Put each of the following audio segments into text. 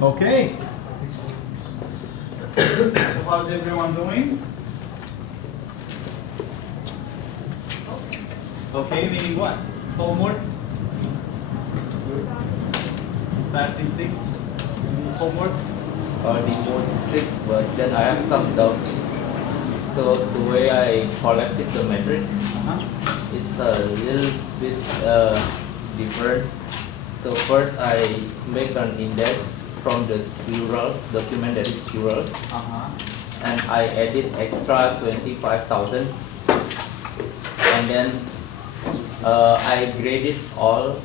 Okay. So how's everyone doing? Okay, meaning what? Homeworks? Starting 6? Homeworks? Default 6, but then I have some doubts. So the way I collected the matrix is a little bit different. So first I make an index from the plurals, document that is plural, and I edit extra 25,000, and then I grade it all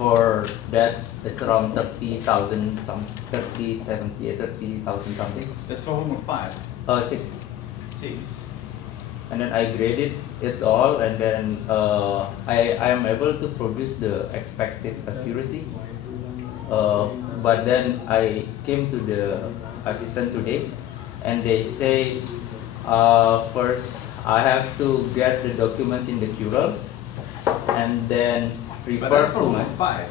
for that. It's around 30,000, some 30, 70, 30,000 something. That's for homework 5. 6. 6. And then I graded it all, and then I am able to produce the expected accuracy. But then I came to the assistant today, and they say first I have to get the documents in the plurals, and then refer But that's for to my homework 5.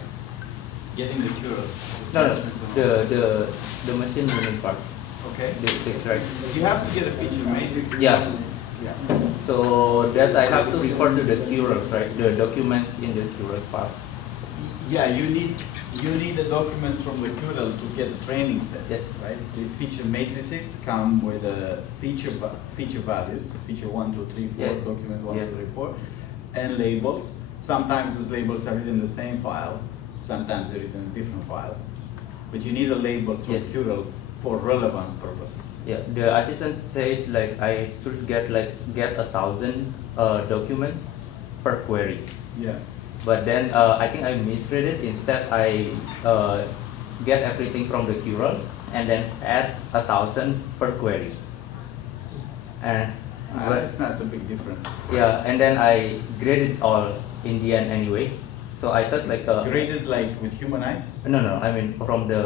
Getting the cures. no the machine learning part. Okay. The 6, right? You have to get a feature matrix. Yeah. Yeah. So that I have to refer to the plurals, right? The documents in the plurals part. Yeah, you need the documents from the Curl to get the training set. Yes. Right. These feature matrices come with a feature values, feature 1, 2, 3, 4, Yeah. document 1, Yeah. 2, 3, 4, and labels. Sometimes those labels are written in the same file. Sometimes they're written in a different file. But you need a label from Yes. Curl for relevance purposes. Yeah, the assistant said like I should get 1,000 documents per query. Yeah. But then I think I misread it. Instead, I get everything from the plurals and then add 1,000 per query. And That's not a big difference. yeah, and then I graded all in the end anyway. So I thought like Graded like with human eyes? no, I mean from the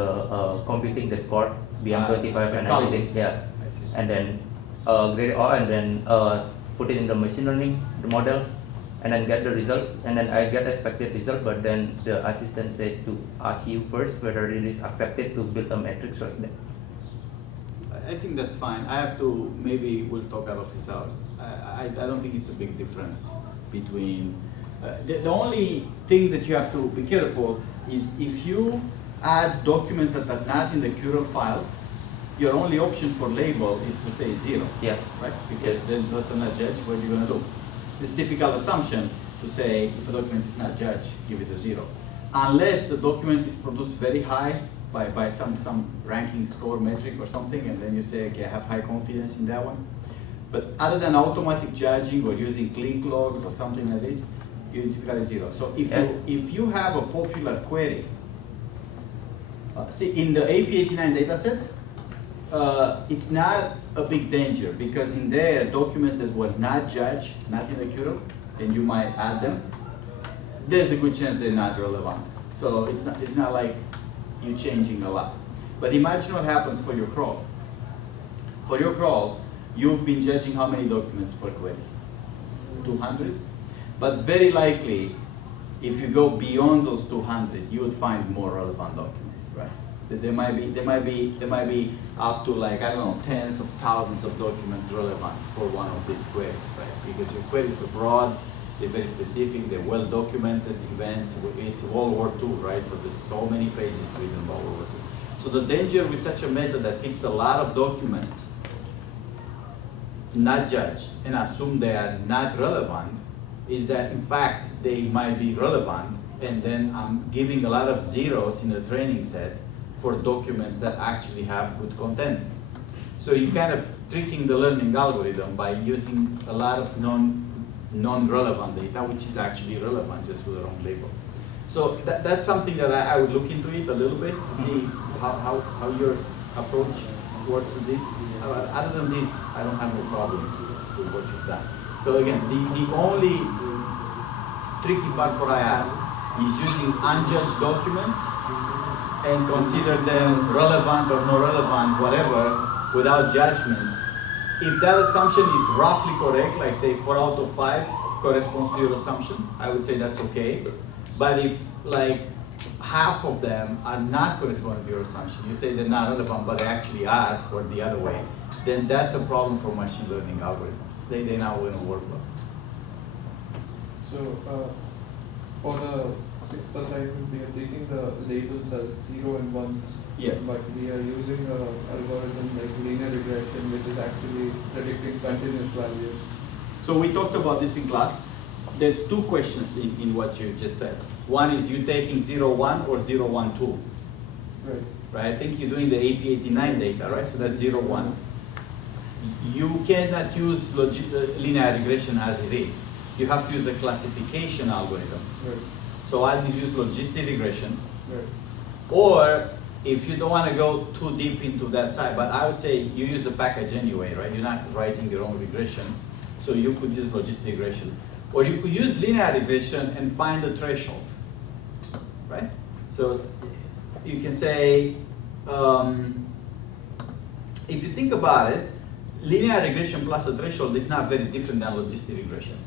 computing the score beyond 25 the and columns. everything. Yeah, I see. and then grade it all and then put it in the machine learning the model, and then get the result, and then I get expected result. But then the assistant said to ask you first whether it is accepted to build a matrix like that. I think that's fine. I have to, maybe we'll talk out of his hours. I don't think it's a big difference between, the only thing that you have to be careful is if you add documents that are not in the Curl file, your only option for label is to say 0. Yeah. Right? Because then it does not judge what you're going to do. It's typical assumption to say if a document is not judged, give it a 0. Unless the document is produced very high by some ranking score metric or something, and then you say, okay, I have high confidence in that one. But other than automatic judging or using click logs or something like this, you typically 0. So if you have a popular query, see in the AP89 dataset, it's not a big danger because in there documents that were not judged, not in the Curl, and you might add them, there's a good chance they're not relevant. So it's not like you're changing a lot. But imagine what happens for your crawl. For your crawl, you've been judging how many documents per query? 200? But very likely, if you go beyond those 200, you would find more relevant documents, right? There might be up to like, I don't know, tens of thousands of documents relevant for one of these queries, right? Because your queries are broad, they're very specific, they're well documented events. It's World War II, right? So there's so many pages written about World War II. So the danger with such a method that picks a lot of documents, not judged, and assume they are not relevant, is that in fact they might be relevant, and then I'm giving a lot of zeros in the training set for documents that actually have good content. So you're kind of tricking the learning algorithm by using a lot of non-relevant data, which is actually relevant just with the wrong label. So that's something that I would look into it a little bit to see how your approach works with this. Other than this, I don't have no problems with what you've done. So again, the only tricky part for IR is using unjudged documents and consider them relevant or not relevant, whatever, without judgments. If that assumption is roughly correct, like say 4 out of 5 corresponds to your assumption, I would say that's okay. But if like half of them are not corresponding to your assumption. You say they're not relevant, but they actually are, or the other way. Then that's a problem for machine learning algorithms. They now won't work well. So for the sixth assignment, we are taking the labels as 0 and 1s. Yes. But we are using an algorithm like linear regression, which is actually predicting continuous values. So we talked about this in class. There's two questions in what you just said. One is you taking 0, 1 or 0, 1, 2. Right. Right? I think you're doing the AP89 data, right? So that's 0, 1. You cannot use linear regression as it is. You have to use a classification algorithm. Right. So I would use logistic regression. Right. Or if you don't want to go too deep into that side, but I would say you use a package anyway, right? You're not writing your own regression. So you could use logistic regression. Or you could use linear regression and find the threshold, right? So you can say, if you think about it, linear regression plus a threshold is not very different than logistic regression.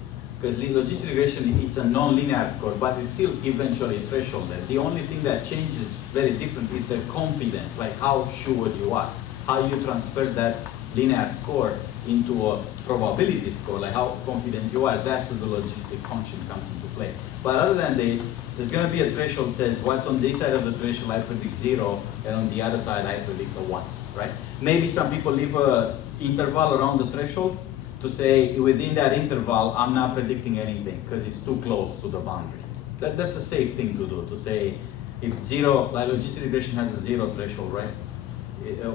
Because logistic regression, it's a non-linear score, but it's still eventually a threshold there. The only thing that changes very different is the confidence, like how sure you are, how you transfer that linear score into a probability score, like how confident you are. That's where the logistic function comes into play. But other than this, there's going to be a threshold that says what's on this side of the threshold I predict 0, and on the other side I predict a 1, right? Maybe some people leave an interval around the threshold to say within that interval I'm not predicting anything because it's too close to the boundary. That's a safe thing to do, to say if 0, like logistic regression has a 0 threshold, right?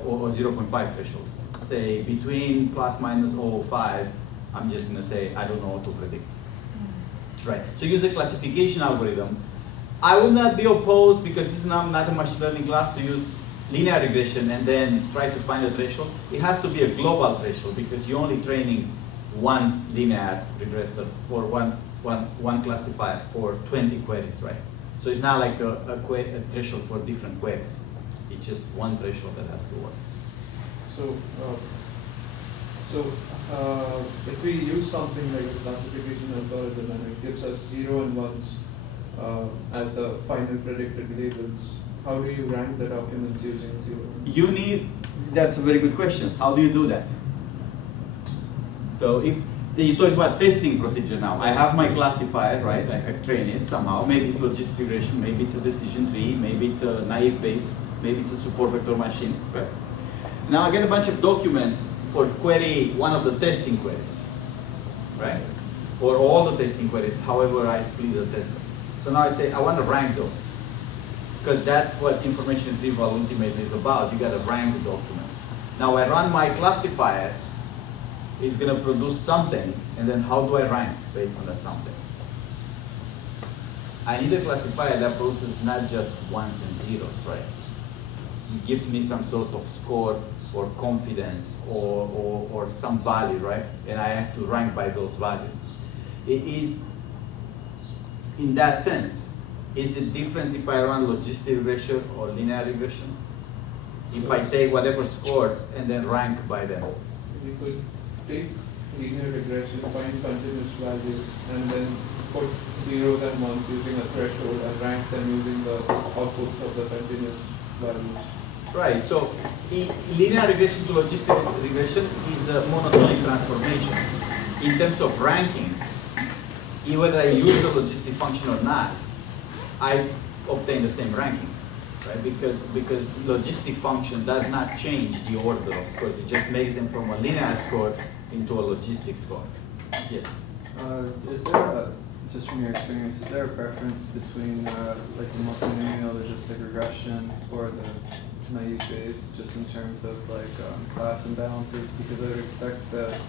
Or 0.5 threshold. Say between plus minus 0.05, I'm just going to say I don't know what to predict. Right. So use a classification algorithm. I would not be opposed, because this is not a machine learning class, to use linear regression and then try to find a threshold. It has to be a global threshold because you're only training one linear regressor or one classifier for 20 queries, right? So it's not like a threshold for different queries. It's just one threshold that has to work. So, if we use something like a classification algorithm and it gives us 0 and 1s as the final predicted labels, how do you rank the documents using 0? That's a very good question. How do you do that? So if you talk about testing procedure now, I have my classifier, right? I've trained it somehow. Maybe it's logistic regression, maybe it's a decision tree, maybe it's a naive Bayes, maybe it's a support vector machine, right? Now I get a bunch of documents for query one of the testing queries, right? Or all the testing queries, however I split the testing. So now I say, I want to rank those. Because that's what information retrieval ultimately is about. You got to rank the documents. Now I run my classifier, it's going to produce something, and then how do I rank based on that something? I need a classifier that produces not just ones and zeros, right? It gives me some sort of score or confidence or some value, right? And I have to rank by those values. It is, in that sense, is it different if I run logistic regression or linear regression? If I take whatever scores and then rank by them. We could take linear regression, find continuous values, and then put zeros and ones using a threshold and rank them using the outputs of the continuous values. Right, so linear regression to logistic regression is a monotonic transformation. In terms of ranking, whether I use the logistic function or not, I obtain the same ranking, right? Because logistic function does not change the order of scores. It just makes them from a linear score into a logistic score. Yes? Is there just from your experience, is there a preference between like the multinomial logistic regression or the naive Bayes, just in terms of like class imbalances? Because I would expect that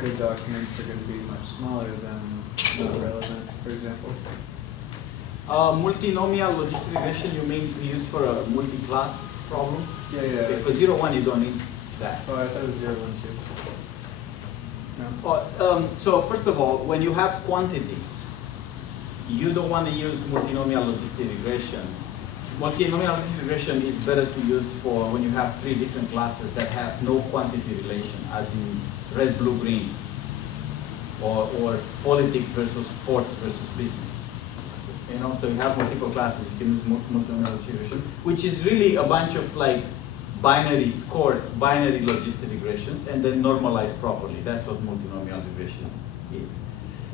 good documents are going to be much smaller than not relevant, for example. Multinomial logistic regression, you mean to use for a multi-class problem? Yeah. Okay, for 0, 1, you don't need that. Oh, I thought it was 0, 1, 2. No. So first of all, when you have quantities, you don't want to use multinomial logistic regression. Multinomial logistic regression is better to use for when you have 3 different classes that have no quantity relation, as in red, blue, green, or politics versus sports versus business. You know, so you have multiple classes, you can use multinomial distribution, which is really a bunch of like binary scores, binary logistic regressions, and then normalized properly. That's what multinomial regression is.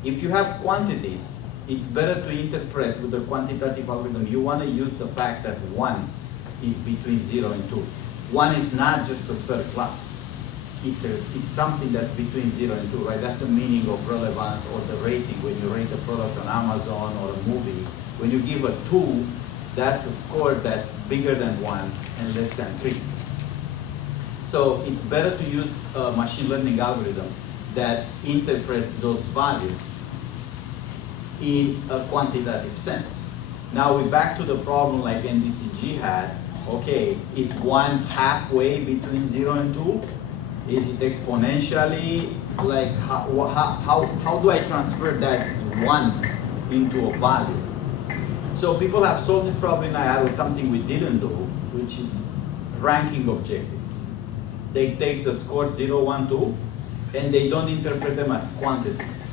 If you have quantities, it's better to interpret with the quantitative algorithm. You want to use the fact that 1 is between 0 and 2. 1 is not just a third class. It's something that's between 0 and 2, right? That's the meaning of relevance or the rating when you rate a product on Amazon or a movie. When you give a 2, that's a score that's bigger than 1 and less than 3. So it's better to use a machine learning algorithm that interprets those values in a quantitative sense. Now we're back to the problem like NDCG had. Okay, is 1 halfway between 0 and 2? Is it exponentially? Like how do I transfer that 1 into a value? So people have solved this problem in IR with something we didn't do, which is ranking objectives. They take the scores 0, 1, 2, and they don't interpret them as quantities.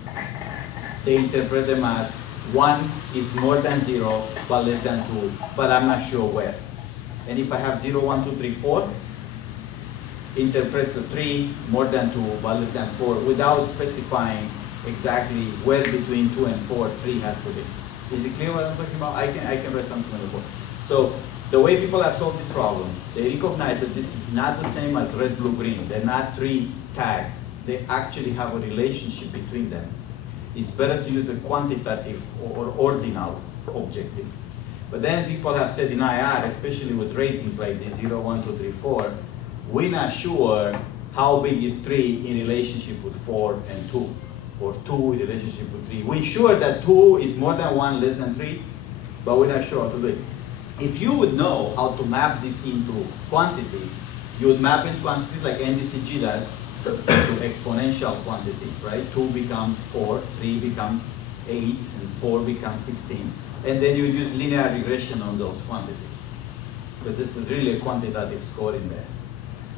They interpret them as 1 is more than 0, but less than 2, but I'm not sure where. And if I have 0, 1, 2, 3, 4, interprets a 3 more than 2, but less than 4, without specifying exactly where between 2 and 4, 3 has to be. Is it clear what I'm talking about? I can write something on the board. So the way people have solved this problem, they recognize that this is not the same as red, blue, green. They're not 3 tags. They actually have a relationship between them. It's better to use a quantitative or ordinal objective. But then people have said in IR, especially with ratings like the 0, 1, 2, 3, 4, we're not sure how big is 3 in relationship with 4 and 2, or 2 in relationship with 3. We're sure that 2 is more than 1, less than 3, but we're not sure how to do it. If you would know how to map this into quantities, you would map in quantities like NDCG does to exponential quantities, right? 2 becomes 4, 3 becomes 8, and 4 becomes 16. And then you use linear regression on those quantities, because this is really a quantitative score in there.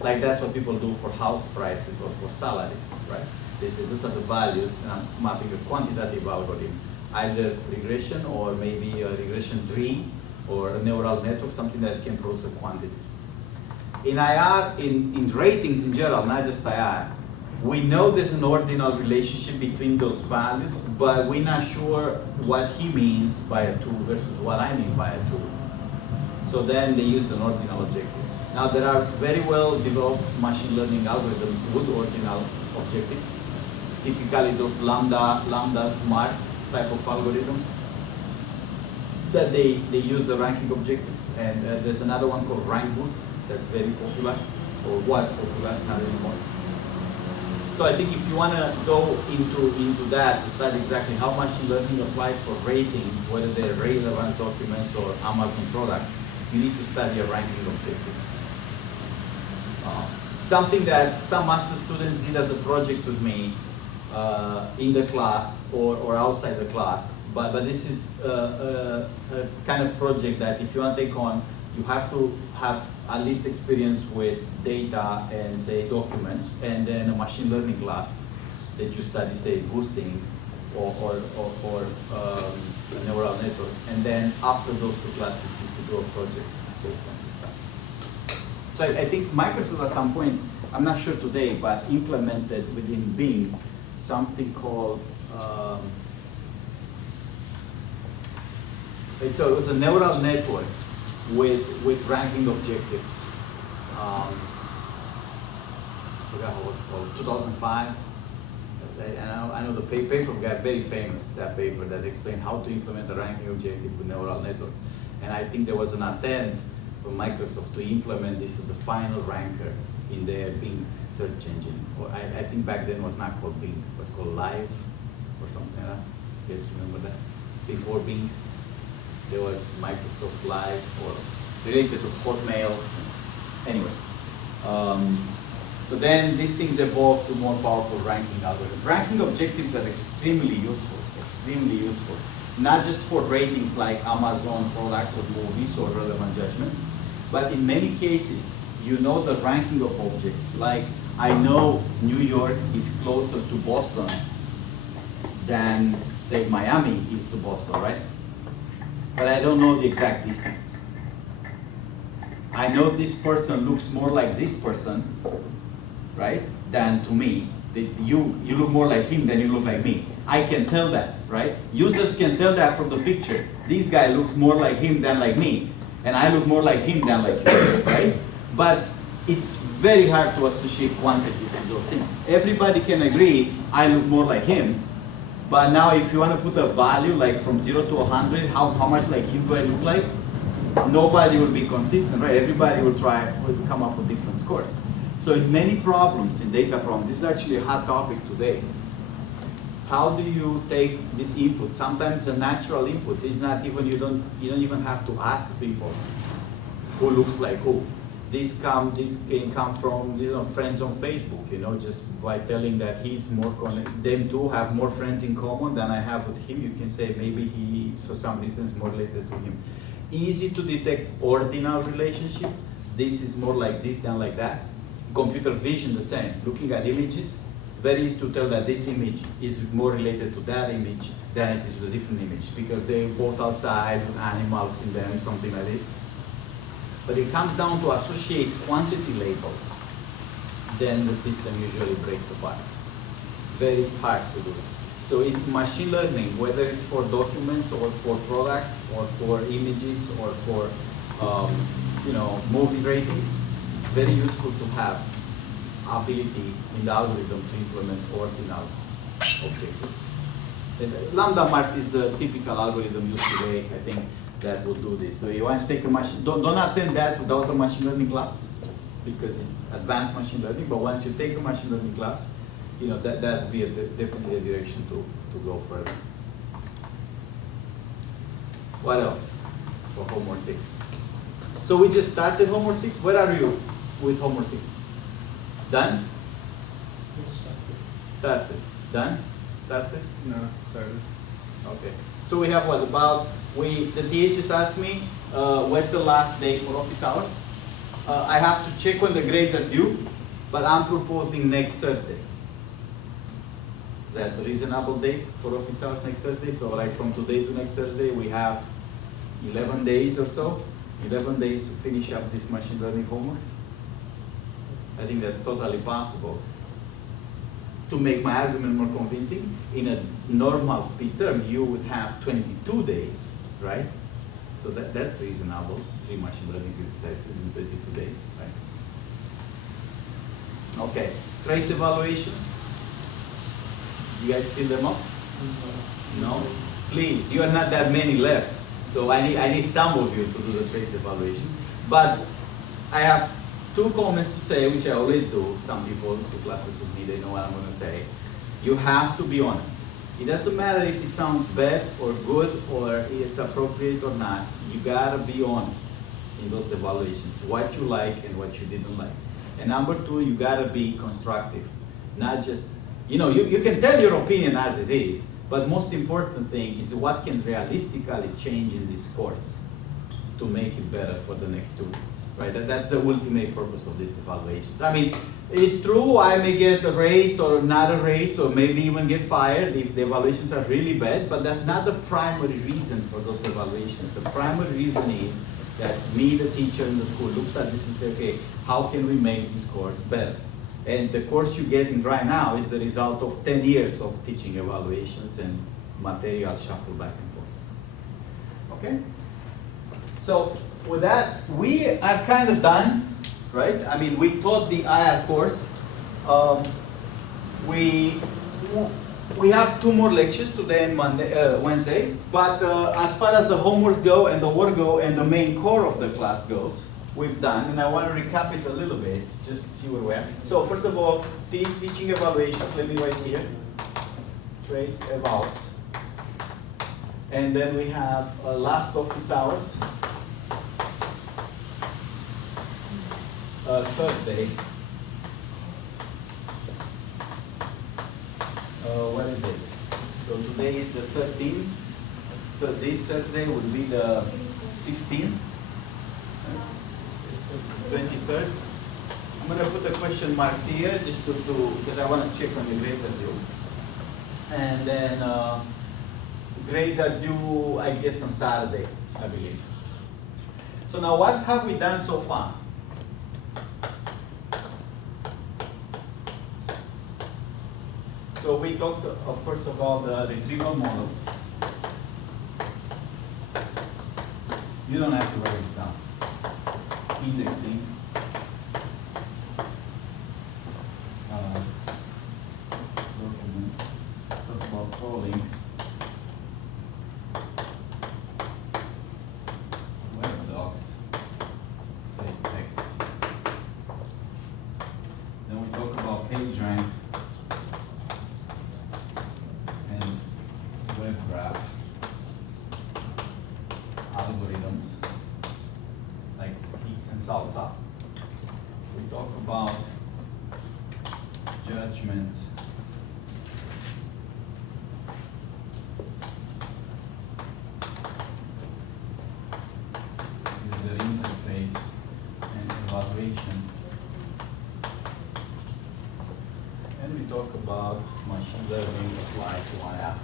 Like that's what people do for house prices or for salaries, right? They say these are the values, and I'm mapping a quantitative algorithm, either regression or maybe a regression tree or a neural network, something that can produce a quantity. In IR, in ratings in general, not just IR, we know there's an ordinal relationship between those values, but we're not sure what he means by a 2 versus what I mean by a 2. So then they use an ordinal objective. Now there are very well developed machine learning algorithms with ordinal objectives. Typically those lambda marked type of algorithms that they use the ranking objectives. And there's another one called rank boost that's very popular, or was popular, not anymore. So I think if you want to go into that to study exactly how machine learning applies for ratings, whether they're relevant documents or Amazon products, you need to study a ranking objective. Something that some master students did as a project with me in the class or outside the class, but this is a kind of project that if you want to take on, you have to have at least experience with data and say documents, and then a machine learning class that you study say boosting or a neural network, and then after those 2 classes you could do a project based on this stuff. So I think Microsoft at some point, I'm not sure today, but implemented within Bing something called it was a neural network with ranking objectives. I forgot what it was called, 2005. I know the paper got very famous, that paper that explained how to implement a ranking objective with neural networks. And I think there was an attempt from Microsoft to implement this as a final ranker in their Bing search engine. Or I think back then it was not called Bing, it was called Live or something like that. You guys remember that? Before Bing, there was Microsoft Live or related to Hotmail. Anyway, so then these things evolved to more powerful ranking algorithms. Ranking objectives are extremely useful, not just for ratings like Amazon products or movies or relevant judgments, but in many cases, you know the ranking of objects. Like I know New York is closer to Boston than say Miami is to Boston, right? but I don't know the exact distance. I know this person looks more like this person, right, than to me. You look more like him than you look like me. I can tell that, right? Users can tell that from the picture. This guy looks more like him than like me, and I look more like him than like you, right? But it's very hard to associate quantities to those things. Everybody can agree I look more like him, but now if you want to put a value like from 0 to 100, how much like him do I look like? Nobody will be consistent, right? Everybody will come up with different scores. So in many problems, in data problems, this is actually a hot topic today. How do you take this input? Sometimes a natural input. It's not even, you don't even have to ask people who looks like who. This can come from friends on Facebook, just by telling that he's more them two have more friends in common than I have with him. You can say maybe he, for some reason, is more related to him. Easy to detect ordinal relationship. This is more like this than like that. Computer vision, the same. Looking at images, very easy to tell that this image is more related to that image than it is with a different image, because they're both outside with animals in them, something like this. But it comes down to associate quantity labels, then the system usually breaks apart. Very hard to do. So in machine learning, whether it's for documents or for products or for images or for movie ratings, it's very useful to have ability in the algorithm to implement ordinal objectives. Lambda mart is the typical algorithm used today, I think, that will do this. So you want to take a machine, don't attend that without a machine learning class, because it's advanced machine learning, but once you take a machine learning class, that would be definitely a direction to go further. What else for homework 6? So we just started homework 6. Where are you with homework 6? Done? Started. Done? Started? No, started. Okay. So we have what about, the TH just asked me, what's the last day for office hours? I have to check when the grades are due, but I'm proposing next Thursday. Is that a reasonable date for office hours next Thursday? So like from today to next Thursday, we have 11 days or so, 11 days to finish up this machine learning homeworks. I think that's totally possible. To make my argument more convincing, in a normal speed term, you would have 22 days, right? So that's reasonable. 3 machine learning exercises in 22 days, right? Okay, trace evaluations. You guys fill them up? No? Please, you are not that many left. So I need some of you to do the trace evaluation. But I have 2 comments to say, which I always do. Some people who classes with me, they know what I'm going to say. You have to be honest. It doesn't matter if it sounds bad or good or it's appropriate or not. You gotta be honest in those evaluations, what you like and what you didn't like. And number 2, you gotta be constructive. Not just, you can tell your opinion as it is, but most important thing is what can realistically change in this course to make it better for the next students. Right? That's the ultimate purpose of these evaluations. I mean, it's true I may get a raise or not a raise or maybe even get fired if the evaluations are really bad, but that's not the primary reason for those evaluations. The primary reason is that me, the teacher in the school, looks at this and says, okay, how can we make this course better? And the course you're getting right now is the result of 10 years of teaching evaluations and material shuffled back and forth. Okay? So with that, we are kind of done, right? I mean, we taught the IR course. We have 2 more lectures today and Wednesday. But as far as the homeworks go and the work go and the main core of the class goes, we've done. And I want to recap it a little bit, just to see where we are. So first of all, teaching evaluations. Let me write here. Trace evals. And then we have last office hours. Thursday. What is it? So today is the 13th. So this Thursday would be the 16th, 23rd. I'm going to put a question mark here just because I want to check when the grades are due. And then grades are due, I guess, on Saturday. I believe. So now what have we done so far? So we talked, of course, about the retrieval models. You don't have to write it down. Indexing. Documents. Talk about calling. Web docs. Say text. Then we talk about page rank and web graph algorithms like pizza and salsa. We talk about judgments. User interface and evaluation. And we talk about machine learning applied to one app.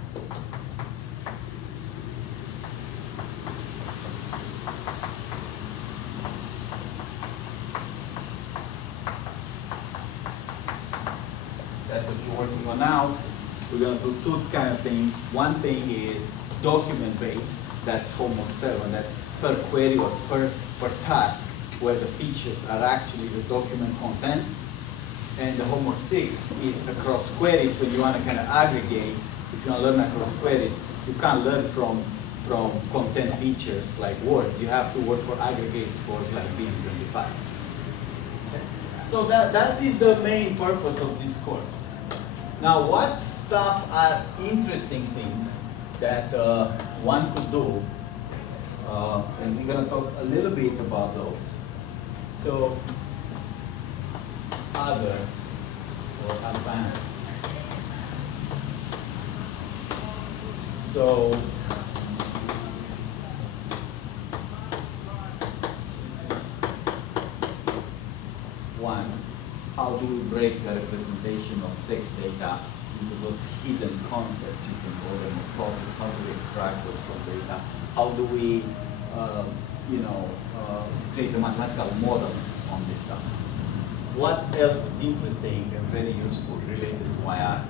That's what you're working on now. We're going to do two kind of things. One thing is document-based. That's homework 7. That's per query or per task, where the features are actually the document content. And the homework 6 is across queries, when you want to kind of aggregate. If you want to learn across queries, you can't learn from content features like words. You have to work for aggregate scores like BM25. Okay. So that is the main purpose of this course. Now, what stuff are interesting things that one could do? And we're going to talk a little bit about those. So, other or advanced. So, this is one. How do we break the representation of text data into those hidden concepts, you can call them, or topics? How do we extract those from data? How do we, create a mathematical model on this stuff? What else is interesting and very useful related to IR?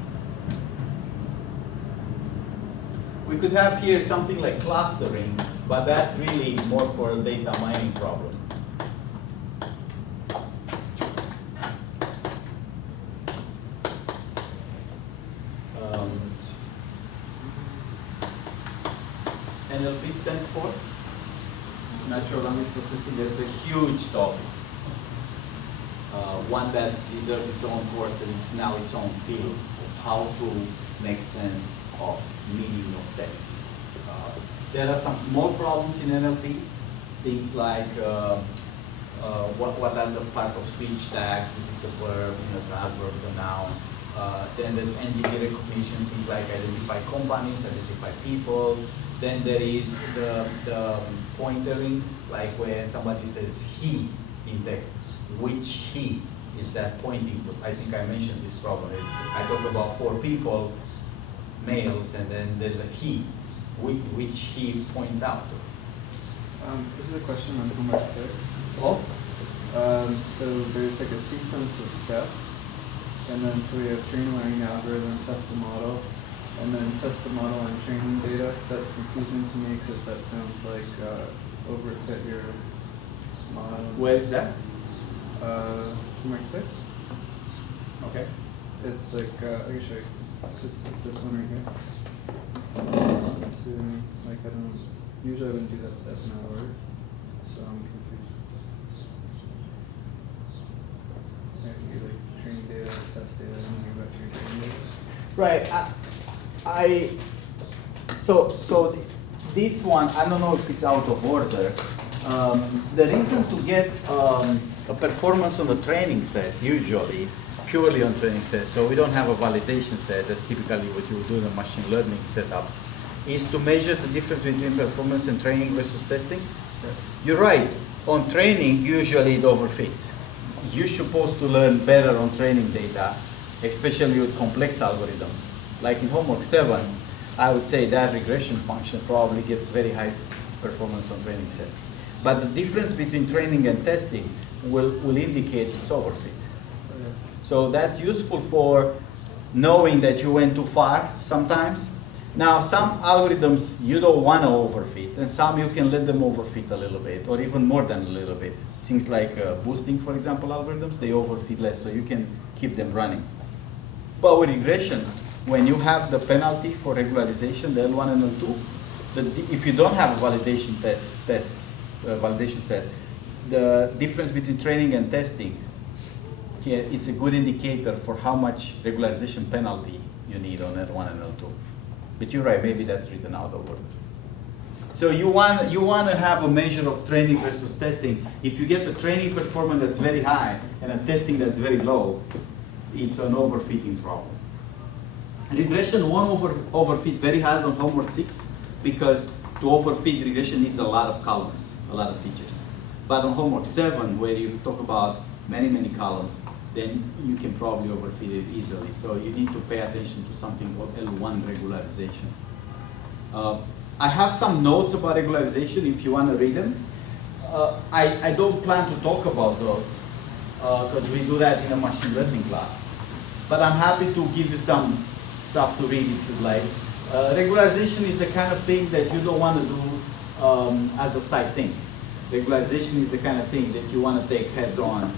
We could have here something like clustering, but that's really more for a data mining problem. NLP stands for natural language processing. That's a huge topic. One that deserves its own course, and it's now its own field of how to make sense of meaning of text. There are some small problems in NLP, things like what are the part of speech tags? Is this a verb? Is an adverb, a noun? Then there's entity recognition, things like identify companies, identify people. Then there is the pointering, like when somebody says he in text, which he is that pointing to? I think I mentioned this problem. I talk about 4 people, males, and then there's a he, which he points out to. This is a question on homework 6. Oh? So there's like a sequence of steps, and then so we have train learning algorithm, test the model, and then test the model on training data. That's confusing to me because that sounds like overfit your model. Where is that? Homework 6. Okay. It's like, I can show you. It's this one right here. I don't, usually I wouldn't do that step in that order, so I'm confused. I can do like training data, test data, and then about your training data. Right. So this one, I don't know if it's out of order. The reason to get a performance on the training set, usually, purely on training set, so we don't have a validation set, that's typically what you would do in a machine learning setup, is to measure the difference between performance and training versus testing. Yeah. You're right, on training, usually it overfits. You're supposed to learn better on training data, especially with complex algorithms. Like in homework 7, I would say that regression function probably gets very high performance on training set. But the difference between training and testing will indicate this overfit. So that's useful for knowing that you went too far sometimes. Now, some algorithms you don't want to overfit, and some you can let them overfit a little bit, or even more than a little bit. Things like boosting, for example, algorithms, they overfit less, so you can keep them running. But with regression, when you have the penalty for regularization, the L1 and L2, if you don't have a validation validation set, the difference between training and testing, it's a good indicator for how much regularization penalty you need on L1 and L2. But you're right, maybe that's written out of order. So you want to have a measure of training versus testing. If you get a training performance that's very high and a testing that's very low, it's an overfitting problem. Regression won't overfit very hard on homework 6 because to overfit regression needs a lot of columns, a lot of features. But on homework 7, where you talk about many, many columns, then you can probably overfit it easily. So you need to pay attention to something called L1 regularization. I have some notes about regularization if you want to read them. I don't plan to talk about those because we do that in a machine learning class. But I'm happy to give you some stuff to read if you'd like. Regularization is the kind of thing that you don't want to do as a side thing. Regularization is the kind of thing that you want to take heads on,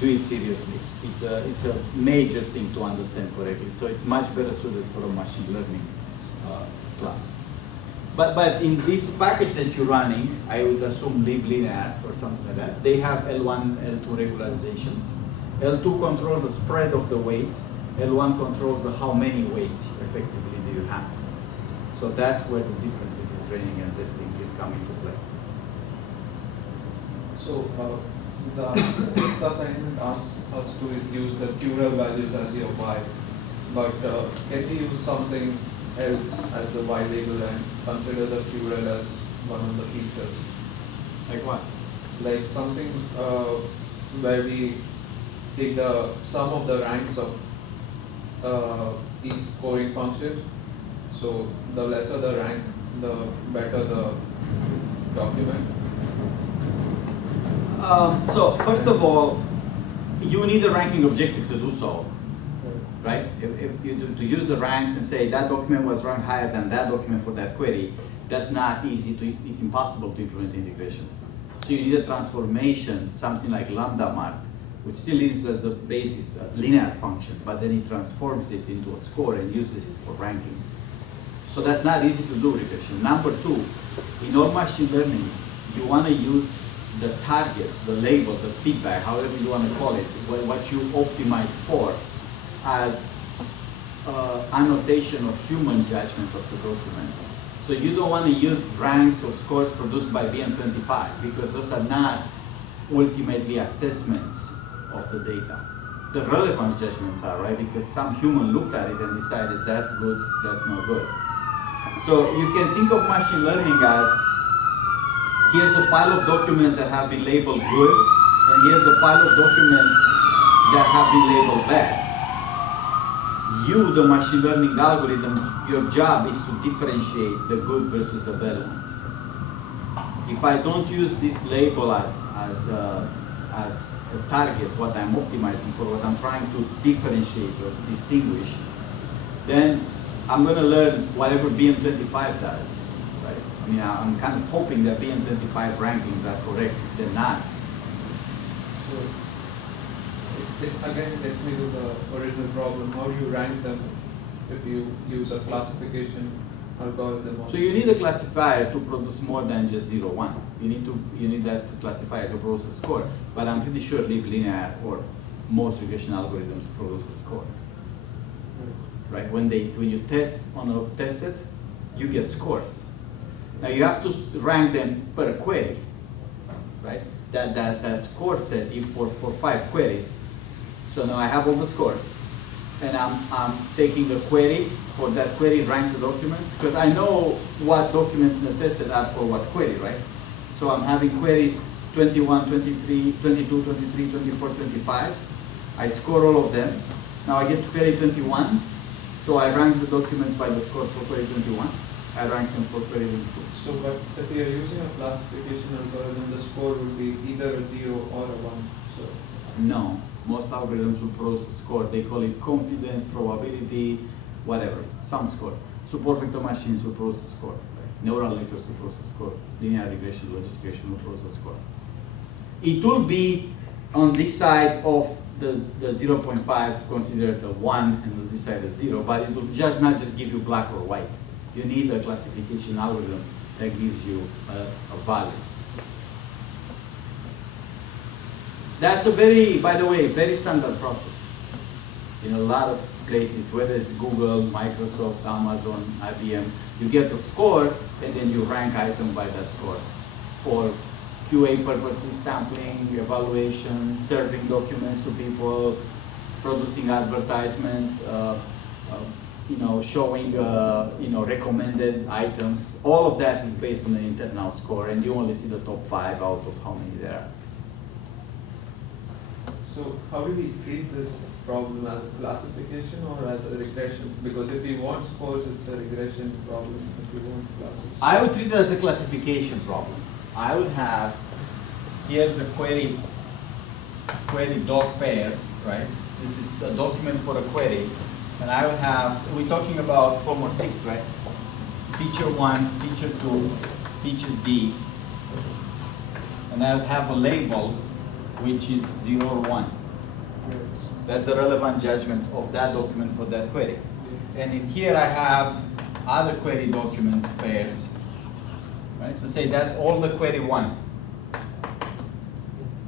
do it seriously. It's a major thing to understand correctly. So it's much better suited for a machine learning class. But in this package that you're running, I would assume linear or something like that, they have L1, L2 regularizations. L2 controls the spread of the weights. L1 controls the how many weights effectively do you have. So that's where the difference between training and testing will come into play. So the sixth assignment asks us to use the Curel values as your y, but can we use something else as the y label and consider the Curel as one of the features? Like what? Like something where we take the sum of the ranks of each scoring function. So the lesser the rank, the better the document. So first of all, you need a ranking objective to do so, right? If you to use the ranks and say that document was ranked higher than that document for that query, that's not easy it's impossible to implement integration. So you need a transformation, something like lambda mark, which still is as a basis, a linear function, but then it transforms it into a score and uses it for ranking. So that's not easy to do regression. Number two, in all machine learning, you want to use the target, the label, the feedback, however you want to call it, what you optimize for as annotation of human judgment of the document. So you don't want to use ranks or scores produced by BM25 because those are not ultimately assessments of the data. The relevance judgments are, right? Because some human looked at it and decided that's good, that's not good. So you can think of machine learning as here's a pile of documents that have been labeled good, and here's a pile of documents that have been labeled bad. You, the machine learning algorithm, your job is to differentiate the good versus the bad ones. If I don't use this label as the target, what I'm optimizing for, what I'm trying to differentiate or distinguish, then I'm going to learn whatever BM25 does. I mean, I'm kind of hoping that BM25 rankings are correct. If they're not. So, again, it takes me to the original problem. How do you rank them if you use a classification algorithm? So you need a classifier to produce more than just 0, 1. You need that classifier to produce a score. But I'm pretty sure linear or most regression algorithms produce a score. Right? When you test on a test set, you get scores. Now you have to rank them per query, right? That score set if for 5 queries. So now I have all the scores, and I'm taking a query for that query rank the documents because I know what documents in the test set are for what query, right? So I'm having queries 21, 23, 22, 23, 24, 25. I score all of them. Now I get to query 21, so I rank the documents by the score for query 21. I I rank them for query link 2. So, but if we are using a classification algorithm, the score would be either a 0 or a 1. So, No, most algorithms will process score. They call it confidence, probability, whatever, some score. Support vector machines will process score. Right? Neural networks will process score. Linear regression, logistic regression will process score. It will be on this side of the 0.5 considered a 1 and on this side a 0, but it will just not just give you black or white. You need a classification algorithm that gives you a value. That's a very, by the way, very standard process. In a lot of places, whether it's Google, Microsoft, Amazon, IBM, you get the score and then you rank item by that score. For QA purposes, sampling, evaluation, serving documents to people, producing advertisements, showing recommended items. All of that is based on the internal score, and you only see the top 5 out of how many there are. so how do we treat this problem as a classification or as a regression? Because if we want scores, it's a regression problem. If we want classes, I would treat it as a classification problem. I would have, here's a query doc pair, right? This is a document for a query. And I would have, we're talking about 4 more 6, right? Feature 1, feature 2, feature D. And I would have a label which is 0 or 1. That's the relevant judgments of that document for that query. And in here I have other query documents pairs. Right? So say that's all the query 1.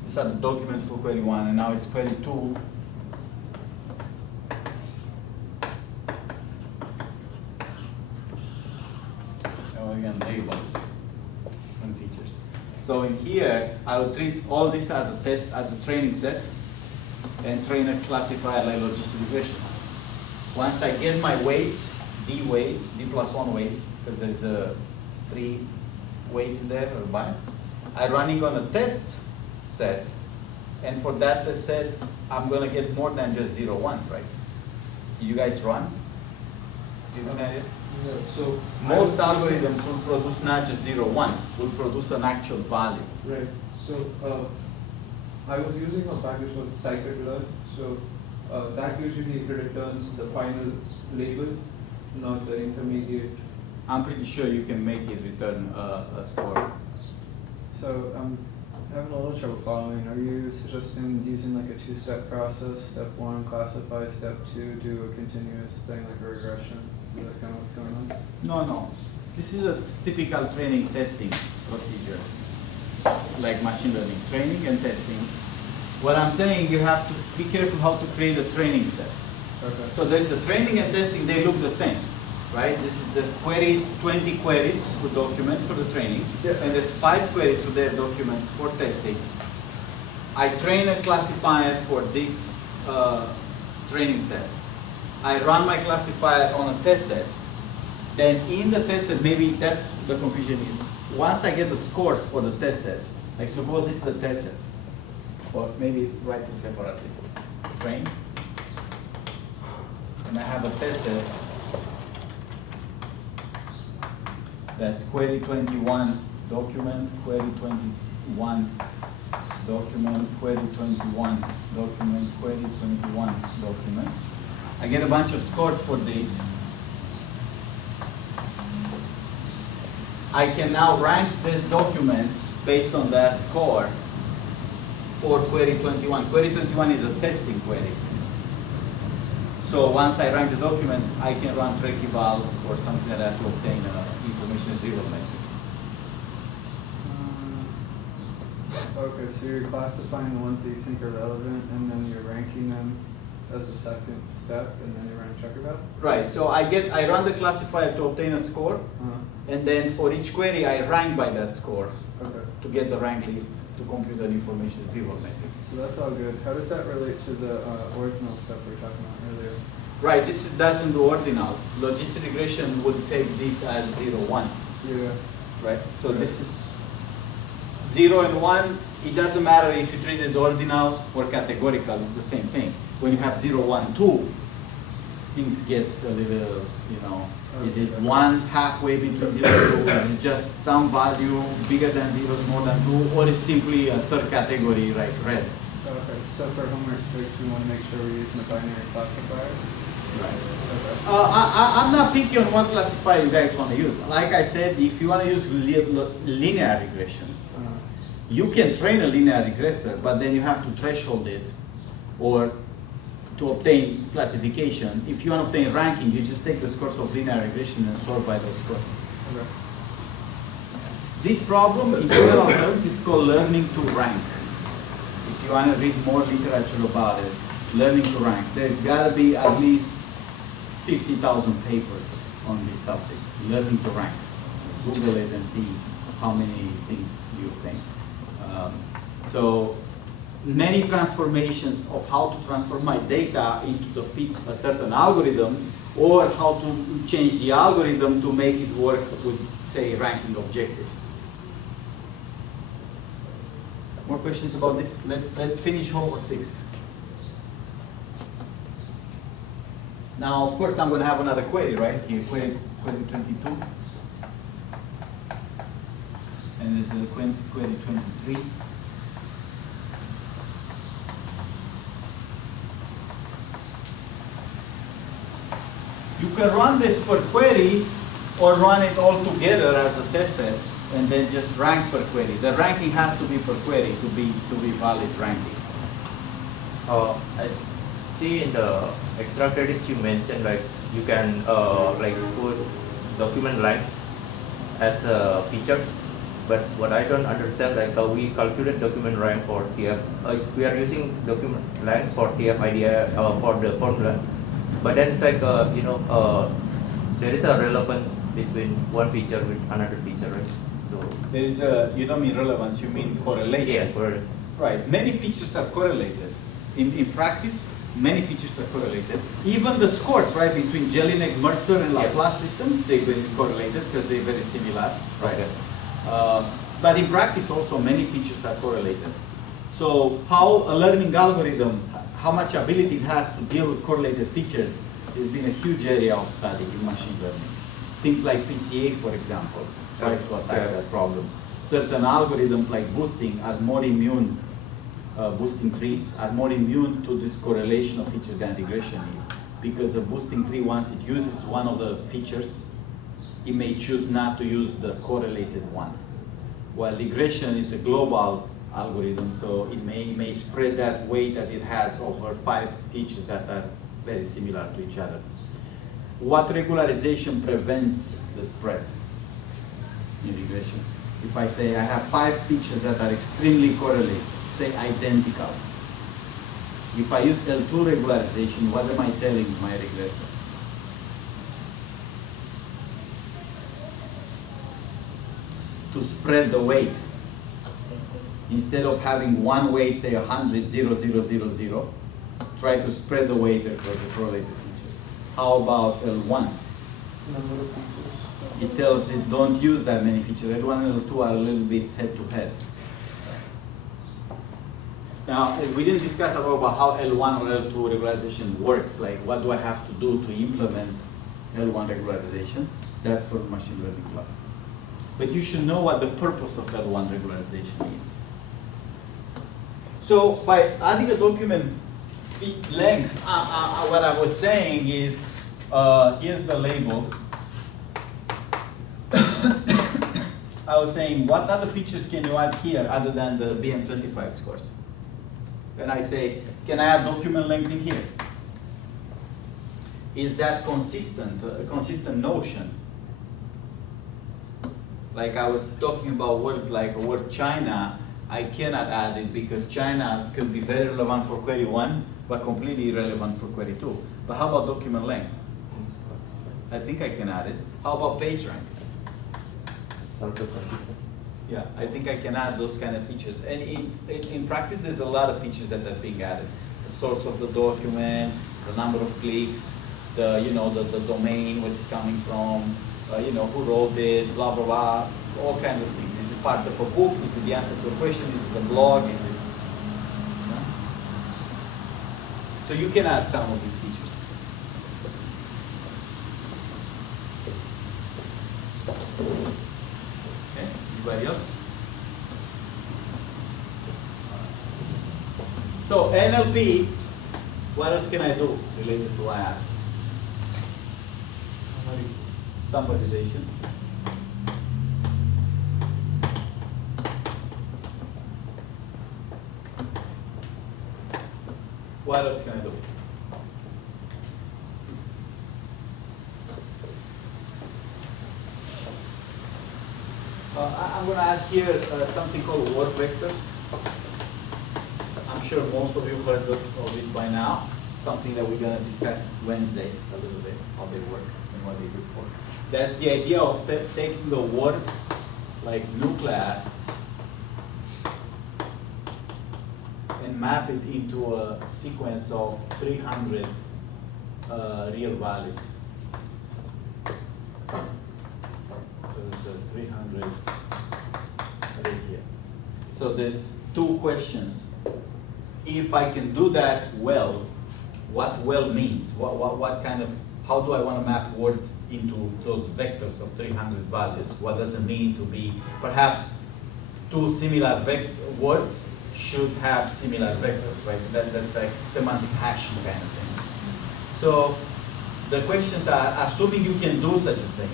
These are the documents for query 1, and now it's query 2. Again, labels and features. So in here, I will treat all this as a test, as a training set, and train a classifier like logistic regression. Once I get my weights, D plus 1 weights, because there's a free weight in there or bias, I'm running on a test set, and for that test set, I'm going to get more than just 0, 1, right? You guys run? Do you know that? yeah, so Most algorithms will produce not just 0, 1, will produce an actual value. right. So I was using a package called scikit-learn. So that usually returns the final label, not the intermediate. I'm pretty sure you can make it return a score. So I'm having a little trouble following. Are you suggesting using like a 2-step process? Step 1, classify. Step 2, do a continuous thing like a regression? Is that kind of what's going on? No. This is a typical training testing procedure, like machine learning, training and testing. What I'm saying, you have to be careful how to create a training set. Okay. So there's the training and testing, they look the same, right? This is the queries, 20 queries for documents for the training, Yeah. and there's 5 queries for their documents for testing. I train a classifier for this training set. I run my classifier on a test set. Then in the test set, maybe that's the confusion is, once I get the scores for the test set, like suppose this is a test set, or maybe write it separately, train, and I have a test set that's query 21 document, query 21 document, query 21 document, query 21 document. I get a bunch of scores for these. I can now rank these documents based on that score for query 21. Query 21 is a testing query. So once I rank the documents, I can run track eval or something like that to obtain information retrieval metric. Okay, so you're classifying the ones that you think are relevant, and then you're ranking them as a second step, and then you run a check eval? Right, so I run the classifier to obtain a score, and then for each query I rank by that score Okay. to get the rank list to compute an information retrieval metric. So that's all good. How does that relate to the ordinal stuff we were talking about earlier? Right, this doesn't do ordinal. Logistic regression would take this as 0, 1. Yeah. Right? So Right. this is 0 and 1. It doesn't matter if you treat it as ordinal or categorical, it's the same thing. When you have 0, 1, 2, things get a little, Is it one halfway between 0 and 2? Is it just some value bigger than 0, smaller than 2? Or is simply a third category, like red? Okay, so for homework 6, we want to make sure we're using a binary classifier. Right. Okay. I'm not picky on what classifier you guys want to use. Like I said, if you want to use linear regression, you can train a linear regressor, but then you have to threshold it, or to obtain classification. If you want to obtain ranking, you just take the scores of linear regression and sort by those scores. Okay. This problem, in general terms, is called learning to rank. If you want to read more literature about it, learning to rank, there's got to be at least 50,000 papers on this subject, learning to rank. Google it and see how many things you obtain. So many transformations of how to transform my data into to fit a certain algorithm, or how to change the algorithm to make it work with, say, ranking objectives. More questions about this? Let's finish homework 6. Now, of course, I'm going to have another query, right? Here, query 22. And there's a query 23. You can run this per query or run it all together as a test set and then just rank per query. The ranking has to be per query to be valid ranking. I see in the extra credits you mentioned, like you can like put document length as a feature, but what I don't understand, like we calculate document rank for TF. We are using document length for TF-IDI for the formula, but then it's like there is a relevance between one feature with another feature, right? So there is a, you don't mean relevance, you mean correlation. Yeah, correct. Right. Many features are correlated. In practice, many features are correlated. Even the scores, right, between Jelinek, Mercer, and Laplace systems, they're very correlated because they're very similar, right? Okay. But in practice, also many features are correlated. So how a learning algorithm, how much ability it has to deal with correlated features, has been a huge area of study in machine learning. Things like PCA, for example, try to attack that problem. Certain algorithms like boosting are more immune, boosting trees are more immune to this correlation of features than regression is. Because a boosting tree, once it uses one of the features, it may choose not to use the correlated one. While regression is a global algorithm, so it may spread that weight that it has over 5 features that are very similar to each other. What regularization prevents the spread in regression? If I say I have 5 features that are extremely correlated, say identical. If I use L2 regularization, what am I telling my regressor? To spread the weight. Instead of having one weight, say 100, 0, 0, 0, 0, try to spread the weight across the correlated features. How about L1? Number of features. It tells it don't use that many features. L1 and L2 are a little bit head to head. Now, we didn't discuss at all about how L1 or L2 regularization works. Like, what do I have to do to implement L1 regularization? That's for machine learning class. But you should know what the purpose of L1 regularization is. So, by adding a document length, what I was saying is, here's the label. I was saying, what other features can you add here other than the BM25 scores? Then I say, can I add document length in here? Is that consistent, a consistent notion? Like I was talking about word China, I cannot add it because China could be very relevant for query 1, but completely irrelevant for query 2. But how about document length? I think I can add it. How about page rank? Sounds so consistent. Yeah, I think I can add those kind of features. And in practice, there's a lot of features that are being added. The source of the document, the number of clicks, the domain, where it's coming from, who wrote it, blah, blah, blah, all kinds of things. Is it part of a book? Is it the answer to a question? Is it a blog? Is it? No? So you can add some of these features. So NLP, what else can I do related to AI? Summarization. What else can I do? I'm going to add here something called word vectors. I'm sure most of you heard of it by now. Something that we're going to discuss Wednesday a little bit, how they work and what they do for. That's the idea of taking the word like nuclear and map it into a sequence of 300 real values. So it's a 300 right here. So there's two questions. If I can do that well, what well means? What kind of, how do I want to map words into those vectors of 300 values? What does it mean to be, perhaps two similar words should have similar vectors, right? That's like semantic hashing kind of thing. So the questions are, assuming you can do such a thing,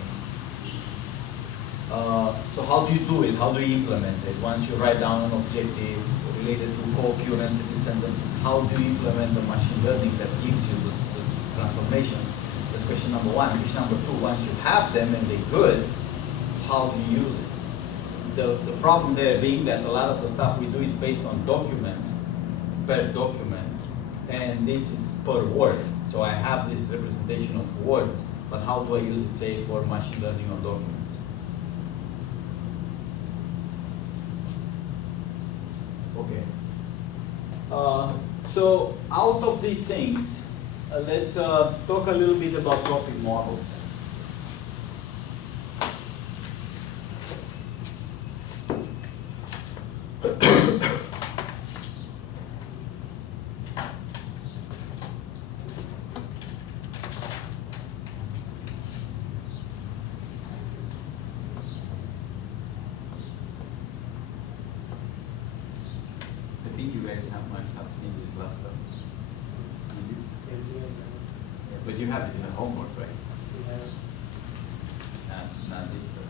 so how do you do it? How do you implement it? Once you write down an objective related to co-occurrence in these sentences, how do you implement the machine learning that gives you those transformations? That's question number one. Question number two, once you have them and they're good, how do you use it? The problem there being that a lot of the stuff we do is based on document, per document, and this is per word. So I have this representation of words, but how do I use it, say, for machine learning on documents? Okay. So out of these things, let's talk a little bit about topic models. I think you guys must have seen this last time. But you have it in the homework, right? Not this time.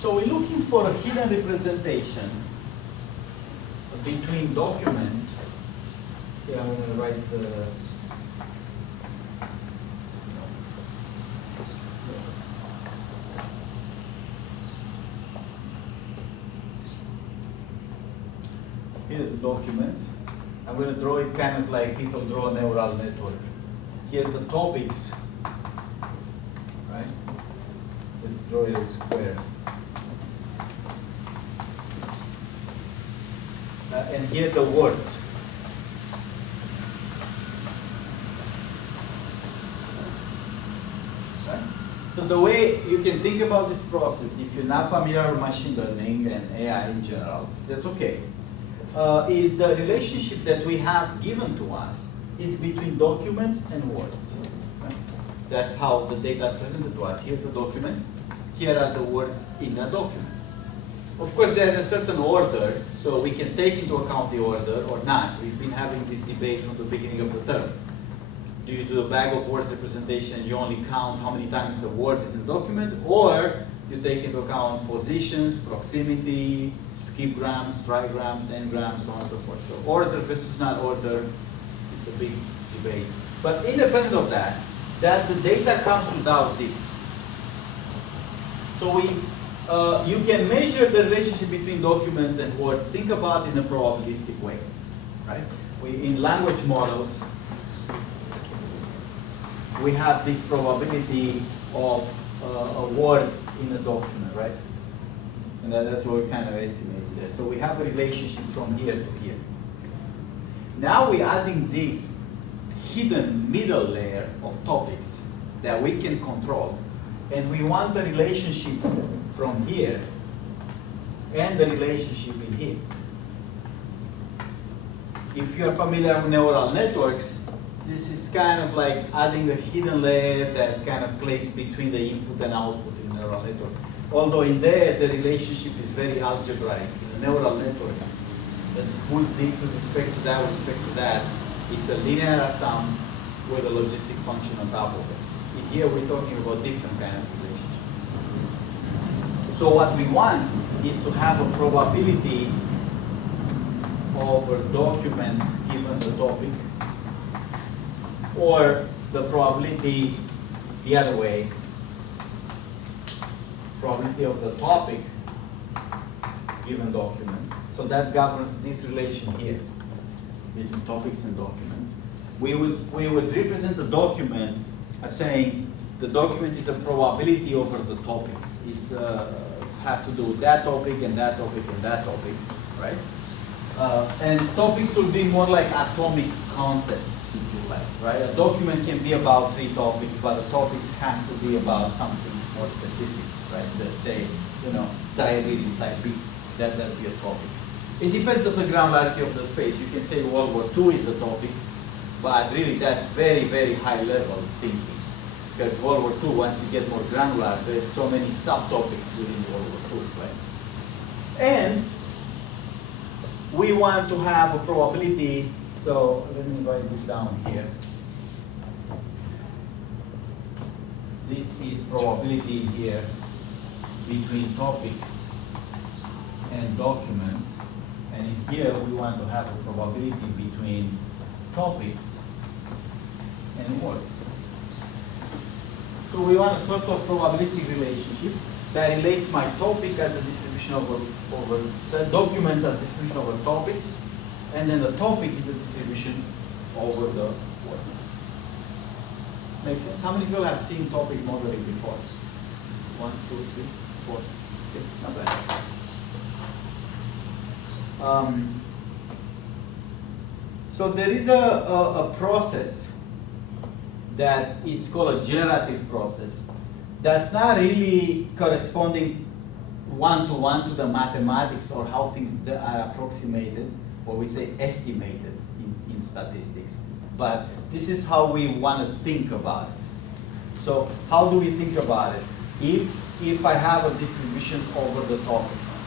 So we're looking for a hidden representation between documents. Here I'm going to write the here's the document. I'm going to draw it kind of like people draw a neural network. Here's the topics, right? Let's draw it as squares. And here the words. Right? So the way you can think about this process, if you're not familiar with machine learning and AI in general, that's okay, is the relationship that we have given to us is between documents and words. Right? That's how the data is presented to us. Here's a document. Here are the words in the document. Of course, they're in a certain order, so we can take into account the order or not. We've been having this debate from the beginning of the term. Do you do a bag of words representation and you only count how many times a word is in the document, or you take into account positions, proximity, skip grams, trigrams, n-grams, so on and so forth. So order versus not order, it's a big debate. But independent of that, the data comes without this. So you can measure the relationship between documents and words. Think about it in a probabilistic way, right? In language models, we have this probability of a word in a document, right? And that's what we kind of estimated there. So we have a relationship from here to here. Now we're adding this hidden middle layer of topics that we can control. And we want the relationship from here and the relationship in here. If you're familiar with neural networks, this is kind of like adding a hidden layer that kind of plays between the input and output in a neural network. Although in there, the relationship is very algebraic. In a neural network, that who's this with respect to that, with respect to that, it's a linear sum with a logistic function on top of it. In here, we're talking about different kind of relationships. So what we want is to have a probability of a document given the topic, or the probability the other way, probability of the topic given document. So that governs this relation here between topics and documents. We would represent the document as saying the document is a probability over the topics. It's have to do with that topic and that topic and that topic, right? And topics will be more like atomic concepts, if you like, right? A document can be about 3 topics, but the topics has to be about something more specific, right? Let's say, diabetes type B, that would be a topic. It depends on the granularity of the space. You can say World War II is a topic, but really that's very, very high level thinking. Because World War II, once you get more granular, there's so many subtopics within World War II, right? And we want to have a probability, so let me write this down here. This is probability here between topics and documents. And in here, we want to have a probability between topics and words. So we want a sort of probabilistic relationship that relates my topic as a distribution over the documents as distribution over topics, and then the topic is a distribution over the words. Makes sense? How many people have seen topic modeling before? 1, 2, 3, 4. Okay, not bad. So there is a process that it's called a generative process that's not really corresponding one-to-one to the mathematics or how things are approximated, or we say estimated in statistics. But this is how we want to think about it. So how do we think about it? If I have a distribution over the topics.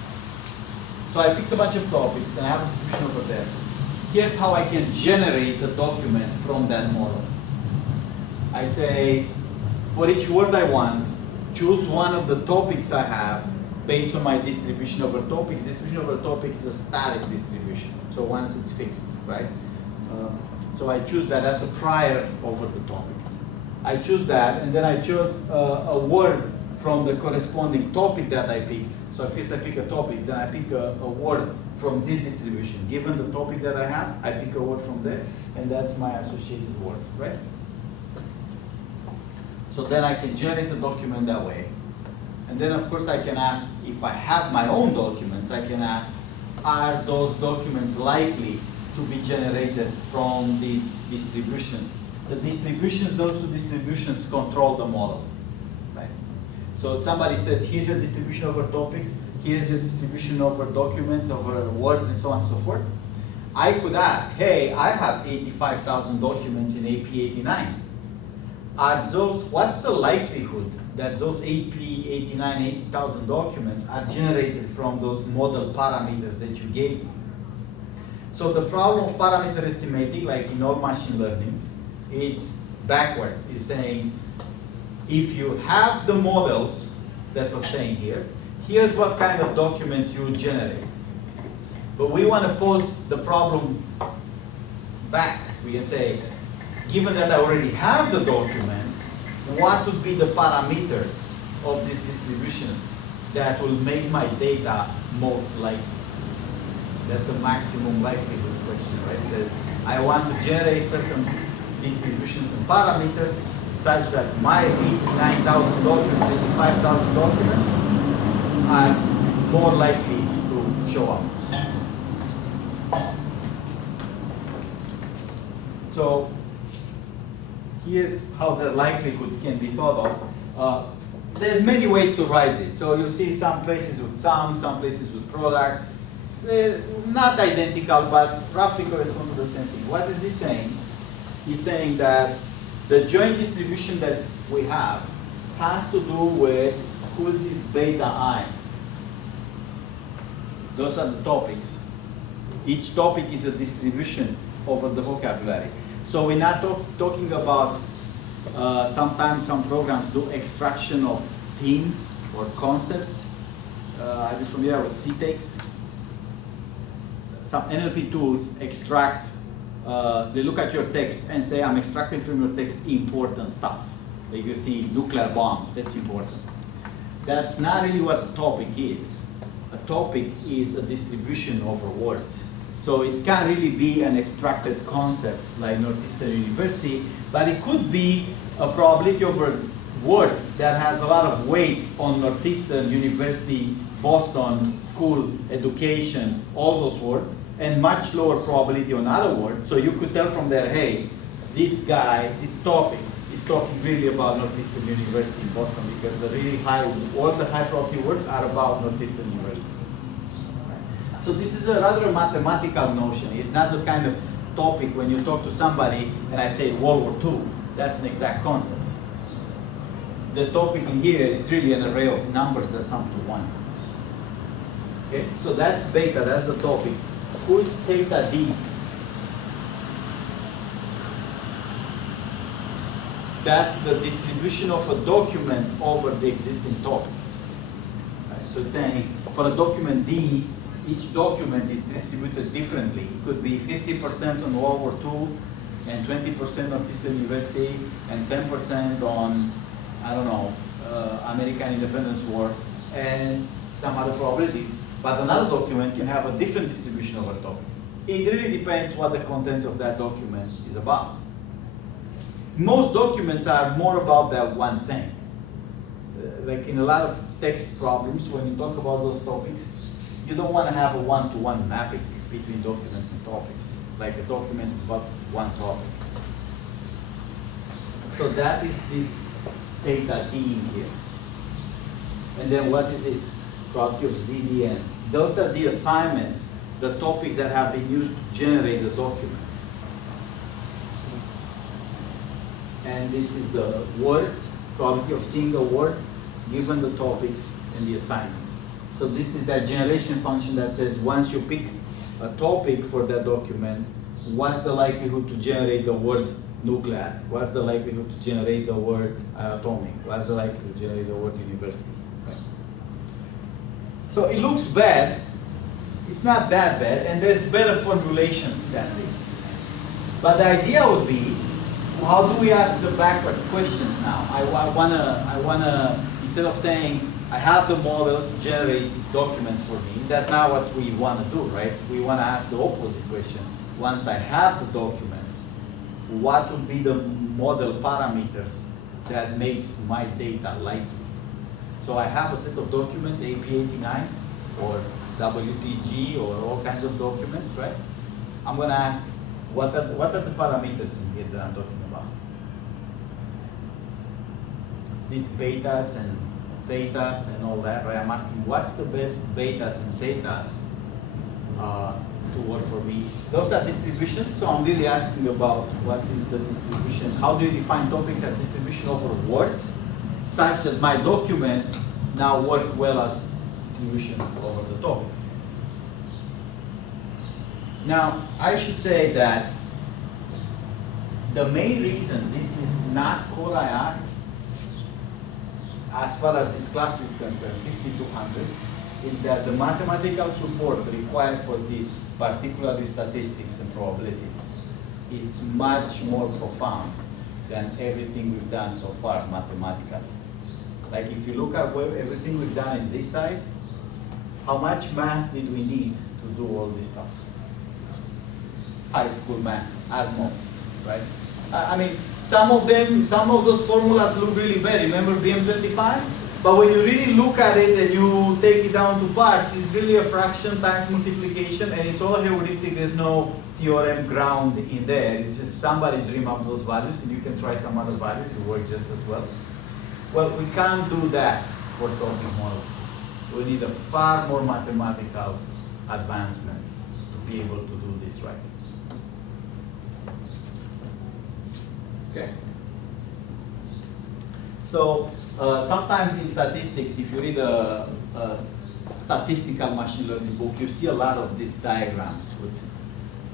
So I fix a bunch of topics and I have a distribution over there. Here's how I can generate a document from that model. I say, for each word I want, choose one of the topics I have based on my distribution over topics. Distribution over topics is a static distribution, so once it's fixed, right? So I choose that, that's a prior over the topics. I choose that, and then I choose a word from the corresponding topic that I picked. So if I pick a topic, then I pick a word from this distribution. Given the topic that I have, I pick a word from there, and that's my associated word, right? So then I can generate a document that way. And then of course I can ask, if I have my own documents, I can ask, are those documents likely to be generated from these distributions? The distributions, those 2 distributions control the model, right? So somebody says, here's your distribution over topics, here's your distribution over documents, over words, and so on and so forth. I could ask, hey, I have 85,000 documents in AP89. Are those, what's the likelihood that those AP89, 80,000 documents are generated from those model parameters that you gave me? So the problem of parameter estimating, like in all machine learning, it's backwards. It's saying, if you have the models, that's what's saying here, here's what kind of documents you would generate. But we want to pose the problem back. We can say, given that I already have the documents, what would be the parameters of these distributions that will make my data most likely? That's a maximum likelihood question, right? It says, I want to generate certain distributions and parameters such that my 89,000 documents, 85,000 documents are more likely to show up. So here's how the likelihood can be thought of. There's many ways to write this. So you see some places with some places with products. They're not identical, but roughly correspond to the same thing. What is this saying? It's saying that the joint distribution that we have has to do with who's this beta I. Those are the topics. Each topic is a distribution over the vocabulary. So we're not talking about, sometimes some programs do extraction of themes or concepts. Are you familiar with CTEX? Some NLP tools extract, they look at your text and say, I'm extracting from your text important stuff. Like you see nuclear bomb, that's important. That's not really what the topic is. A topic is a distribution over words. So it can't really be an extracted concept like Northeastern University, but it could be a probability over words that has a lot of weight on Northeastern University, Boston, school, education, all those words, and much lower probability on other words. So you could tell from there, hey, this guy, this topic, is talking really about Northeastern University in Boston because the really high, all the high probability words are about Northeastern University. So this is a rather mathematical notion. It's not the kind of topic when you talk to somebody and I say World War II. That's an exact concept. The topic in here is really an array of numbers that sum to 1. Okay, so that's beta, that's the topic. Who is theta D? That's the distribution of a document over the existing topics. Right, so it's saying for a document D, each document is distributed differently. It could be 50% on World War II, and 20% on Eastern University, and 10% on, I don't know, American Independence War, and some other probabilities. But another document can have a different distribution over topics. It really depends what the content of that document is about. Most documents are more about that one thing. Like in a lot of text problems, when you talk about those topics, you don't want to have a one-to-one mapping between documents and topics. Like a document is about one topic. So that is this theta D in here. And then what is it? Probability of ZDN. Those are the assignments, the topics that have been used to generate the document. And this is the words, probability of seeing a word, given the topics and the assignments. So this is that generation function that says once you pick a topic for that document, what's the likelihood to generate the word nuclear? What's the likelihood to generate the word atomic? What's the likelihood to generate the word university? Okay. So it looks bad. It's not that bad, and there's better formulations than this. But the idea would be, how do we ask the backwards questions now? I wanna, instead of saying, I have the models generate documents for me, that's not what we want to do, right? We want to ask the opposite question. Once I have the documents, what would be the model parameters that makes my data likely? So I have a set of documents, AP89 or WPG or all kinds of documents, right? I'm going to ask, what are the parameters in here that I'm talking about? These betas and thetas and all that, right? I'm asking what's the best betas and thetas to work for me. Those are distributions, so I'm really asking about what is the distribution. How do you define topic as distribution over words such that my documents now work well as distribution over the topics. Now, I should say that the main reason this is not core IR, as far as this class is concerned, 6200, is that the mathematical support required for this, particularly statistics and probabilities, is much more profound than everything we've done so far mathematically. Like if you look at everything we've done in this side, how much math did we need to do all this stuff? High school math, at most, right? I mean, some of those formulas look really bad. Remember BM25? But when you really look at it and you take it down to parts, it's really a fraction times multiplication, and it's all heuristic. There's no theorem ground in there. It's just somebody dream up those values, and you can try some other values. It works just as well. Well, we can't do that for topic models. We need a far more mathematical advancement to be able to do this right. Okay. So sometimes in statistics, if you read a statistical machine learning book, you see a lot of these diagrams with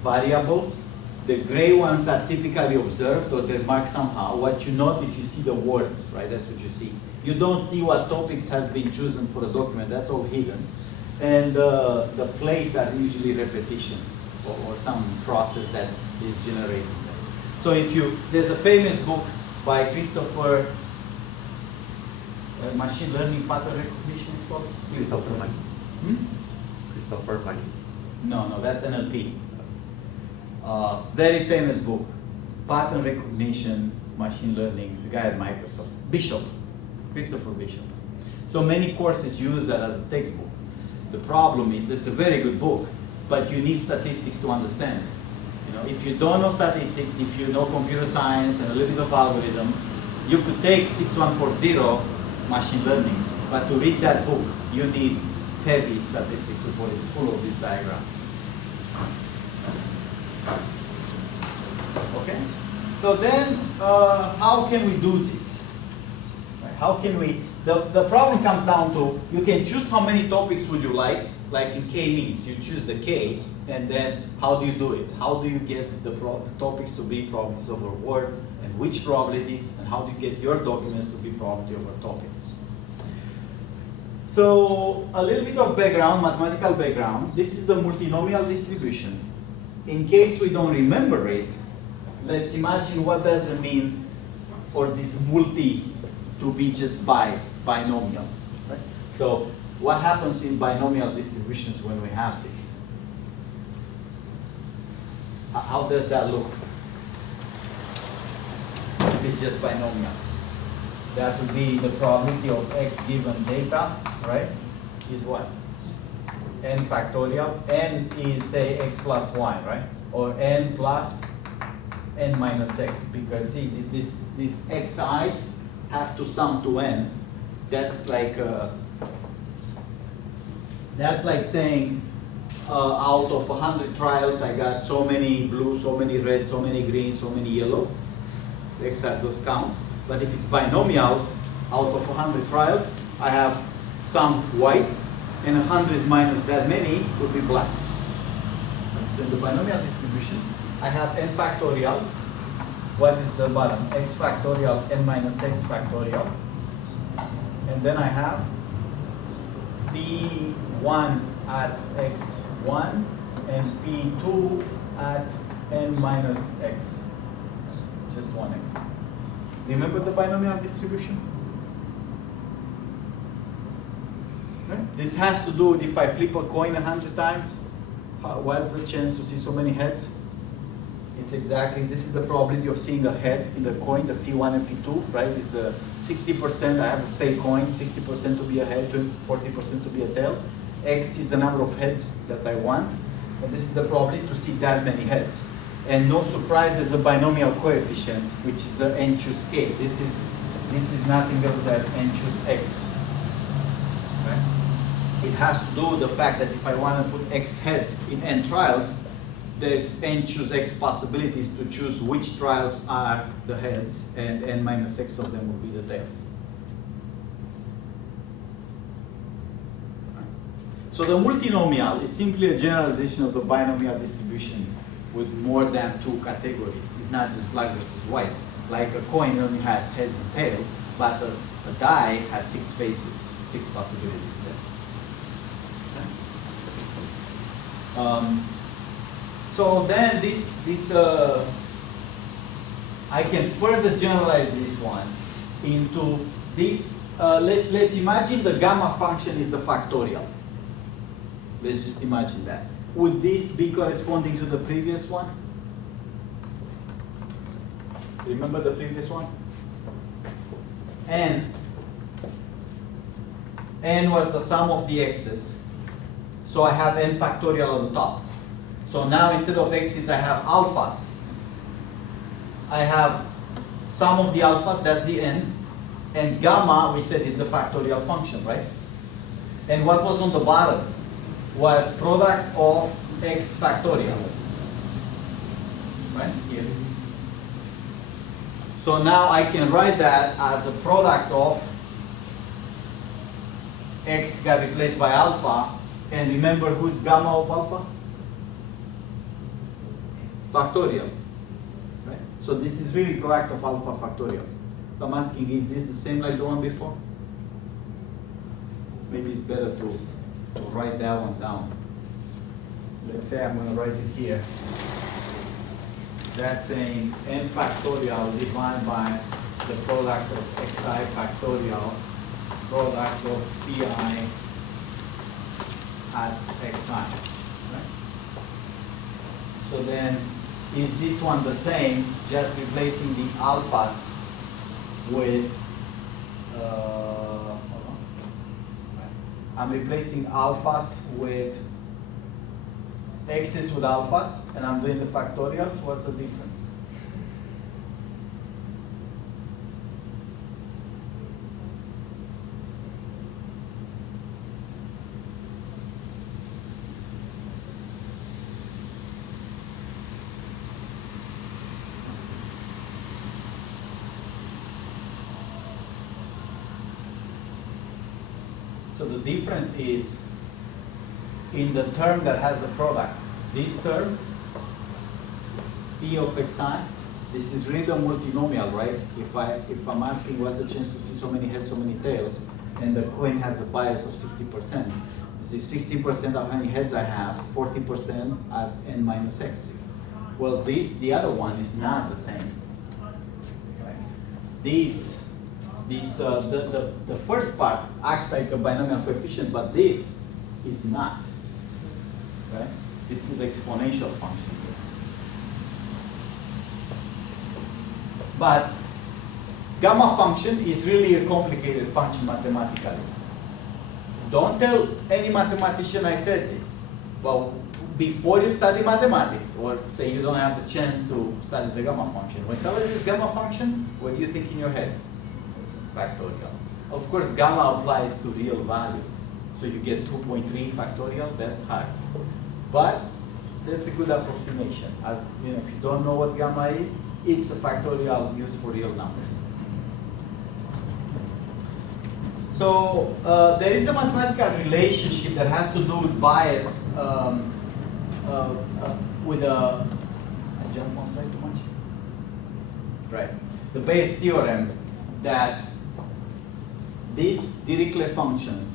variables. The gray ones are typically observed or they're marked somehow. What you notice, you see the words, right? That's what you see. You don't see what topics has been chosen for the document. That's all hidden. And the plates are usually repetition or some process that is generating them. So if you, there's a famous book by Christopher, machine learning pattern recognition is called? Christopher Money. Hmm? Christopher Money. No, that's NLP. Very famous book, pattern recognition, machine learning. It's a guy at Microsoft, Bishop, Christopher Bishop. So many courses use that as a textbook. The problem is it's a very good book, but you need statistics to understand it. You know, if you don't know statistics, if you know computer science and a little bit of algorithms, you could take 6140 machine learning, but to read that book, you need heavy statistics support. It's full of these diagrams. Okay, so then how can we do this? Right? How can we, the problem comes down to, you can choose how many topics would you like in k-means, you choose the k, and then how do you do it? How do you get the topics to be probabilities over words, and which probabilities, and how do you get your documents to be probability over topics? So a little bit of background, mathematical background. This is the multinomial distribution. In case we don't remember it, let's imagine what does it mean for this multi to be just binomial. Right? So what happens in binomial distributions when we have this? How does that look? If it's just binomial. That would be the probability of x given data, right? Is what? N factorial. N is, say, x plus 1, right? Or n plus n minus x. Because see, these xi's have to sum to n. That's like saying out of 100 trials, I got so many blue, so many red, so many green, so many yellow. Exact those counts. But if it's binomial, out of 100 trials, I have some white, and 100 minus that many would be black. So in the binomial distribution, I have n factorial. What is the bottom? X factorial, n minus x factorial. And then I have phi 1 at x1 and phi 2 at n minus x. Just 1x. Remember the binomial distribution? Right? This has to do with if I flip a coin 100 times, what's the chance to see so many heads? It's exactly, this is the probability of seeing a head in the coin, the phi 1 and phi 2, right? It's the 60%, I have a fake coin, 60% to be a head, 40% to be a tail. X is the number of heads that I want, and this is the probability to see that many heads. And no surprise, there's a binomial coefficient, which is the n choose k. This is nothing else than n choose x. Right? It has to do with the fact that if I want to put x heads in n trials, there's n choose x possibilities to choose which trials are the heads, and n minus x of them will be the tails. Right? So the multinomial is simply a generalization of the binomial distribution with more than 2 categories. It's not just black versus white. Like a coin only had heads and tail, but a die has 6 faces, 6 possibilities there. Okay. So then I can further generalize this one into this. Let's imagine the gamma function is the factorial. Let's just imagine that. Would this be corresponding to the previous one? Remember the previous one? N n was the sum of the x's. So I have n factorial on the top. So now instead of x's, I have alphas. I have sum of the alphas, that's the n. And gamma, we said, is the factorial function, right? And what was on the bottom was product of x factorial. Right here. So now I can write that as a product of x got replaced by alpha. And remember who's gamma of alpha? Factorial. Right? So this is really product of alpha factorials. So I'm asking, is this the same like the one before? Maybe it's better to write that one down. Let's say I'm going to write it here. That's saying n factorial divided by the product of xi factorial, product of pi at xi. Right? So then, is this one the same, just replacing the alphas with, hold on. I'm replacing alphas with x's with alphas, and I'm doing the factorials. What's the difference? So the difference is in the term that has a product. This term, p of xi, this is really a multinomial, right? If I'm asking what's the chance to see so many heads, so many tails, and the coin has a bias of 60%, this is 60% of how many heads I have, 40% at n minus x. Well, the other one is not the same. Right? The first part acts like a binomial coefficient, but this is not. Right? This is the exponential function here. But gamma function is really a complicated function mathematically. Don't tell any mathematician I said this. Well, before you study mathematics, or say you don't have the chance to study the gamma function, when somebody says gamma function, what do you think in your head? Factorial. Of course, gamma applies to real values. So you get 2.3 factorial, that's hard. But that's a good approximation. As you know, if you don't know what gamma is, it's a factorial used for real numbers. So there is a mathematical relationship that has to do with bias with a. I jumped one slide too much. Right. The Bayes theorem that this Dirichlet function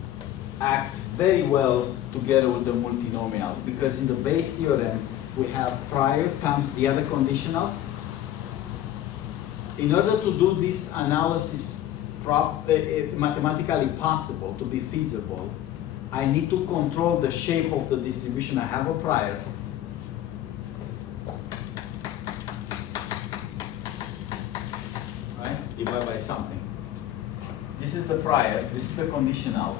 acts very well together with the multinomial, because in the Bayes theorem we have prior times the other conditional. In order to do this analysis mathematically possible, to be feasible, I need to control the shape of the distribution. I have a prior. Right? Divide by something. This is the prior, this is the conditional.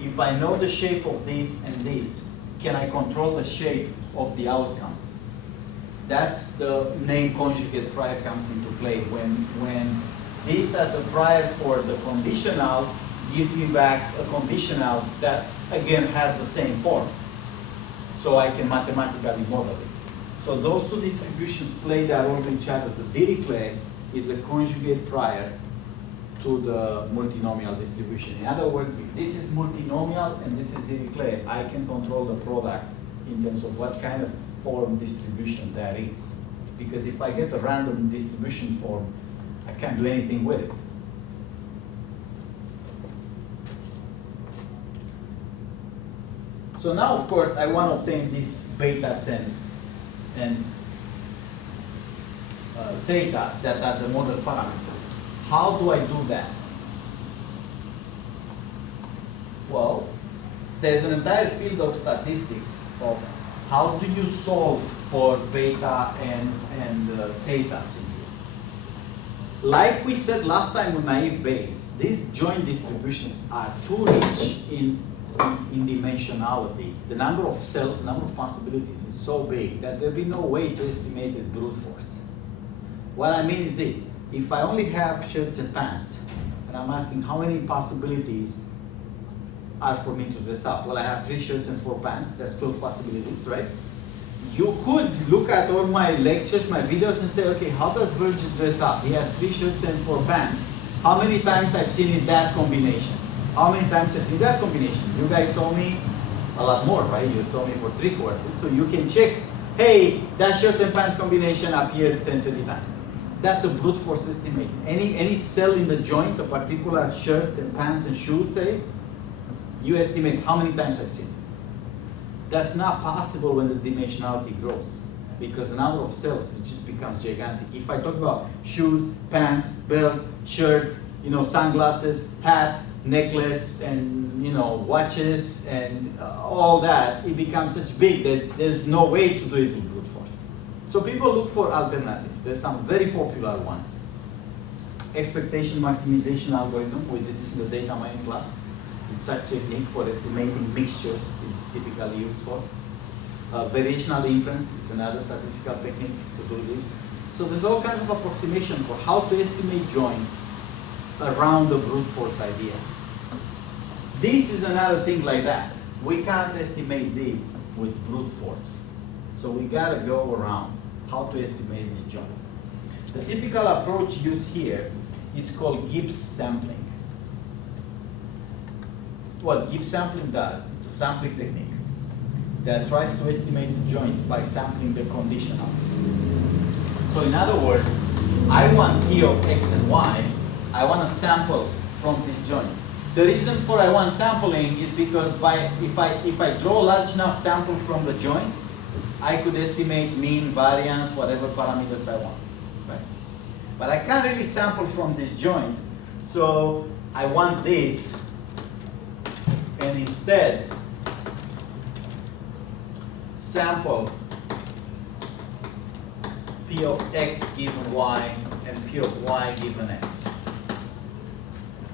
If I know the shape of this and this, can I control the shape of the outcome? That's the name conjugate prior comes into play. When this as a prior for the conditional gives me back a conditional that again has the same form. So I can mathematically model it. So those two distributions play that role in each other. The Dirichlet is a conjugate prior to the multinomial distribution. In other words, if this is multinomial and this is Dirichlet, I can control the product in terms of what kind of form distribution that is. Because if I get a random distribution form, I can't do anything with it. So now, of course, I want to obtain these betas and thetas that are the model parameters. How do I do that? Well, there's an entire field of statistics of how do you solve for beta and thetas in here. like we said last time with naive Bayes, these joint distributions are too rich in dimensionality. The number of cells, the number of possibilities is so big that there'll be no way to estimate it brute force. What I mean is this: if I only have shirts and pants, and I'm asking how many possibilities are for me to dress up. Well, I have 3 shirts and 4 pants. That's 12 possibilities, right? You could look at all my lectures, my videos, and say, okay, how does Virgil dress up? He has 3 shirts and 4 pants. How many times I've seen in that combination? How many times I've seen that combination? You guys saw me a lot more, right? You saw me for 3 courses. So you can check, hey, that shirt and pants combination appeared 10, 20 times. That's a brute force estimate. Any cell in the joint, a particular shirt and pants and shoes, say, you estimate how many times I've seen it. That's not possible when the dimensionality grows, because the number of cells it just becomes gigantic. If I talk about shoes, pants, belt, shirt, sunglasses, hat, necklace, and watches, and all that, it becomes such big that there's no way to do it with brute force. So people look for alternatives. There's some very popular ones. Expectation maximization algorithm, we did this in the data mining class. It's such a technique for estimating mixtures is typically used for. Variational inference, it's another statistical technique to do this. So there's all kinds of approximation for how to estimate joints around the brute force idea. This is another thing like that. We can't estimate this with brute force. So we gotta go around how to estimate this joint. The typical approach used here is called Gibbs sampling. What Gibbs sampling does, it's a sampling technique that tries to estimate the joint by sampling the conditionals. So in other words, I want P of X and Y, I want to sample from this joint. The reason for I want sampling is because if I draw a large enough sample from the joint, I could estimate mean, variance, whatever parameters I want, right? But I can't really sample from this joint, so I want this. And instead, sample P of X given Y and P of Y given X.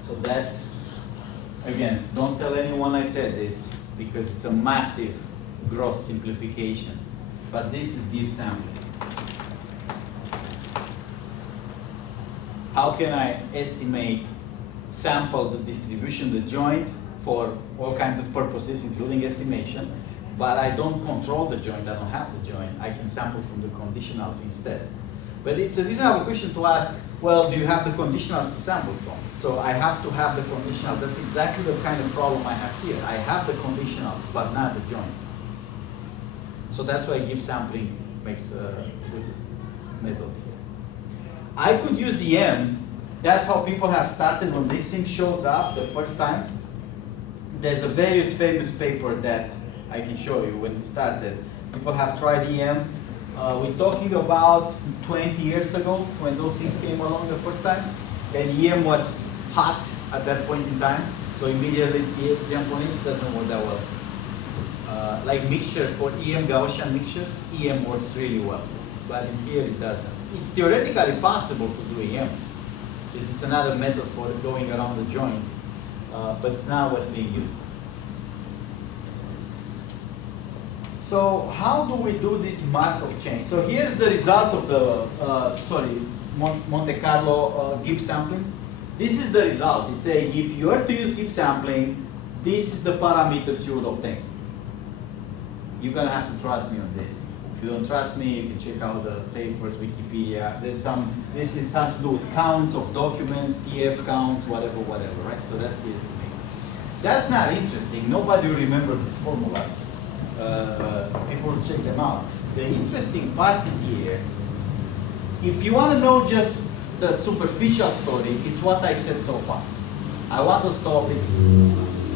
So that's, again, don't tell anyone I said this because it's a massive gross simplification. But this is Gibbs sampling. How can I estimate, sample the distribution, the joint, for all kinds of purposes, including estimation, but I don't control the joint, I don't have the joint, I can sample from the conditionals instead. But it's a reasonable question to ask, well, do you have the conditionals to sample from? So I have to have the conditionals. That's exactly the kind of problem I have here. I have the conditionals, but not the joint. So that's why Gibbs sampling makes a good method here. I could use EM. That's how people have started when this thing shows up the first time. There's a very famous paper that I can show you when it started. People have tried EM. We're talking about 20 years ago when those things came along the first time. And EM was hot at that point in time. So immediately EM jumped on it. It doesn't work that well. Like mixture for EM Gaussian mixtures, EM works really well. But in here it doesn't. It's theoretically possible to do EM. It's another method for going around the joint. But it's not what's being used. So how do we do this Markov chain? So here's the result of the, Monte Carlo Gibbs sampling. This is the result. It's saying if you are to use Gibbs sampling, this is the parameters you will obtain. You're gonna have to trust me on this. If you don't trust me, you can check out the papers, Wikipedia. There's some, this has to do with counts of documents, TF counts, whatever, right? So that's the estimate. That's not interesting. Nobody will remember these formulas. People will check them out. The interesting part in here, if you want to know just the superficial story, it's what I said so far. I want those topics.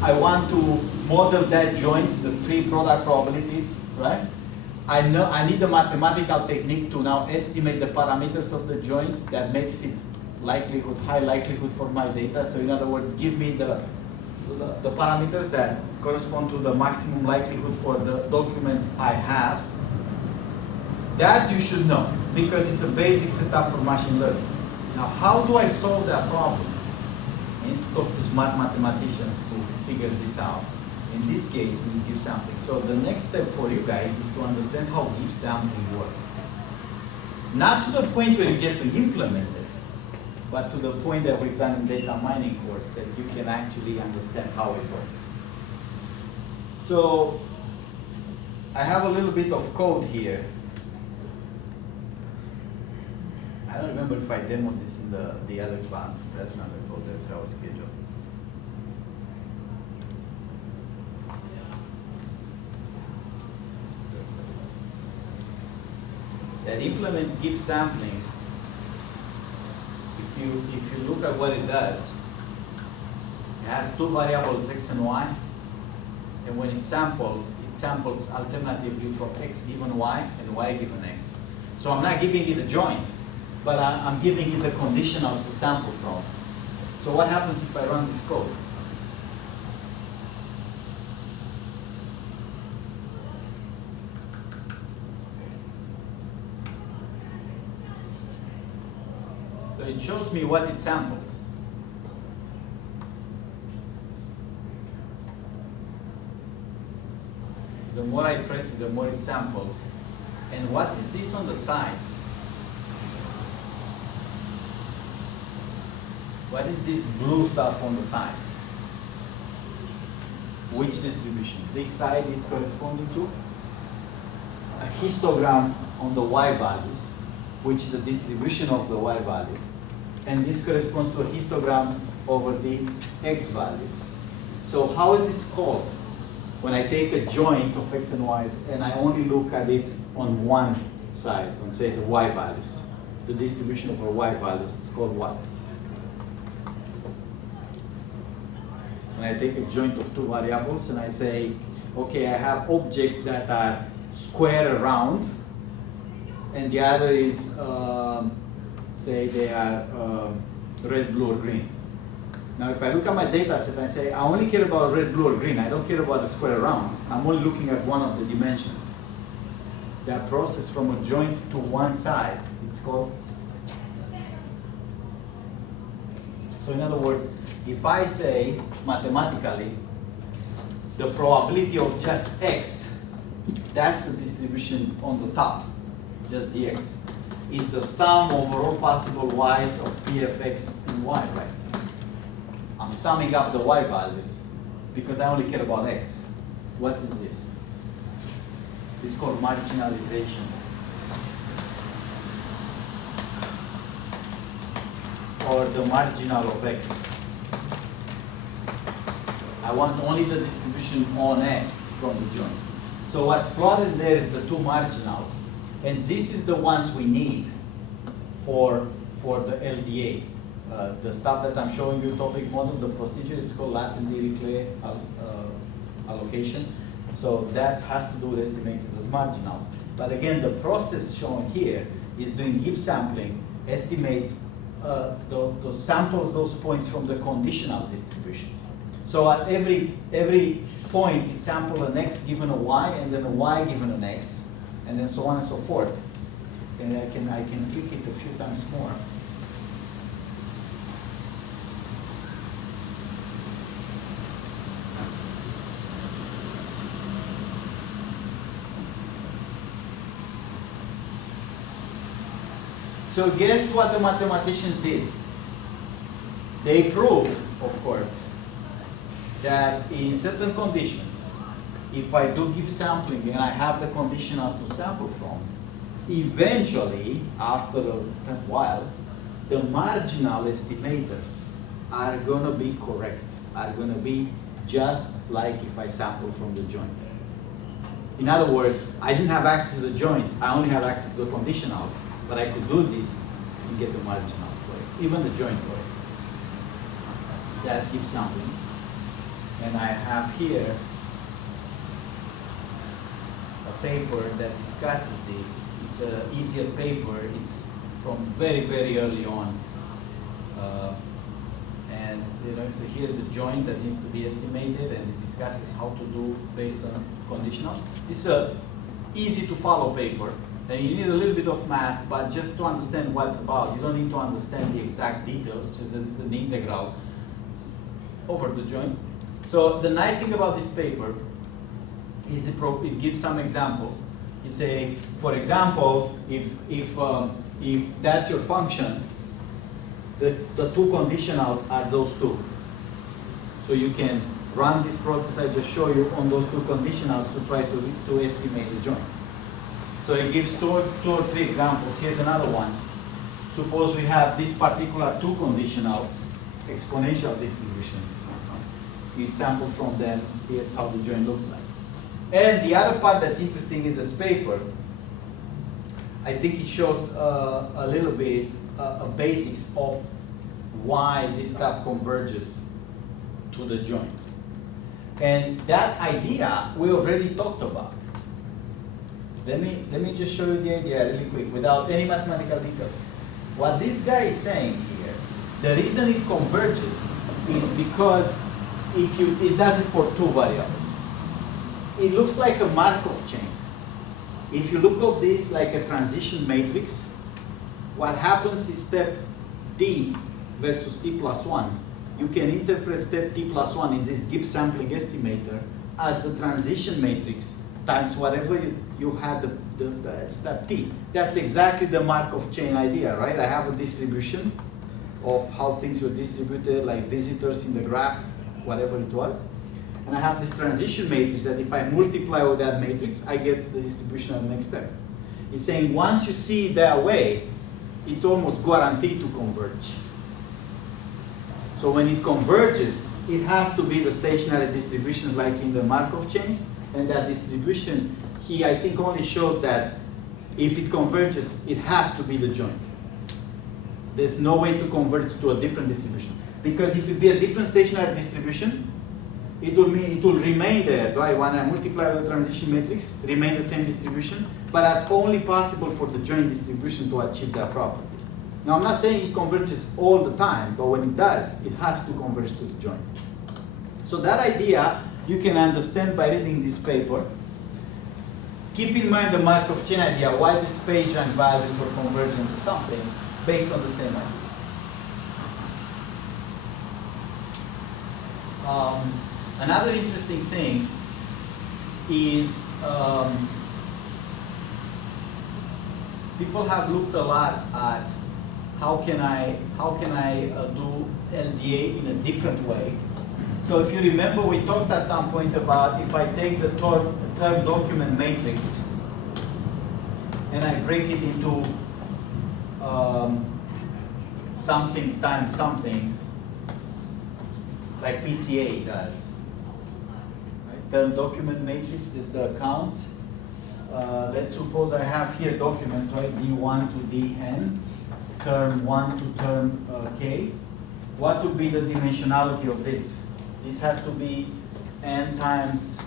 I want to model that joint, the 3 product probabilities, right? I know I need a mathematical technique to now estimate the parameters of the joint that makes it likelihood, high likelihood for my data. So in other words, give me the parameters that correspond to the maximum likelihood for the documents I have. That you should know because it's a basic setup for machine learning. Now, how do I solve that problem? I need to talk to smart mathematicians to figure this out. In this case, we use give sampling. So the next step for you guys is to understand how give sampling works. Not to the point where you get to implement it, but to the point that we've done in data mining course, that you can actually understand how it works. So I have a little bit of code here. I don't remember if I demoed this in the other class. That's not the code, that's our schedule. That implements give sampling. If you look at what it does, it has two variables, x and y, and when it samples alternatively from x given y and y given x. So I'm not giving it a joint, but I'm giving it the conditionals to sample from. So what happens if I run this code? So it shows me what it sampled. The more I press it, the more it samples. And what is this on the sides? What is this blue stuff on the side? Which distribution? This side is corresponding to a histogram on the y values, which is a distribution of the y values. And this corresponds to a histogram over the x values. So how is this called? When I take a joint of x and y's and I only look at it on one side, on say the y values, the distribution of our y values, it's called what? When I take a joint of two variables and I say, okay, I have objects that are square around, and the other is, say they are red, blue, or green. Now if I look at my data set and I say, I only care about red, blue, or green, I don't care about the square rounds, I'm only looking at one of the dimensions. That process from a joint to one side, it's called. So in other words, if I say mathematically, the probability of just x, that's the distribution on the top, just dx, is the sum over all possible y's of p of x and y, right? I'm summing up the y values because I only care about x. What is this? It's called marginalization. Or the marginal of x. I want only the distribution on x from the joint. So what's plotted there is the two marginals. And this is the ones we need for the LDA. The stuff that I'm showing you, topic model, the procedure is called Latin-Dirichlet allocation. So that has to do with estimating those marginals. But again, the process shown here is doing give sampling, estimates those samples, those points from the conditional distributions. So at every point, it sample an x given a y, and then a y given an x, and then so on and so forth. And I can click it a few times more. So guess what the mathematicians did? They proved, of course, that in certain conditions, if I do give sampling and I have the conditionals to sample from, eventually, after a while, the marginal estimators are going to be correct, are going to be just like if I sample from the joint. In other words, I didn't have access to the joint, I only have access to the conditionals. But I could do this and get the marginals correct, even the joint correct. That's give sampling. And I have here a paper that discusses this. It's an easier paper. It's from very, very early on. And so here's the joint that needs to be estimated, and it discusses how to do based on conditionals. It's a easy to follow paper. And you need a little bit of math, but just to understand what it's about. You don't need to understand the exact details, just that it's an integral over the joint. So the nice thing about this paper is it gives some examples. You say, for example, if that's your function, the two conditionals are those two. So you can run this process I just showed you on those two conditionals to try to estimate the joint. So it gives two or three examples. Here's another one. Suppose we have these particular two conditionals, exponential distributions. We sample from them. Here's how the joint looks like. And the other part that's interesting in this paper, I think it shows a little bit a basics of why this stuff converges to the joint. And that idea we already talked about. Let me just show you the idea really quick without any mathematical details. What this guy is saying here, the reason it converges is because it does it for two variables. It looks like a Markov chain. If you look at this like a transition matrix, what happens is step t versus t plus 1. You can interpret step t plus 1 in this Gibbs sampling estimator as the transition matrix times whatever you had the step t. That's exactly the Markov chain idea, right? I have a distribution of how things were distributed, like visitors in the graph, whatever it was. And I have this transition matrix that if I multiply with that matrix, I get the distribution at the next step. It's saying once you see it that way, it's almost guaranteed to converge. So when it converges, it has to be the stationary distribution like in the Markov chains. And that distribution, he I think only shows that if it converges, it has to be the joint. There's no way to convert to a different distribution. Because if it be a different stationary distribution, it will remain there, right? When I multiply with the transition matrix, remain the same distribution, but that's only possible for the joint distribution to achieve that property. Now I'm not saying it converges all the time, but when it does, it has to converge to the joint. So that idea you can understand by reading this paper. Keep in mind the Markov chain idea, why the space rank values were converging to something based on the same idea. Another interesting thing is people have looked a lot at how can I do LDA in a different way. So if you remember, we talked at some point about if I take the term document matrix and I break it into something times something, like PCA does. Right? Term document matrix is the account. Let's suppose I have here documents, right? D1 to Dn, term 1 to term k. What would be the dimensionality of this? This has to be n times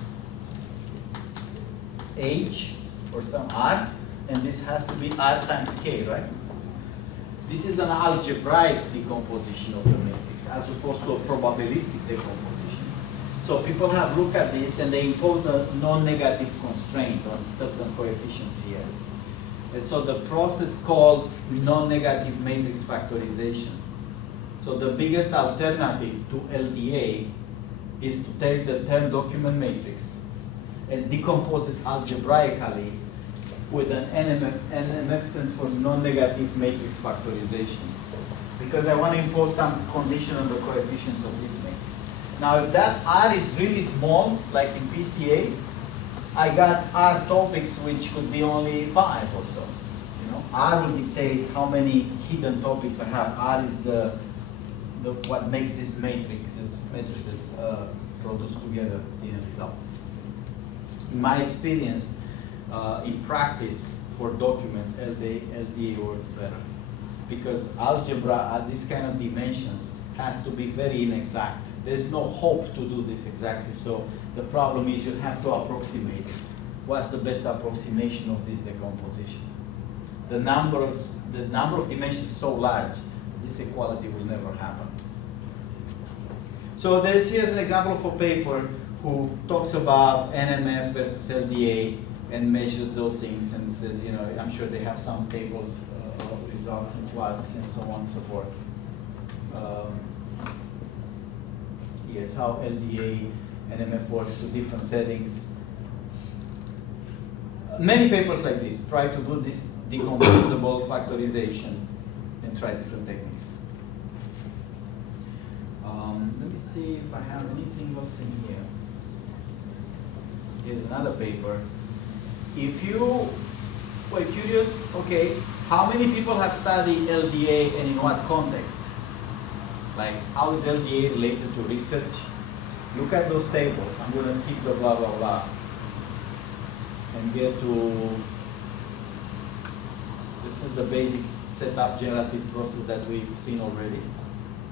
h or some r, and this has to be r times k, right? This is an algebraic decomposition of the matrix as opposed to a probabilistic decomposition. So people have looked at this and they impose a non-negative constraint on certain coefficients here. And so the process called non-negative matrix factorization. So the biggest alternative to LDA is to take the term document matrix and decompose it algebraically with an NMF stands for non-negative matrix factorization. Because I want to impose some condition on the coefficients of this matrix. Now if that R is really small, like in PCA, I got R topics which could be only 5 or so. You know, R will dictate how many hidden topics I have. R is the what makes these matrices produce together in a result. In my experience, in practice for documents, LDA works better because algebra at this kind of dimensions has to be very inexact. There's no hope to do this exactly, so the problem is you have to approximate it. What's the best approximation of this decomposition? The number of dimensions is so large, this equality will never happen. So here's an example of a paper who talks about NMF versus LDA and measures those things and says, you know, I'm sure they have some tables of results and plots and so on and so forth. Here's how LDA and MF works with different settings. Many papers like this try to do this decomposable factorization and try different techniques. Let me see if I have anything else in here. Here's another paper. If you were curious, okay, how many people have studied LDA and in what context? Like, how is LDA related to research? Look at those tables. I'm going to skip the blah, blah, blah. And get to, this is the basic setup generative process that we've seen already.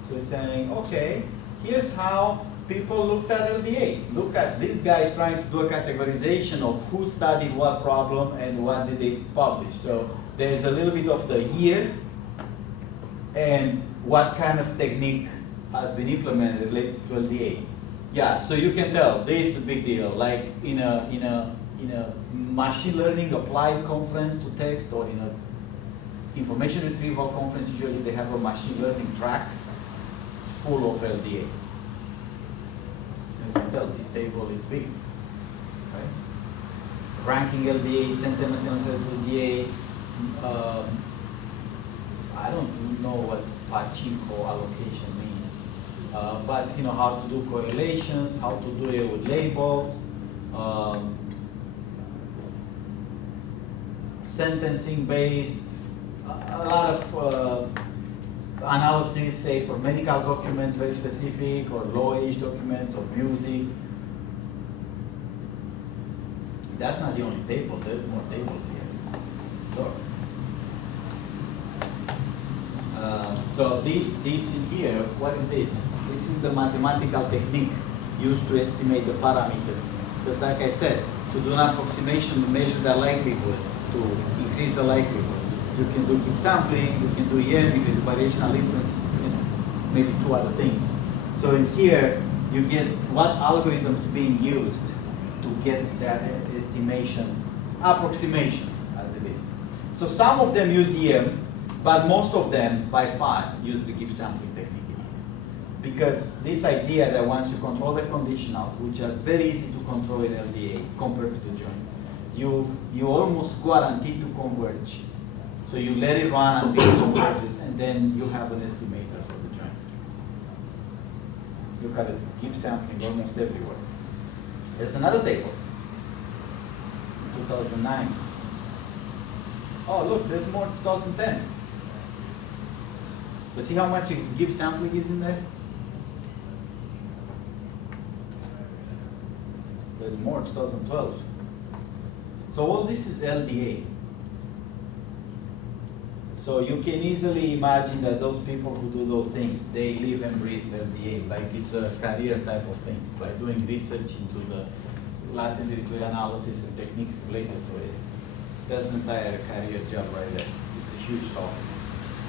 So it's saying, okay, here's how people looked at LDA. Look at these guys trying to do a categorization of who studied what problem and what did they publish. So there's a little bit of the year and what kind of technique has been implemented related to LDA. Yeah, so you can tell this is a big deal. Like in a machine learning applied conference to text, or in a information retrieval conference, usually they have a machine learning track. It's full of LDA. You can tell this table is big, right? Ranking LDA, sentiment analysis LDA. I don't know what pachinko allocation means, but you know how to do correlations, how to do it with labels, sentencing based, a lot of analysis, say for medical documents, very specific, or law-ish documents, or music. That's not the only table. There's more tables here. Sure. So this in here, what is this? This is the mathematical technique used to estimate the parameters. Because like I said, to do an approximation to measure the likelihood, to increase the likelihood. You can do keep sampling, you can do EM, you can do variational inference, you know, maybe two other things. So in here, you get what algorithms being used to get that estimation, approximation as it is. So some of them use EM, but most of them, by far, use the Gibbs sampling technique. Because this idea that once you control the conditionals, which are very easy to control in LDA compared to the joint, you almost guarantee to converge. So you let it run until it converges, and then you have an estimator for the joint. Look at it, Gibbs sampling almost everywhere. There's another table, 2009. Oh, look, there's more 2010. But see how much Gibbs sampling is in there? There's more, 2012. So all this is LDA. So you can easily imagine that those people who do those things, they live and breathe LDA, like it's a career type of thing, by doing research into the latent retrieval analysis and techniques related to it. That's an entire career job right there. It's a huge topic.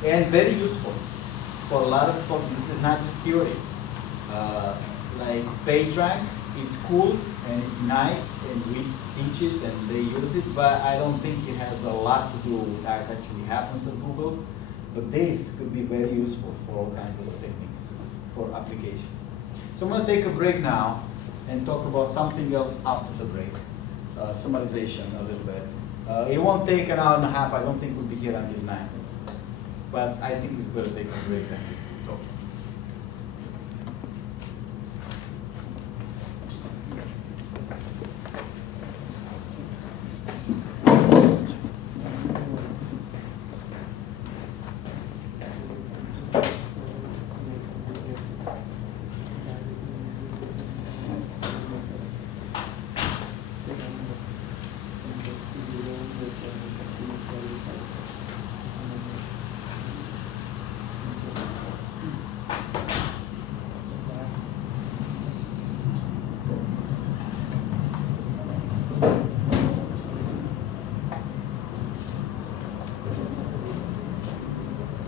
And very useful for a lot of topics. This is not just theory. Like PageRank, it's cool and it's nice and we teach it and they use it, but I don't think it has a lot to do with what actually happens at Google. But this could be very useful for all kinds of techniques, for applications. So I'm going to take a break now and talk about something else after the break. Summarization a little bit. It won't take an hour and a half. I don't think we'll be here until 9. But I think it's better to take a break than just talk.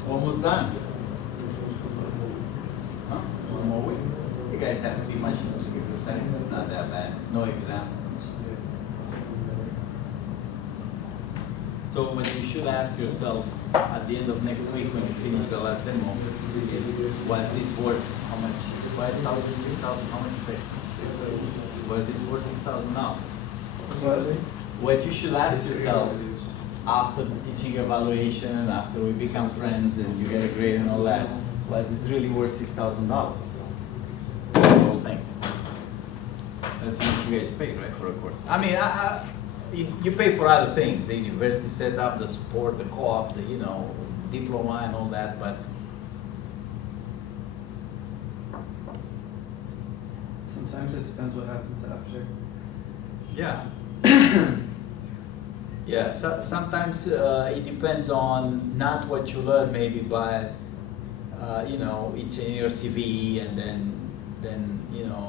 Almost done. Huh? One more week. You guys have 3 machine exercises. It's not that bad. No exam. So what you should ask yourself at the end of next week when you finish the last demo is, was this worth how much? 5,000, 6,000, how much you pay? Was this worth $6,000? What you should ask yourself after the teaching evaluation, after we become friends and you get a grade and all that, was this really worth $6,000? The whole thing. That's what you guys pay, right, for a course. I mean, you pay for other things, the university setup, the support, the co-op, the diploma and all that, but Sometimes it depends what happens after. yeah. Yeah, sometimes it depends on not what you learn maybe, but it's in your CV, and then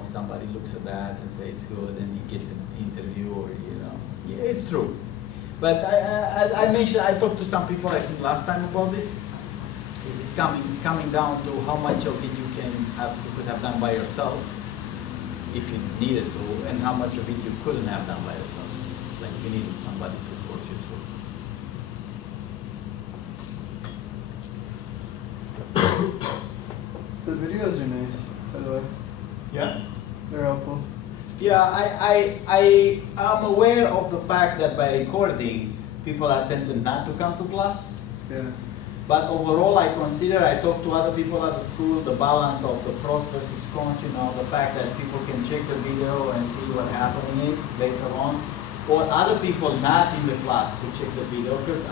somebody looks at that and say it's good, and you get the interview, or yeah, it's true. But as I mentioned, I talked to some people I think last time about this. Is it coming down to how much of it you could have done by yourself if you needed to, and how much of it you couldn't have done by yourself, like you needed somebody to force you through. The videos are nice, by the way. Yeah. They're helpful. Yeah, I am aware of the fact that by recording, people are tempted not to come to class. Yeah. But overall, I talk to other people at the school, the balance of the pros versus cons, the fact that people can check the video and see what happened in it later on. Or other people not in the class could check the video, because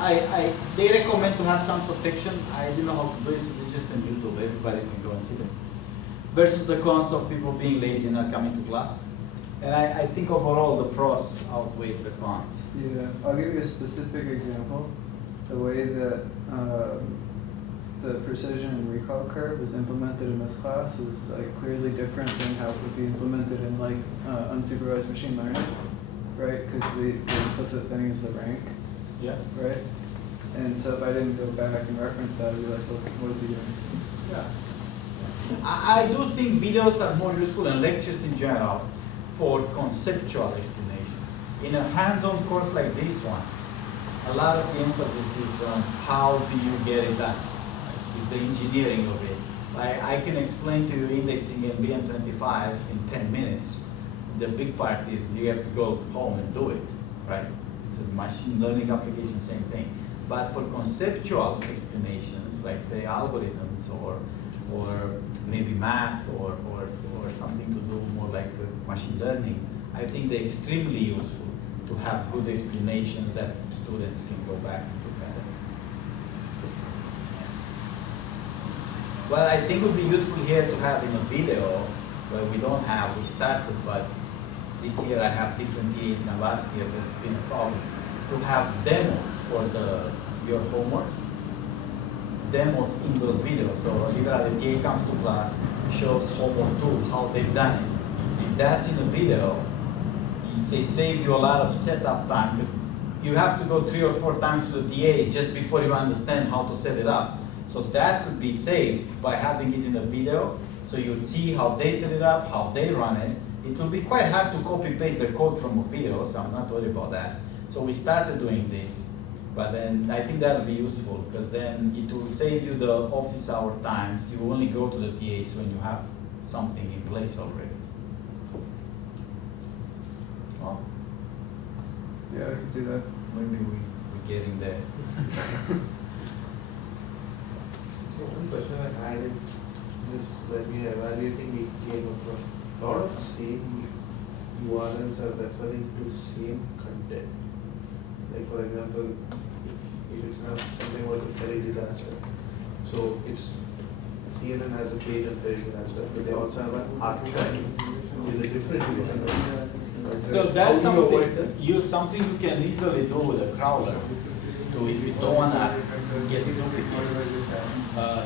they recommend to have some protection. I don't know how to do it, so they just on YouTube, everybody can go and see them. Versus the cons of people being lazy and not coming to class. And I think overall the pros outweighs the cons. Yeah, I'll give you a specific example. The way that the precision and recall curve is implemented in this class is clearly different than how it would be implemented in unsupervised machine learning, right? Because the implicit thing is the rank, Yeah. right? And so if I didn't go back and reference that, I'd be like, well, what is he doing? Yeah. I do think videos are more useful, and lectures in general, for conceptual explanations. In a hands-on course like this one, a lot of the emphasis is on how do you get it done. It's the engineering of it. I can explain to you indexing in BM25 in 10 minutes. The big part is you have to go home and do it, right? It's a machine learning application, same thing. But for conceptual explanations, like say algorithms or maybe math or something to do more like machine learning, I think they're extremely useful to have good explanations that students can go back and look at it. Well, I think it would be useful here to have in a video, where we started, but this year I have different years than last year, that's been a problem, to have demos for your homeworks. Demos in those videos. So literally the TA comes to class, shows homework 2, how they've done it. If that's in a video, they save you a lot of setup time, because you have to go 3 or 4 times to the TAs just before you understand how to set it up. So that could be saved by having it in a video, so you would see how they set it up, how they run it. It will be quite hard to copy paste the code from a video, so I'm not worried about that. So we started doing this. But then I think that'll be useful, because then it will save you the office hour times. You only go to the TAs when you have something in place already. Well, Yeah, I can see that. maybe we're getting there. So one question I had is this: when we are evaluating ETA, a lot of same URLs are referring to same content. Like for example, if it's not something about a ferry disaster, so it's CNN has a page on ferry disaster, but they also have an archive. Is it different? So that's something you can easily do with a crawler. To if you don't want to get duplicates,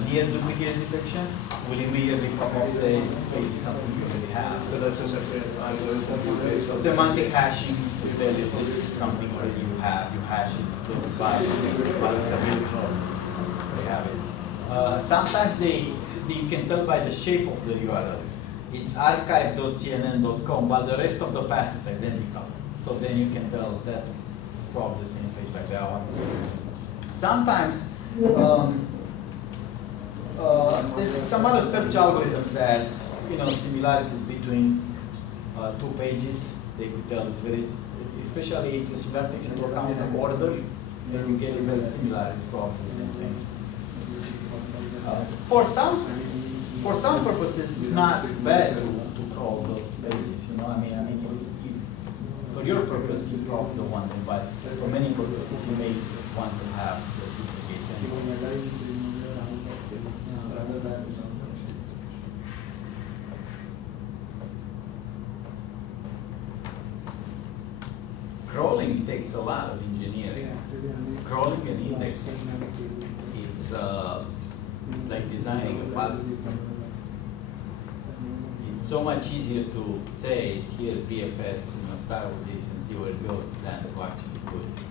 near duplicates detection will immediately pop up say this page is something you already have. So that's a separate algorithm. Semantic hashing will tell you this is something already you have. You hash it, those values are really close. They have it. Sometimes you can tell by the shape of the URL. It's archive.cnn.com, but the rest of the path is identical. So then you can tell that's it's probably the same page like that one. Sometimes there's some other search algorithms that, similarities between two pages, they could tell it's very, especially if the similar takes into account the order, then you get it very similar, it's probably the same thing. For some purposes, it's not bad to crawl those pages, I mean, if for your purpose, you probably don't want them, but for many purposes, you may want to have the duplicates anyway. Crawling takes a lot of engineering. Crawling and indexing, it's like designing a file system. It's so much easier to say, here's BFS, start with this and see where it goes, than to actually do it.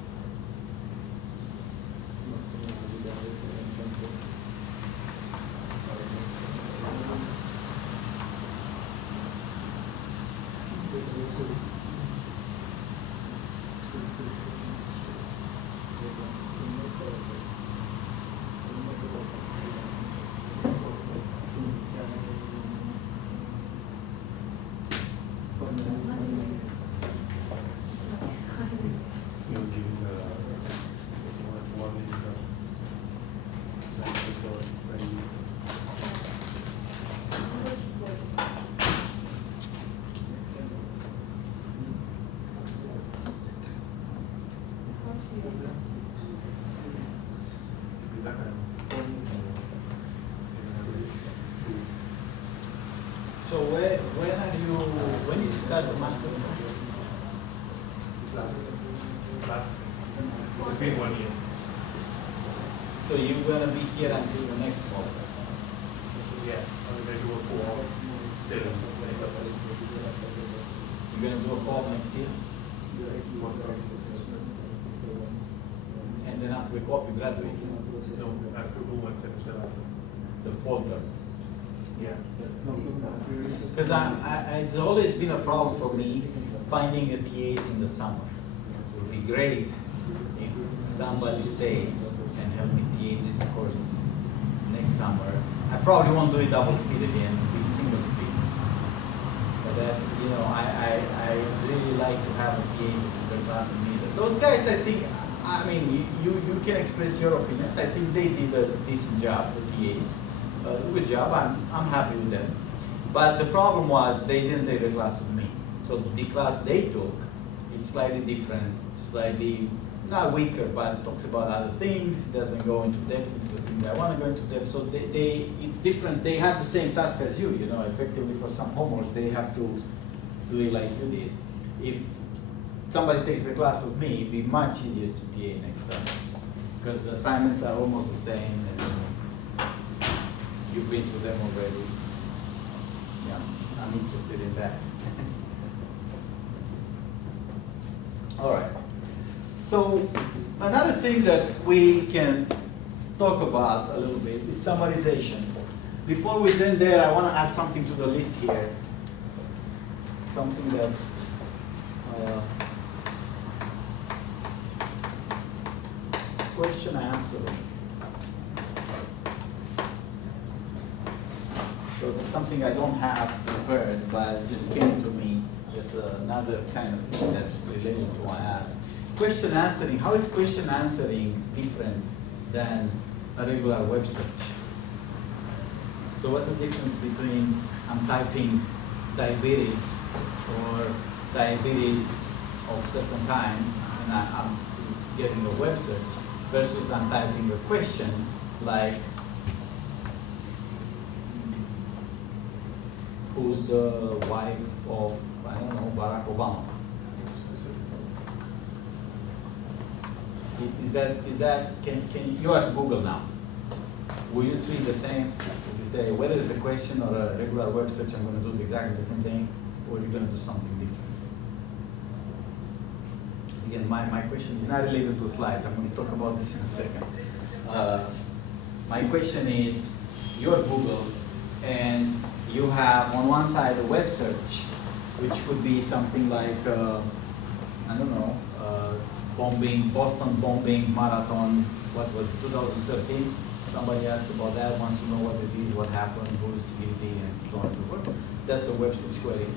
So when did you start the master? It's been 1 year. So you're gonna be here until the next fall. Yeah, I'm going to do a call. You're gonna do a call next year? And then after the call, you graduate. No, I have to do 1 semester after. The fall term. Yeah. Because it's always been a problem for me finding a TAs in the summer. It would be great if somebody stays and help me TA this course next summer. I probably won't do it double speed again, with single speed. But that's, I really like to have a TA in the class with me. Those guys, I think, you can express your opinions. I think they did a decent job, the TAs. Good job, I'm happy with them. But the problem was they didn't take the class with me. So the class they took, it's slightly different, slightly, not weaker, but talks about other things, doesn't go into depth into the things I want to go into depth. So it's different, they have the same task as you, effectively for some homeworks, they have to do it like you did. If somebody takes the class with me, it'd be much easier to TA next time. Because the assignments are almost the same. You've been through them already. Yeah, I'm interested in that. All right. So another thing that we can talk about a little bit is summarization. Before we get there, I want to add something to the list here. Something that question answering. So that's something I don't have prepared, but it just came to me. It's another kind of thing that's related to what I asked. Question answering, how is question answering different than a regular web search? So what's the difference between I'm typing diabetes or diabetes of certain kind and I'm getting a web search versus I'm typing a question like who's the wife of, I don't know, Barack Obama? Is that, can you ask Google now? Will you treat the same? If you say, whether it's a question or a regular web search, I'm going to do exactly the same thing, or you're going to do something different? Again, my question is not related to slides. I'm going to talk about this in a second. My question is, you're Google, and you have on one side a web search, which could be something like, I don't know, bombing, Boston bombing, marathon, what was it, 2013? Somebody asked about that, wants to know what it is, what happened, who's guilty, and so on and so forth. That's a web search query.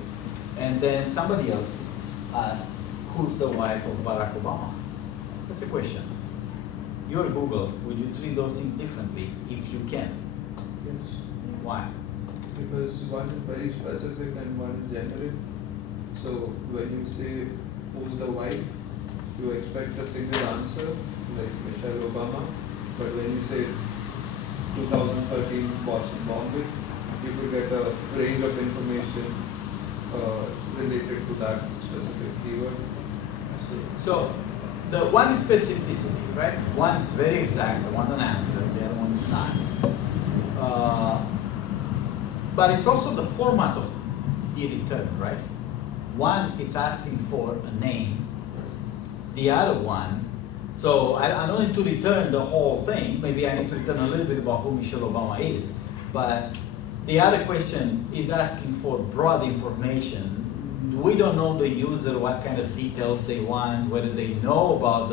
And then somebody else asked, who's the wife of Barack Obama? That's a question. You're Google, would you treat those things differently if you can? Yes. Why? Because one is very specific and one is generic. So when you say who's the wife, you expect a single answer, like Michelle Obama. But when you say 2013 Boston bombing, you could get a range of information related to that specific keyword. So the one is specificity, right? One is very exact, the one an answer, the other one is not. But it's also the format of the return, right? One, it's asking for a name. The other one, so I don't need to return the whole thing. Maybe I need to return a little bit about who Michelle Obama is. But the other question is asking for broad information. We don't know the user, what kind of details they want, whether they know about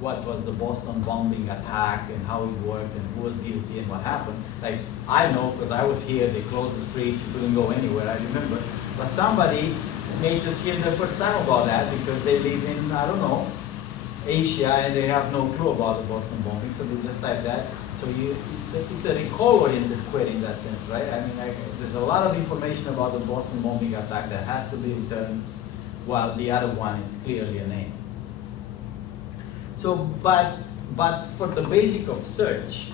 what was the Boston bombing attack and how it worked and who was guilty and what happened. Like, I know because I was here, they closed the street, you couldn't go anywhere, I remember. But somebody may just hear the first time about that because they live in, I don't know, Asia and they have no clue about the Boston bombing, so they just type that. So it's a recall-oriented query in that sense, right? I mean, there's a lot of information about the Boston bombing attack that has to be returned, while the other one is clearly a name. So, but for the basic of search,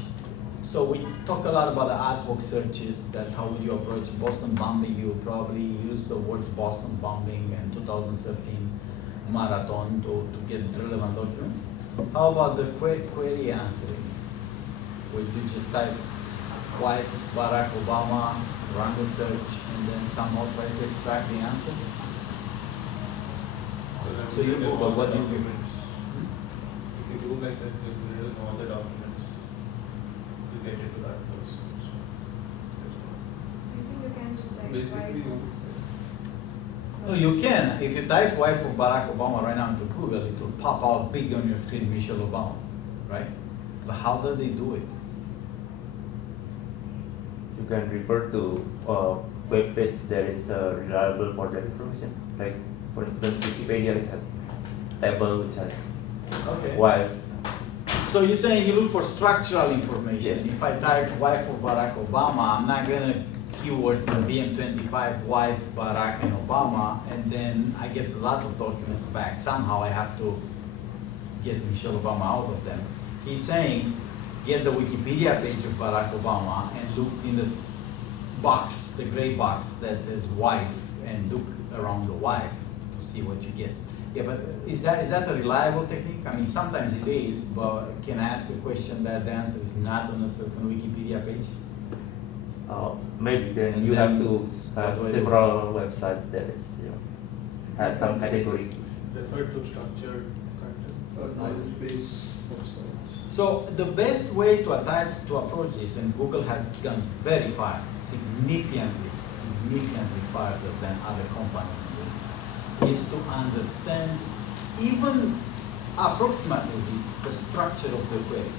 so we talk a lot about the ad hoc searches. That's how would you approach Boston bombing. You probably use the words Boston bombing and 2013 marathon to get relevant documents. How about the query answering? Would you just type wife Barack Obama, run the search, and then somehow try to extract the answer? So you Google what you do. If you do like that, you will know all the documents related to that person. I think you can just like Basically, No, you can. If you type wife of Barack Obama right now into Google, it will pop out big on your screen, Michelle Obama, right? But how do they do it? You can refer to web page that is reliable for that information. Like, for instance, Wikipedia, it has table which has Okay. wife. So you're saying you look for structural information. Yes. If I type wife of Barack Obama, I'm not gonna keywords BM25 wife Barack and Obama, and then I get a lot of documents back. Somehow I have to get Michelle Obama out of them. He's saying get the Wikipedia page of Barack Obama and look in the box, the gray box that says wife, and look around the wife to see what you get. Yeah, but is that a reliable technique? I mean, sometimes it is, but can I ask a question that the answer is not on a certain Wikipedia page? Maybe then And you then have to what have do I do? several websites that is, has some categories. Refer to structured content. knowledge-based websites. So the best way to approach this, and Google has gone very far, significantly farther than other companies in this, is to understand even approximately the structure of the query.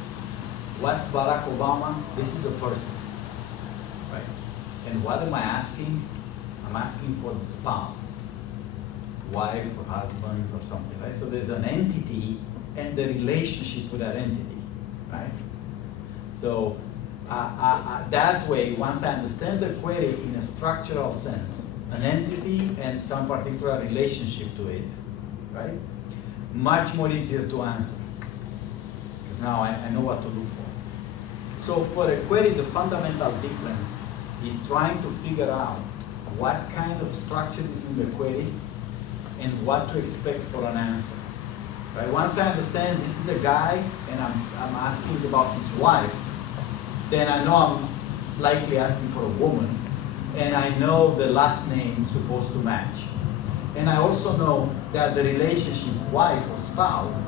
What's Barack Obama? This is a person, right? And what am I asking? I'm asking for the spouse, wife or husband or something, right? So there's an entity and the relationship with that entity, right? So that way, once I understand the query in a structural sense, an entity and some particular relationship to it, right? Much more easier to answer, because now I know what to look for. So for a query, the fundamental difference is trying to figure out what kind of structure is in the query and what to expect for an answer. Right? Once I understand this is a guy and I'm asking about his wife, then I know I'm likely asking for a woman, and I know the last name is supposed to match. And I also know that the relationship wife or spouse,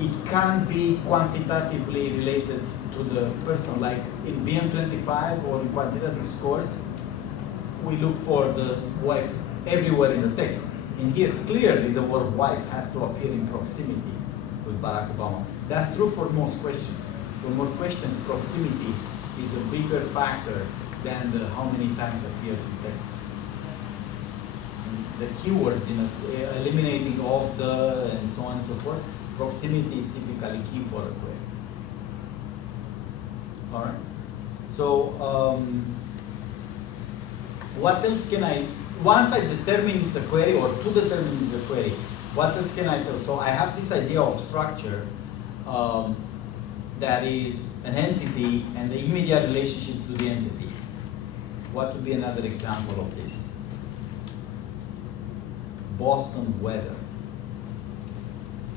it can be quantitatively related to the person. Like in BM25 or in quantitative scores, we look for the wife everywhere in the text. In here, clearly the word wife has to appear in proximity with Barack Obama. That's true for most questions. For most questions, proximity is a bigger factor than the how many times appears in text. The keywords, eliminating off the and so on and so forth, proximity is typically key for a query. All right. So what else can I? Once I determine it's a query or to determine it's a query, what else can I tell? So I have this idea of structure that is an entity and the immediate relationship to the entity. What would be another example of this? Boston weather.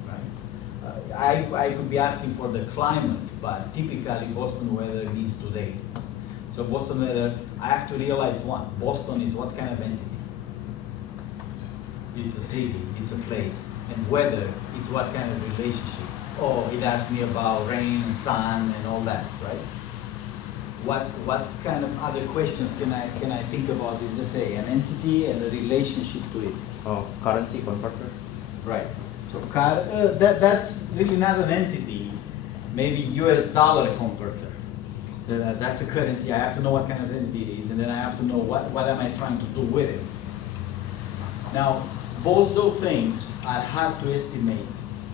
Right? I could be asking for the climate, but typically Boston weather means today. So Boston weather, I have to realize what? Boston is what kind of entity? It's a city, it's a place. And weather is what kind of relationship? Oh, it asks me about rain and sun and all that, right? What kind of other questions can I think about? Is just say an entity and a relationship to it. Oh, currency converter. Right. So that's really not an entity. Maybe US dollar converter. So that's a currency. I have to know what kind of entity it is, and then I have to know what am I trying to do with it. Now, both those things are hard to estimate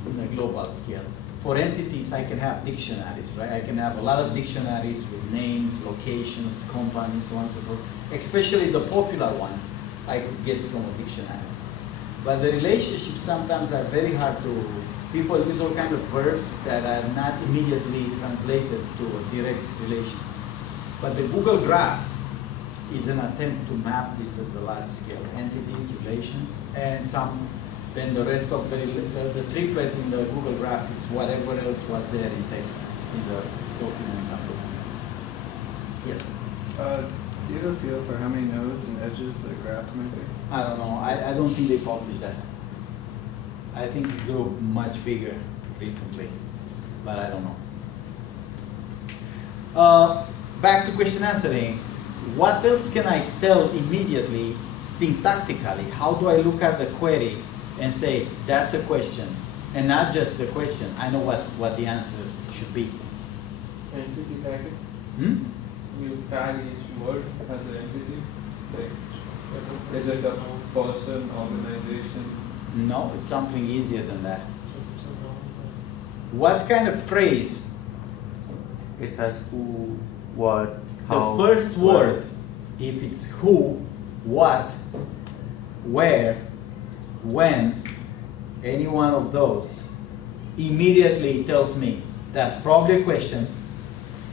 in a global scale. For entities, I can have dictionaries, right? I can have a lot of dictionaries with names, locations, companies, so on and so forth. Especially the popular ones, I could get from a dictionary. But the relationships sometimes are very hard to, people use all kinds of verbs that are not immediately translated to direct relations. But the Google Graph is an attempt to map this as a large scale, entities, relations, and then the rest of the triplet in the Google Graph is whatever else was there in text in the documents. Yes? Do you have a feel for how many nodes and edges the graph might be? I don't know. I don't think they published that. I think it grew much bigger recently, but I don't know. Back to question answering. What else can I tell immediately, syntactically? How do I look at the query and say, that's a question, and not just the question? I know what the answer should be. Entity tagging. You tag each word as an entity. Like, is it a person, organization? No, it's something easier than that. What kind of phrase? It has who, what, how. The first word, if it's who, what, where, when, any one of those, immediately tells me that's probably a question,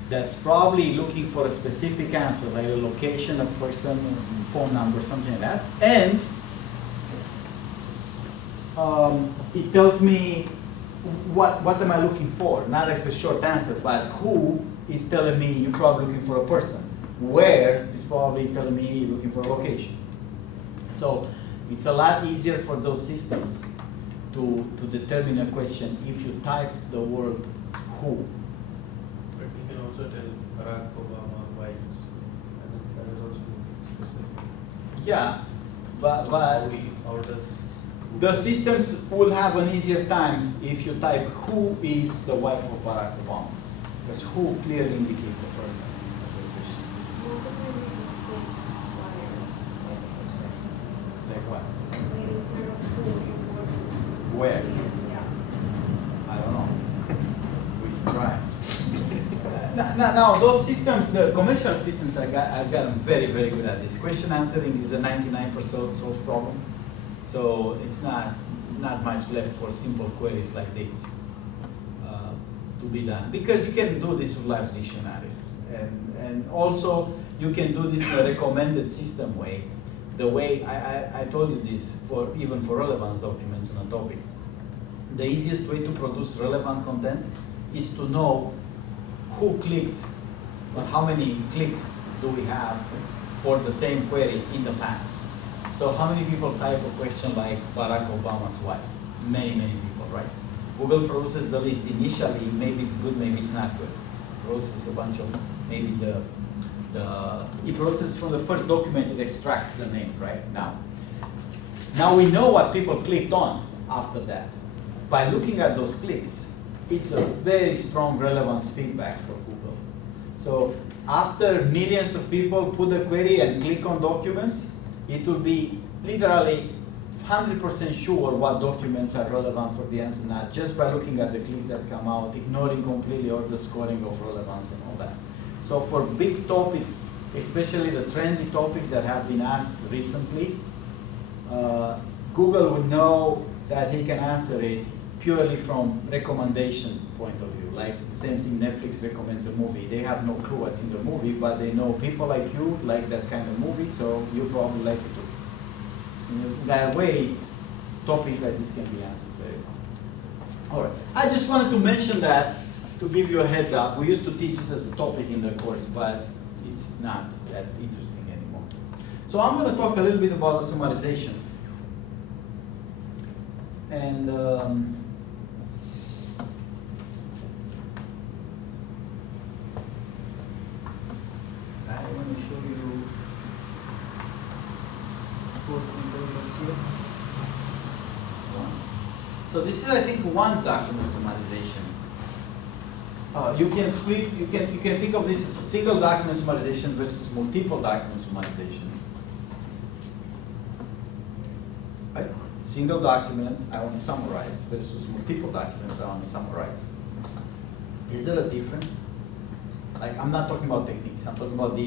that's probably looking for a specific answer, like a location, a person, a phone number, something like that. And it tells me what am I looking for, not as a short answer, but who is telling me you're probably looking for a person. Where is probably telling me you're looking for a location. So it's a lot easier for those systems to determine a question if you type the word who. But you can also tell Barack Obama wives, and that is also specific. Yeah, but How does the systems will have an easier time if you type who is the wife of Barack Obama, because who clearly indicates a person. What if we make mistakes Like what? like instead of who, you Where? yes, yeah. I don't know. We should try. Now, those systems, the conventional systems, have gotten very, very good at this. Question answering is a 99% solved problem. So it's not much left for simple queries like this to be done. Because you can do this with large dictionaries. And also, you can do this in a recommended system way. The way, I told you this, even for relevance documents on a topic. The easiest way to produce relevant content is to know who clicked, or how many clicks do we have for the same query in the past. So how many people type a question like Barack Obama's wife? Many, many people, right? Google produces the list initially, maybe it's good, maybe it's not good. Processes a bunch of, maybe it processes from the first document, it extracts the name, right? Now, Now we know what people clicked on after that. By looking at those clicks, it's a very strong relevance feedback for Google. So after millions of people put a query and click on documents, it will be literally 100% sure what documents are relevant for the answer not just by looking at the clicks that come out, ignoring completely all the scoring of relevance and all that. So for big topics, especially the trendy topics that have been asked recently, Google would know that he can answer it purely from recommendation point of view. Like the same thing, Netflix recommends a movie. They have no clue what's in the movie, but they know people like you like that kind of movie, so you probably like it too. In that way, topics like this can be answered very well. All right, I just wanted to mention that to give you a heads up. We used to teach this as a topic in the course, but it's not that interesting anymore. So I'm going to talk a little bit about summarization. And I want to show you four tables here. So this is, I think, one document summarization. You can split. You can think of this as single document summarization versus multiple document summarization. Right? Single document I want to summarize versus multiple documents I want to summarize. Is there a difference? Like, I'm not talking about techniques. I'm talking about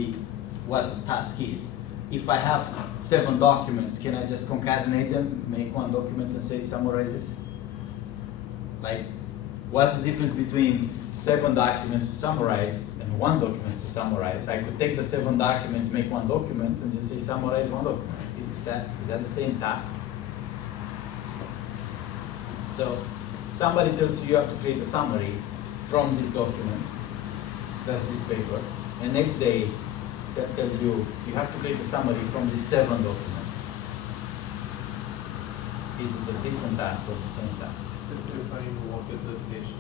what the task is. If I have 7 documents, can I just concatenate them, make one document and say summarizes? Like, what's the difference between 7 documents to summarize and 1 document to summarize? I could take the 7 documents, make one document, and just say summarize one document. Is that the same task? So somebody tells you have to create a summary from this document, that's this paper, and next day that tells you have to create a summary from these 7 documents. Is it a different task or the same task? Define what is the relation.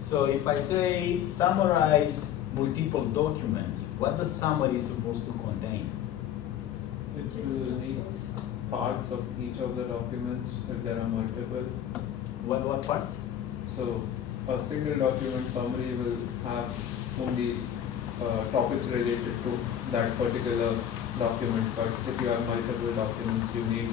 So if I say summarize multiple documents, what does summary supposed to contain? It will need parts of each of the documents if there are multiple. What parts? So a single document summary will have only topics related to that particular document, but if you have multiple documents, you need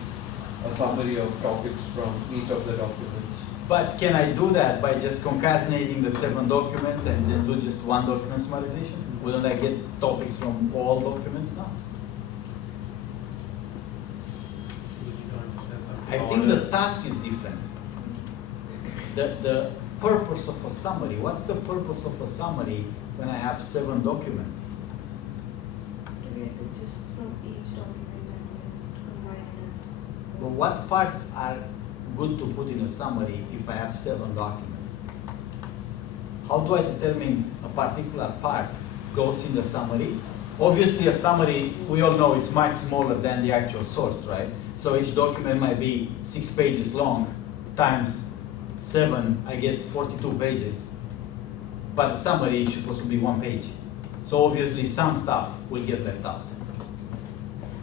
a summary of topics from each of the documents. But can I do that by just concatenating the 7 documents and then do just one document summarization? Wouldn't I get topics from all documents now? I think the task is different. The purpose of a summary, what's the purpose of a summary when I have 7 documents? Just from each document and combine this. But what parts are good to put in a summary if I have 7 documents? How do I determine a particular part goes in the summary? Obviously a summary, we all know it's much smaller than the actual source, right? So each document might be 6 pages long, times 7, I get 42 pages. But the summary is supposed to be 1 page. So obviously some stuff will get left out.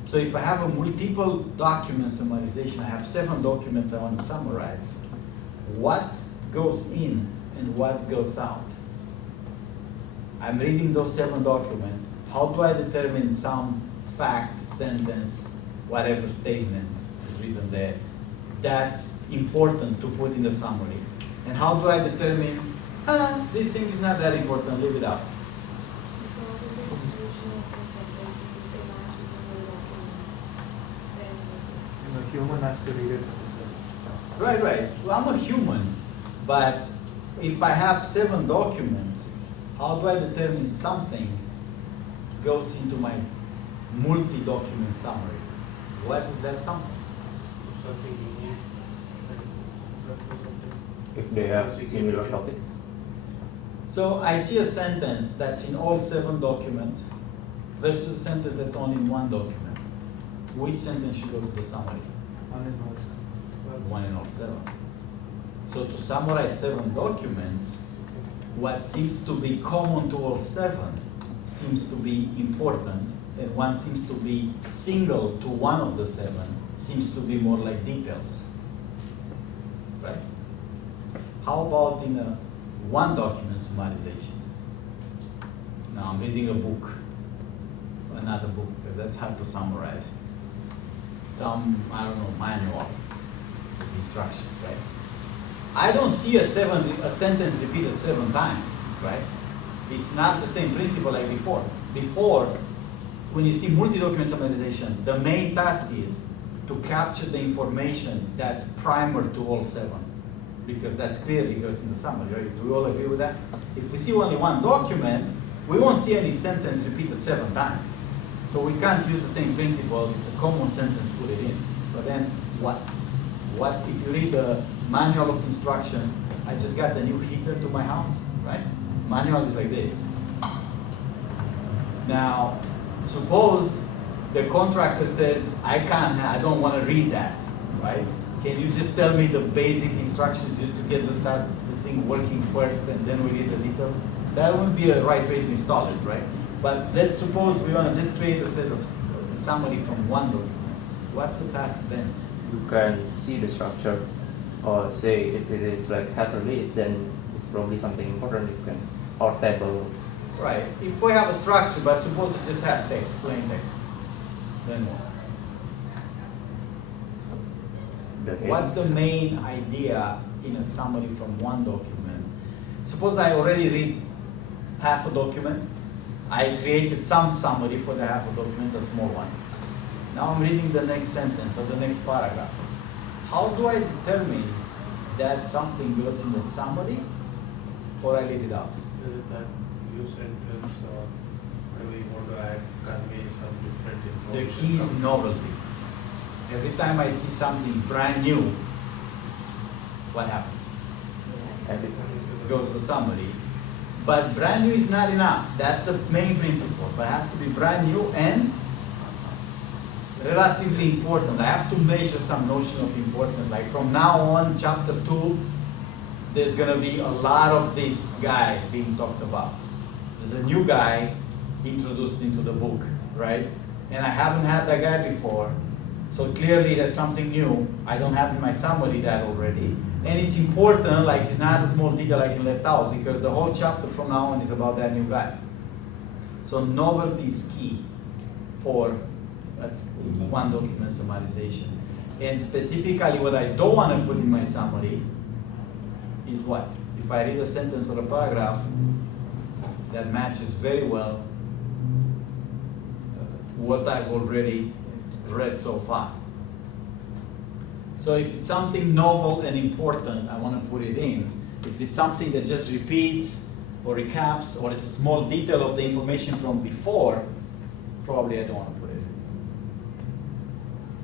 So if I have a multiple document summarization, I have 7 documents I want to summarize, what goes in and what goes out? I'm reading those 7 documents. How do I determine some fact, sentence, whatever statement is written there that's important to put in the summary? And how do I determine, this thing is not that important, leave it out? A human has to read it himself. Right. Well, I'm a human, but if I have 7 documents, how do I determine something goes into my multi-document summary? What is that something? Something unique. If they have similar topics. So I see a sentence that's in all 7 documents versus a sentence that's only in 1 document. Which sentence should go to the summary? One in all seven. 1 in all 7. So to summarize 7 documents, what seems to be common to all 7 seems to be important and one seems to be single to one of the 7, seems to be more like details, right? How about in a one document summarization? Now I'm reading a book, another book, because that's hard to summarize. Some, I don't know, manual instructions, right? I don't see a sentence repeated 7 times, right? It's not the same principle like before. Before, when you see multi-document summarization, the main task is to capture the information that's primer to all 7, because that's clearly goes in the summary, right? Do we all agree with that? If we see only one document, we won't see any sentence repeated 7 times. So we can't use the same principle. It's a common sentence, put it in. But then what if you read the manual of instructions? I just got the new heater to my house, right? Manual is like this. Now, suppose the contractor says, I don't want to read that, right? Can you just tell me the basic instructions just to get the thing working first, and then we read the details? That would be a right way to install it, right? But let's suppose we want to just create a set of summary from one document. What's the task then? You can see the structure, or say if it is like has a list, then it's probably something important. You can, or table. Right. If we have a structure, but suppose we just have text, plain text, then what? What's the main idea in a summary from one document? Suppose I already read half a document. I created some summary for the half a document, a small one. Now I'm reading the next sentence or the next paragraph. How do I determine that something goes in the summary or I leave it out? That new sentence or whatever you want to add convey some different The information. key is novelty. Every time I see something brand new, what happens? It goes to summary. But brand new is not enough. That's the main principle. But it has to be brand new and relatively important. I have to measure some notion of importance. Like from now on, chapter 2, there's going to be a lot of this guy being talked about. There's a new guy introduced into the book, right? And I haven't had that guy before. So clearly that's something new. I don't have in my summary that already. And it's important, like it's not a small detail I can left out, because the whole chapter from now on is about that new guy. So novelty is key for one document summarization. And specifically what I don't want to put in my summary is what? If I read a sentence or a paragraph that matches very well what I've already read so far. So if it's something novel and important, I want to put it in. If it's something that just repeats or recaps, or it's a small detail of the information from before, probably I don't want to put it in.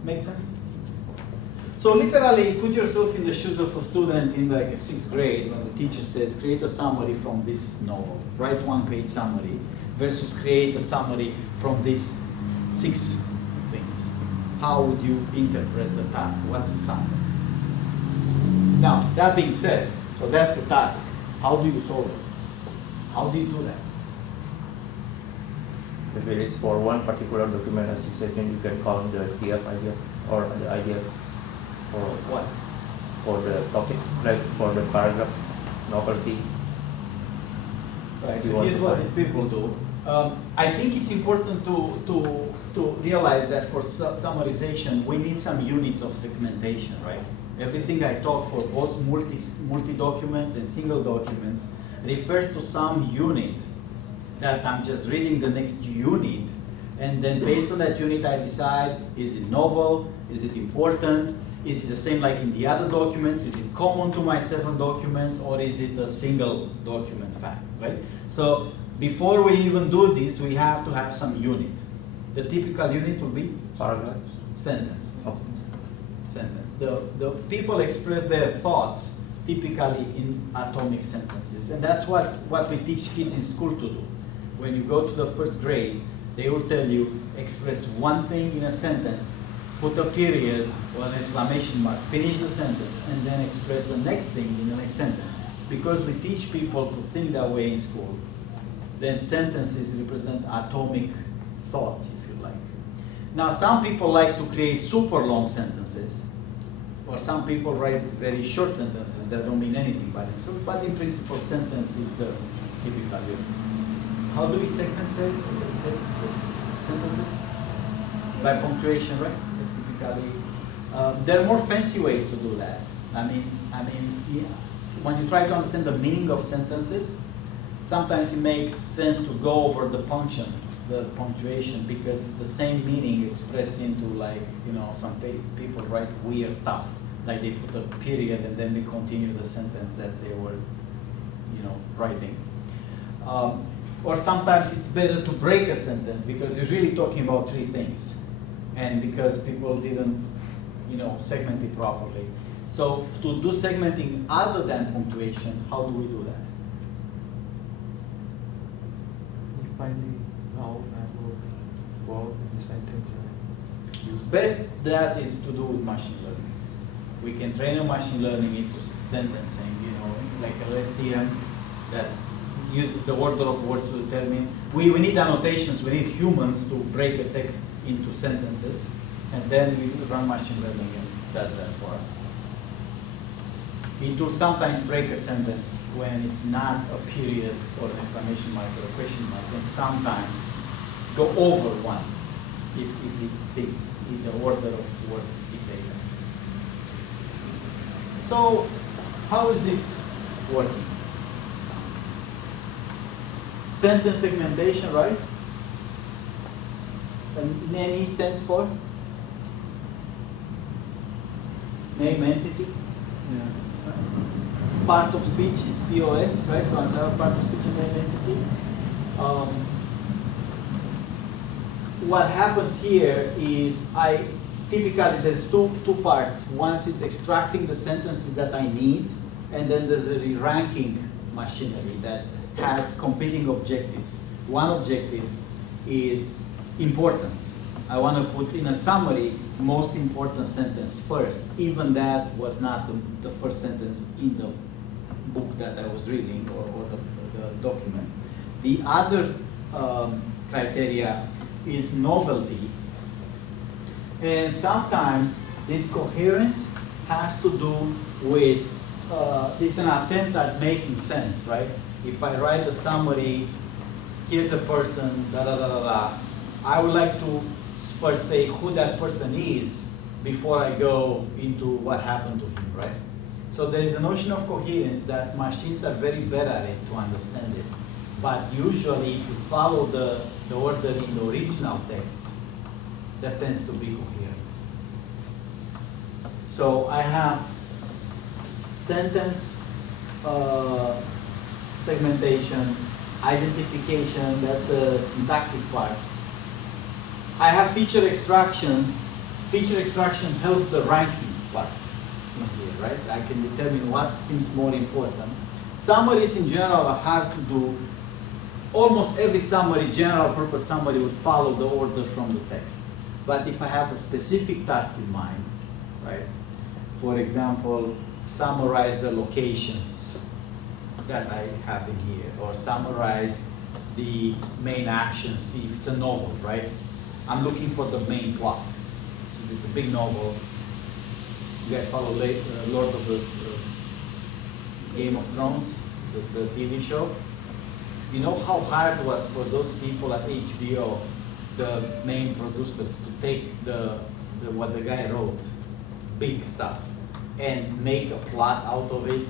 Make sense? So literally, put yourself in the shoes of a student in like a 6th grade when the teacher says, create a summary from this novel. Write 1-page summary versus create a summary from these 6 things. How would you interpret the task? What's a summary? Now, that being said, so that's the task. How do you solve it? How do you do that? If it is for one particular document, as you said, then you can call the TF idea or the idea for What? For the topic, like for the paragraphs, novelty. Right, You so want here's to what find- these people do. I think it's important to realize that for summarization, we need some units of segmentation, right? Everything I talk for both multi-documents and single documents refers to some unit that I'm just reading the next unit, and then based on that unit I decide, is it novel, is it important, is it the same like in the other documents, is it common to my 7 documents, or is it a single document fact, right? So before we even do this, we have to have some unit. The typical unit will be Paragraphs. sentence. Oh. Sentence. The people express their thoughts typically in atomic sentences, and that's what we teach kids in school to do. When you go to the 1st grade, they will tell you, express one thing in a sentence, put a period or an exclamation mark, finish the sentence, and then express the next thing in the next sentence. Because we teach people to think that way in school, then sentences represent atomic thoughts, if look like. Now, some people like to create super long sentences, or some people write very short sentences that don't mean anything by themselves, but in principle, sentence is the typical view. How do we segment sentences? By punctuation, right? Typically, there are more fancy ways to do that. I mean, yeah, when you try to understand the meaning of sentences, sometimes it makes sense to go over the punctuation, because it's the same meaning expressed into, like, you know, some people write weird stuff, like they put a period and then they continue the sentence that they were, you know, writing. Or sometimes it's better to break a sentence because you're really talking about three things, and because people didn't, you know, segment it properly. So to do segmenting other than punctuation, how do we do that? You find the vowel in the sentence and use Best that is to do with machine learning. We can train a machine learning into sentencing, you know, like LSTM that uses the order of words to determine. We need annotations, we need humans to break a text into sentences, and then we run machine learning and does that for us. It will sometimes break a sentence when it's not a period or an exclamation mark or a question mark, and sometimes go over one if it fits in the order of words dictated. So how is this working? Sentence segmentation, right? And NE stands for name entity. Yeah. Part of speech is POS, right? So answer part of speech and name entity. What happens here is typically there's two parts. One is extracting the sentences that I need, and then there's a re-ranking machinery that has competing objectives. One objective is importance. I want to put in a summary most important sentence first, even that was not the first sentence in the book that I was reading or the document. The other criteria is novelty, and sometimes this coherence has to do with it's an attempt at making sense, right? If I write a summary, here's a person, da da da da da, I would like to first say who that person is before I go into what happened to him, right? So there is a notion of coherence that machines are very better at it to understand it. But usually if you follow the order in the original text, that tends to be coherent. So I have sentence segmentation, identification, that's the syntactic part. I have feature extractions. Feature extraction helps the ranking part in here, right? I can determine what seems more important. Summaries in general are hard to do. Almost every summary, general purpose summary, would follow the order from the text. But if I have a specific task in mind, right? For example, summarize the locations that I have in here, or summarize the main actions, see if it's a novel, right? I'm looking for the main plot. So it's a big novel. You guys follow Lord of the Game of Thrones, the TV show? You know how hard it was for those people at HBO, the main producers, to take what the guy wrote, big stuff, and make a plot out of it.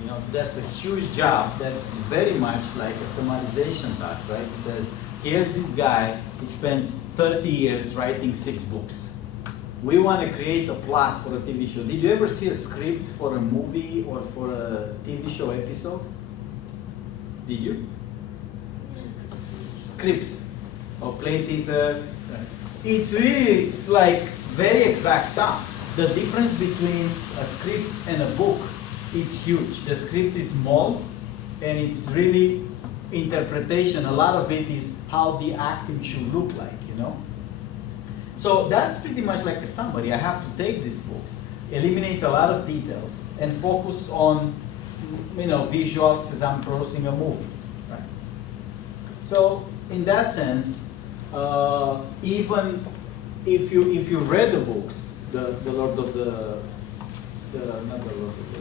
You know, that's a huge job. That's very much like a summarization task, right? It says, here's this guy, he spent 30 years writing 6 books. We want to create a plot for a TV show. Did you ever see a script for a movie or for a TV show episode? Did you? Script or play theater. It's really like very exact stuff. The difference between a script and a book, it's huge. The script is small and it's really interpretation. A lot of it is how the acting should look like, you know? So that's pretty much like a summary. I have to take these books, eliminate a lot of details, and focus on, you know, visuals because I'm producing a movie, right? So in that sense, even if you read the books, the Lord of the not the Lord of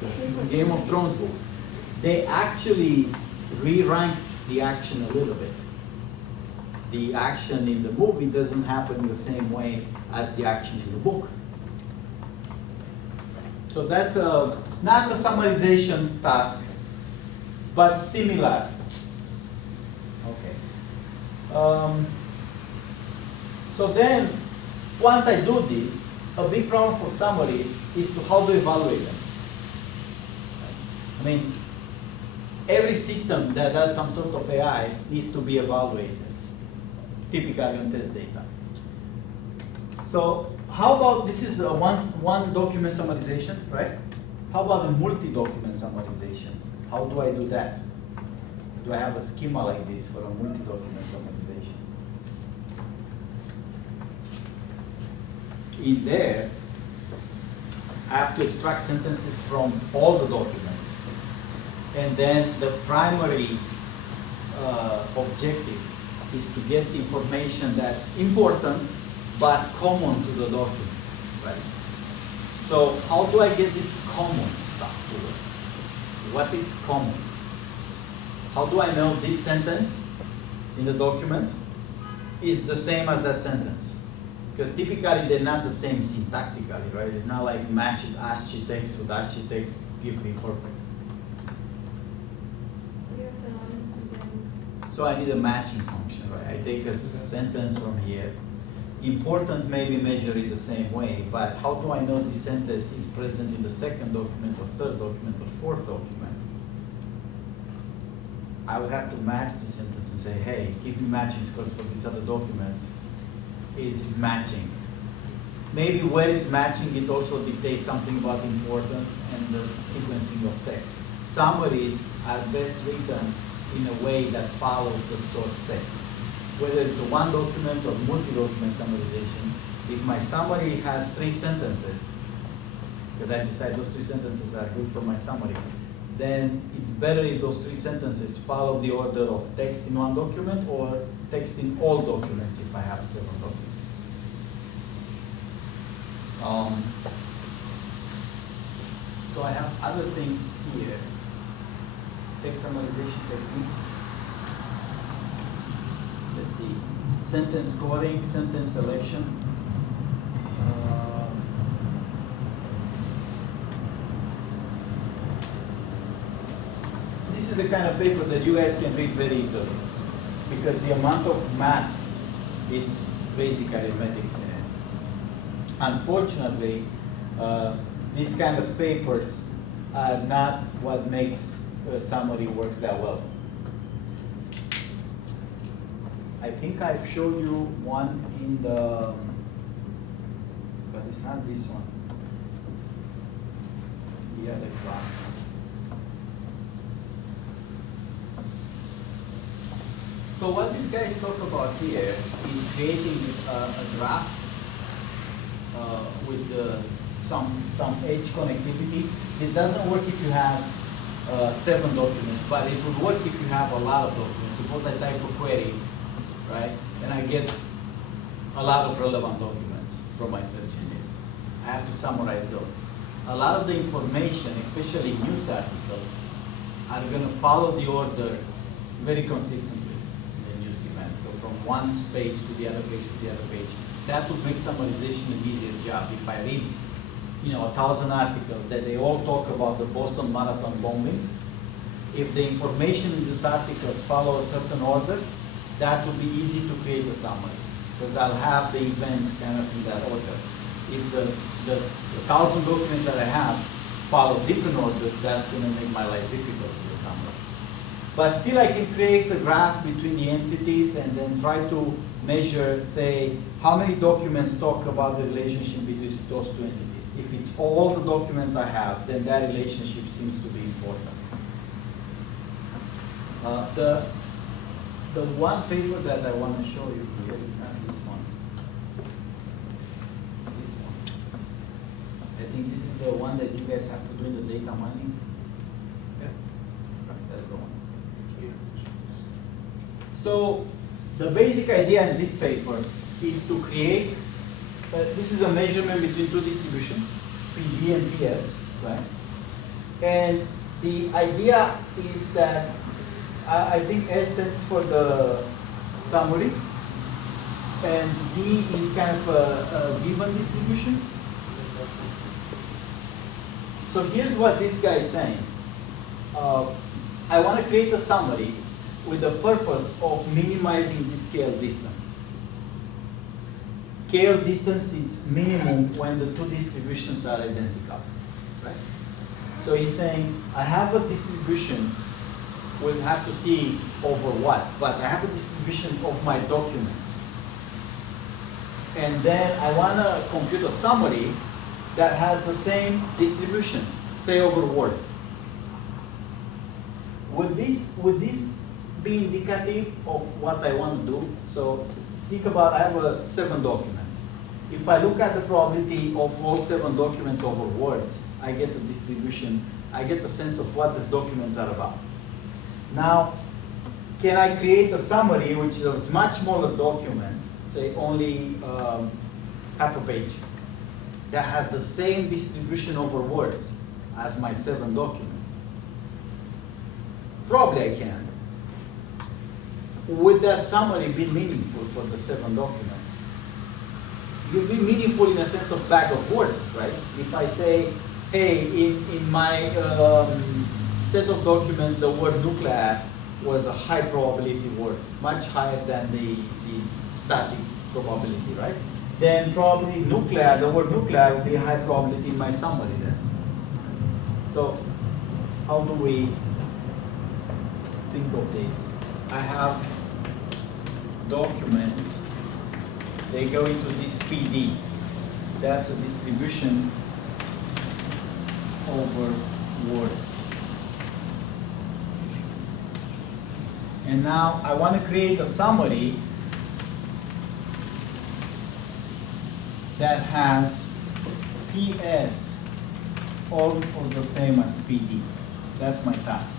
the Game of Thrones books, they actually re-ranked the action a little bit. The action in the movie doesn't happen the same way as the action in the book. So that's not a summarization task, but similar. Okay. So then, once I do this, a big problem for summaries is to how to evaluate them. I mean, every system that does some sort of AI needs to be evaluated, typically on test data. So how about, this is a one document summarization, right? How about the multi-document summarization? How do I do that? Do I have a schema like this for a multi-document summarization? In there, I have to extract sentences from all the documents. And then the primary objective is to get information that's important but common to the document, right? So how do I get this common stuff to work? What is common? How do I know this sentence in the document is the same as that sentence? Because typically they're not the same syntactically, right? It's not like match ASCII text with ASCII text, give me perfect. So I need a matching function, right? I take a sentence from here. Importance may be measured in the same way, but how do I know this sentence is present in the second document or third document or fourth document? I would have to match the sentence and say, hey, give me matching scores for these other documents. Is it matching? Maybe where it's matching, it also dictates something about importance and the sequencing of text. Summaries are best written in a way that follows the source text. Whether it's a one document or multi-document summarization, if my summary has 3 sentences, because I decide those 3 sentences are good for my summary, then it's better if those 3 sentences follow the order of text in one document or text in all documents if I have several documents. So I have other things here. Text summarization techniques. Let's see. Sentence scoring, sentence selection. This is the kind of paper that you guys can read very easily because the amount of math, it's basic arithmetics in it. Unfortunately, these kind of papers are not what makes summary works that well. I think I've showed you one in the, but it's not this one, the other class. So what these guys talk about here is creating a graph with some edge connectivity. This doesn't work if you have 7 documents, but it would work if you have a lot of documents. Suppose I type a query, right, and I get a lot of relevant documents from my search engine. I have to summarize those. A lot of the information, especially news articles, are going to follow the order very consistently in the news event. So from one page to the other page to the other page. That would make summarization an easier job. If I read 1,000 articles that they all talk about the Boston Marathon bombing, if the information in these articles follow a certain order, that would be easy to create a summary because I'll have the events kind of in that order. If the 1,000 documents that I have follow different orders, that's going to make my life difficult with the summary. But still I can create a graph between the entities and then try to measure, say, how many documents talk about the relationship between those 2 entities. If it's all the documents I have, then that relationship seems to be important. The one paper that I want to show you here is not this one. This one. I think this is the one that you guys have to do in the data mining. Yeah, that's the one. So the basic idea in this paper is to create, this is a measurement between two distributions, PD and PS, right? And the idea is that, I think S stands for the summary, and D is kind of a given distribution. So here's what this guy is saying. I want to create a summary with the purpose of minimizing the scale distance. Scale distance is minimum when the two distributions are identical, right? So he's saying, I have a distribution, we'll have to see over what, but I have a distribution of my documents. And then I want to compute a summary that has the same distribution, say over words. Would this be indicative of what I want to do? So think about, I have 7 documents. If I look at the probability of all 7 documents over words, I get a distribution, I get a sense of what these documents are about. Now, can I create a summary which is a much smaller document, say only half a page, that has the same distribution over words as my 7 documents? Probably I can. Would that summary be meaningful for the 7 documents? It would be meaningful in a sense of bag of words, right? If I say, hey, in my set of documents, the word nuclear was a high probability word, much higher than the static probability, right? Then probably nuclear, the word nuclear would be a high probability in my summary then. So how do we think of this? I have documents, they go into this PD. That's a distribution over words. And now I want to create a summary that has PS almost the same as PD. That's my task.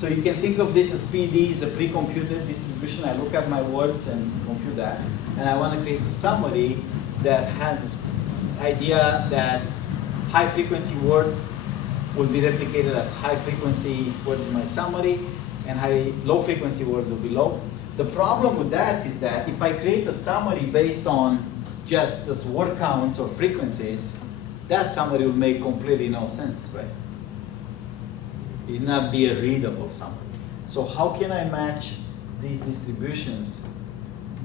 So you can think of this as PD is a pre-computed distribution. I look at my words and compute that. And I want to create a summary that has idea that high frequency words will be replicated as high frequency words in my summary, and low frequency words will be low. The problem with that is that if I create a summary based on just this word counts or frequencies, that summary will make completely no sense, right? It will not be a readable summary. So how can I match these distributions,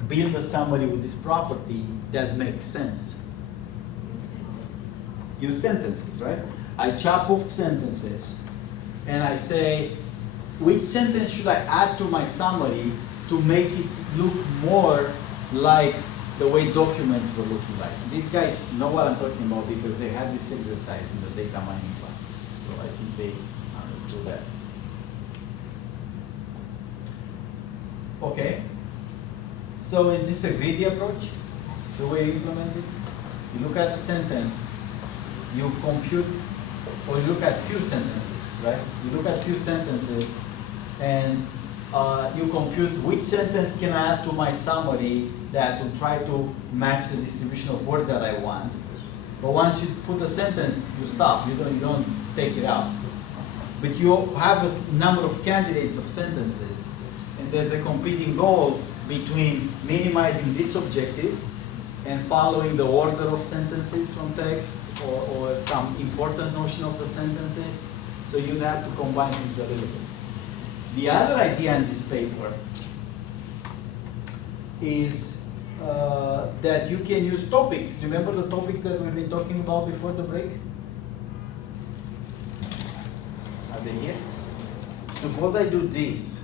build a summary with this property that makes sense? Use sentences, right? I chop off sentences and I say, which sentence should I add to my summary to make it look more like the way documents were looking like? These guys know what I'm talking about because they had this exercise in the data mining class. So I think they understood that. Okay. So is this a greedy approach, the way you implement it? You look at a sentence, you compute, or you look at few sentences, right? You look at few sentences and you compute which sentence can I add to my summary that will try to match the distribution of words that I want. But once you put a sentence, you stop. You don't take it out. But you have a number of candidates of sentences, and there's a competing goal between minimizing this objective and following the order of sentences from text or some importance notion of the sentences. So you'd have to combine things a little bit. The other idea in this paper is that you can use topics. Remember the topics that we've been talking about before the break? Are they here? Suppose I do this.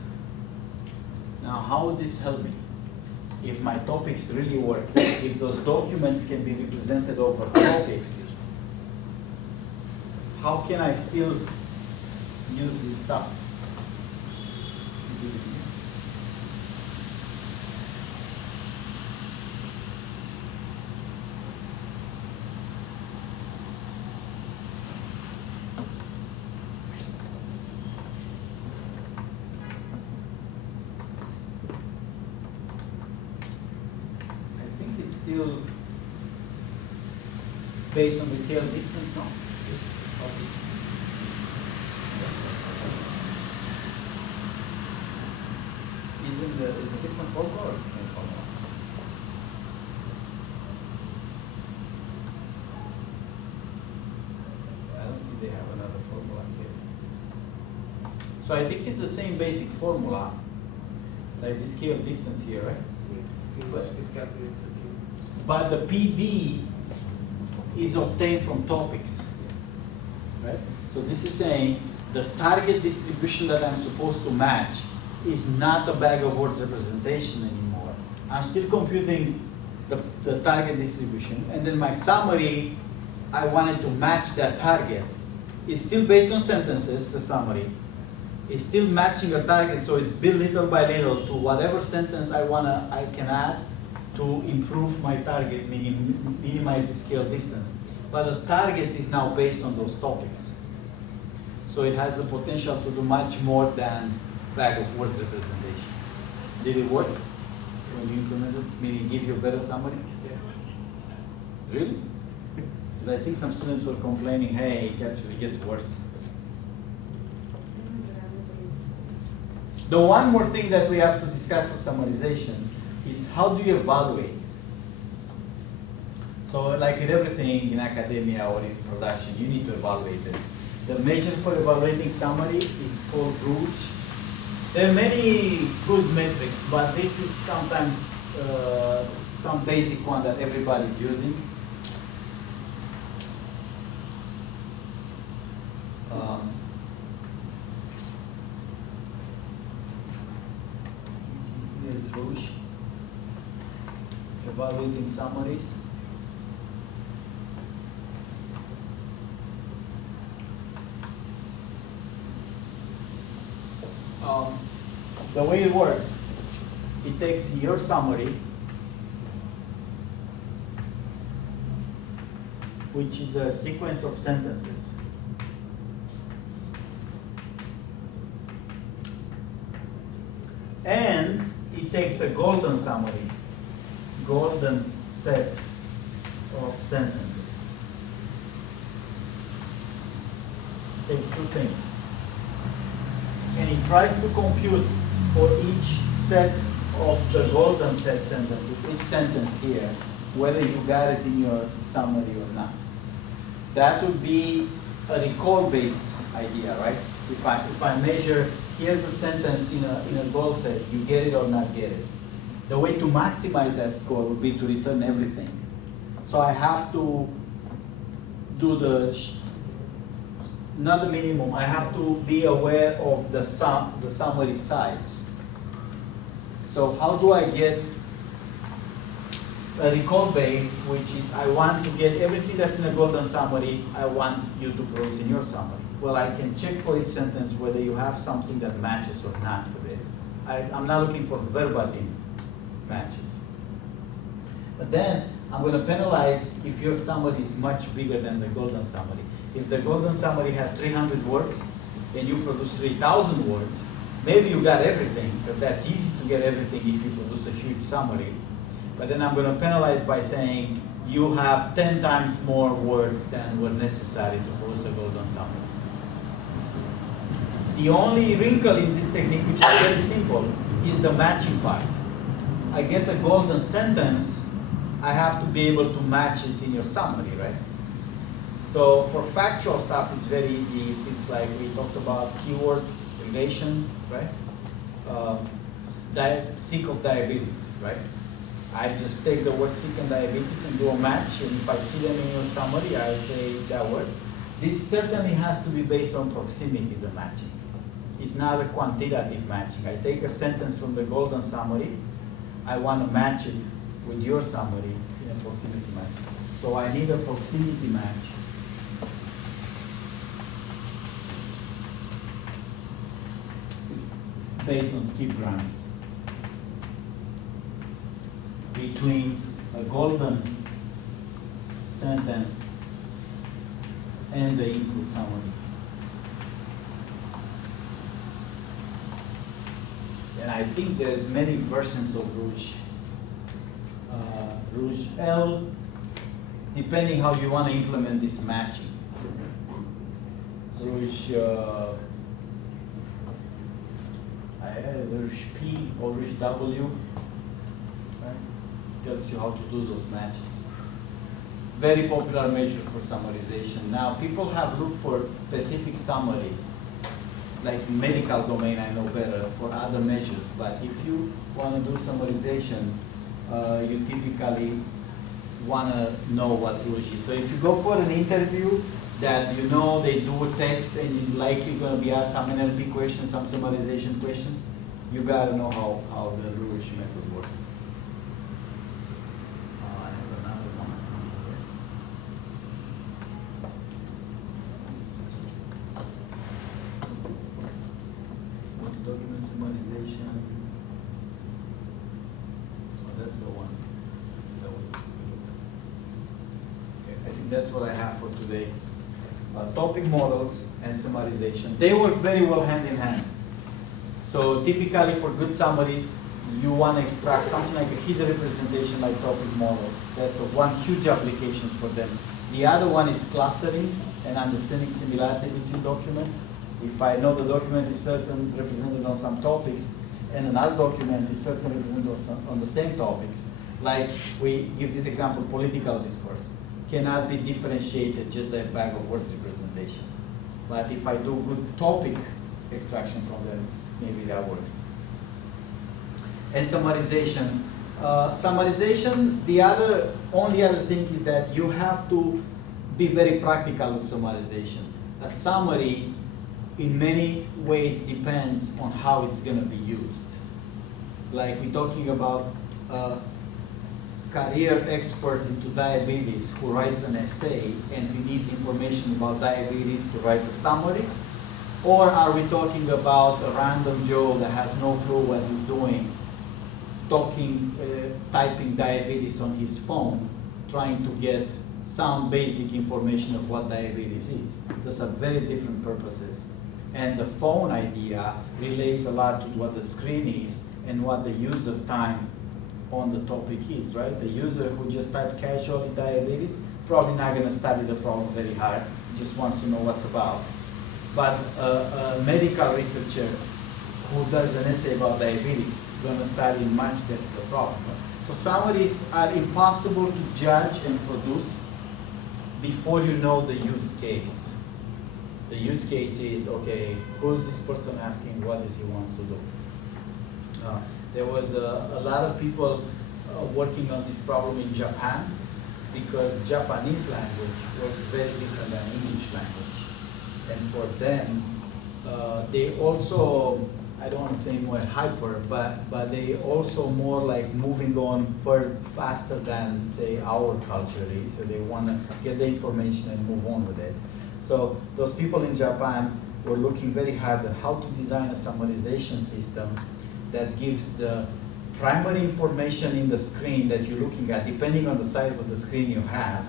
Now, how would this help me? If my topics really work, if those documents can be represented over topics, how can I still use this stuff? based on the tail distance, no? Is a different formula or the same formula? I don't think they have another formula here. So I think it's the same basic formula, like the scale distance here, right? But the PD is obtained from topics, right? So this is saying the target distribution that I'm supposed to match is not a bag of words representation anymore. I'm still computing the target distribution, and then my summary, I wanted to match that target. It's still based on sentences, the summary. It's still matching a target, so it's built little by little to whatever sentence I can add to improve my target, minimize the scale distance. But the target is now based on those topics. So it has the potential to do much more than bag of words representation. Did it work when you implemented it? Meaning give you a better summary? Yeah. Really? Because I think some students were complaining, hey, it gets worse. The one more thing that we have to discuss for summarization is how do you evaluate? So like in everything in academia or in production, you need to evaluate it. The measure for evaluating summary is called Rouge. There are many good metrics, but this is sometimes some basic one that everybody's using. Here's Rouge, evaluating summaries. The way it works, it takes your summary, which is a sequence of sentences, and it takes a golden summary, golden set of sentences. It takes two things. And it tries to compute for each set of the golden set sentences, each sentence here, whether you got it in your summary or not. That would be a recall-based idea, right? If I measure, here's a sentence in a goal set, you get it or not get it. The way to maximize that score would be to return everything. So I have to do not the minimum, I have to be aware of the summary size. So how do I get a recall based, which is I want to get everything that's in a golden summary, I want you to produce in your summary. Well, I can check for each sentence whether you have something that matches or not with it. I'm not looking for verbatim matches. But then I'm going to penalize if your summary is much bigger than the golden summary. If the golden summary has 300 words and you produce 3,000 words, maybe you got everything, because that's easy to get everything if you produce a huge summary. But then I'm going to penalize by saying you have 10 times more words than were necessary to produce a golden summary. The only wrinkle in this technique, which is very simple, is the matching part. I get a golden sentence, I have to be able to match it in your summary, right? So for factual stuff, it's very easy. It's like we talked about keyword relation, right? Sick of diabetes, right? I just take the word sick and diabetes and do a match, and if I see them in your summary, I would say that works. This certainly has to be based on proximity, the matching. It's not a quantitative matching. I take a sentence from the golden summary, I want to match it with your summary in a proximity match. So I need a proximity match. It's based on skip-grams between a golden sentence and the input summary. And I think there's many versions of Rouge. Rouge L, depending how you want to implement this matching. Rouge, Rouge P or Rouge W, right? Tells you how to do those matches. Very popular measure for summarization. Now, people have looked for specific summaries, like medical domain I know better for other measures, but if you want to do summarization, you typically want to know what Rouge is. So if you go for an interview that you know they do a text and you're likely going to be asked some NLP question, some summarization question, you got to know how the Rouge method works. I have another one here. Document summarization. Oh, that's the one that we looked at. Okay, I think that's what I have for today. Topic models and summarization. They work very well hand in hand. So typically for good summaries, you want to extract something like a hidden representation like topic models. That's one huge applications for them. The other one is clustering and understanding similarity between documents. If I know the document is certain represented on some topics, and another document is certain represented on the same topics, like we give this example, political discourse, cannot be differentiated just by a bag of words representation. But if I do good topic extraction from them, maybe that works. And summarization. Summarization, the only other thing is that you have to be very practical with summarization. A summary in many ways depends on how it's going to be used. Like we're talking about a career expert into diabetes who writes an essay and he needs information about diabetes to write a summary? Or are we talking about a random Joe that has no clue what he's doing, typing diabetes on his phone, trying to get some basic information of what diabetes is? Those are very different purposes. And the phone idea relates a lot to what the screen is and what the user time on the topic is, right? The user who just typed casually diabetes, probably not going to study the problem very hard, just wants to know what's about. But a medical researcher who does an essay about diabetes going to study in much depth the problem. So summaries are impossible to judge and produce before you know the use case. The use case is, okay, who is this person asking, what is he wants to do? There was a lot of people working on this problem in Japan because Japanese language was very different than English language. And for them, they also, I don't want to say more hyper, but they also more like moving on faster than, say, our culture is. So they want to get the information and move on with it. So those people in Japan were looking very hard at how to design a summarization system that gives the primary information in the screen that you're looking at, depending on the size of the screen you have,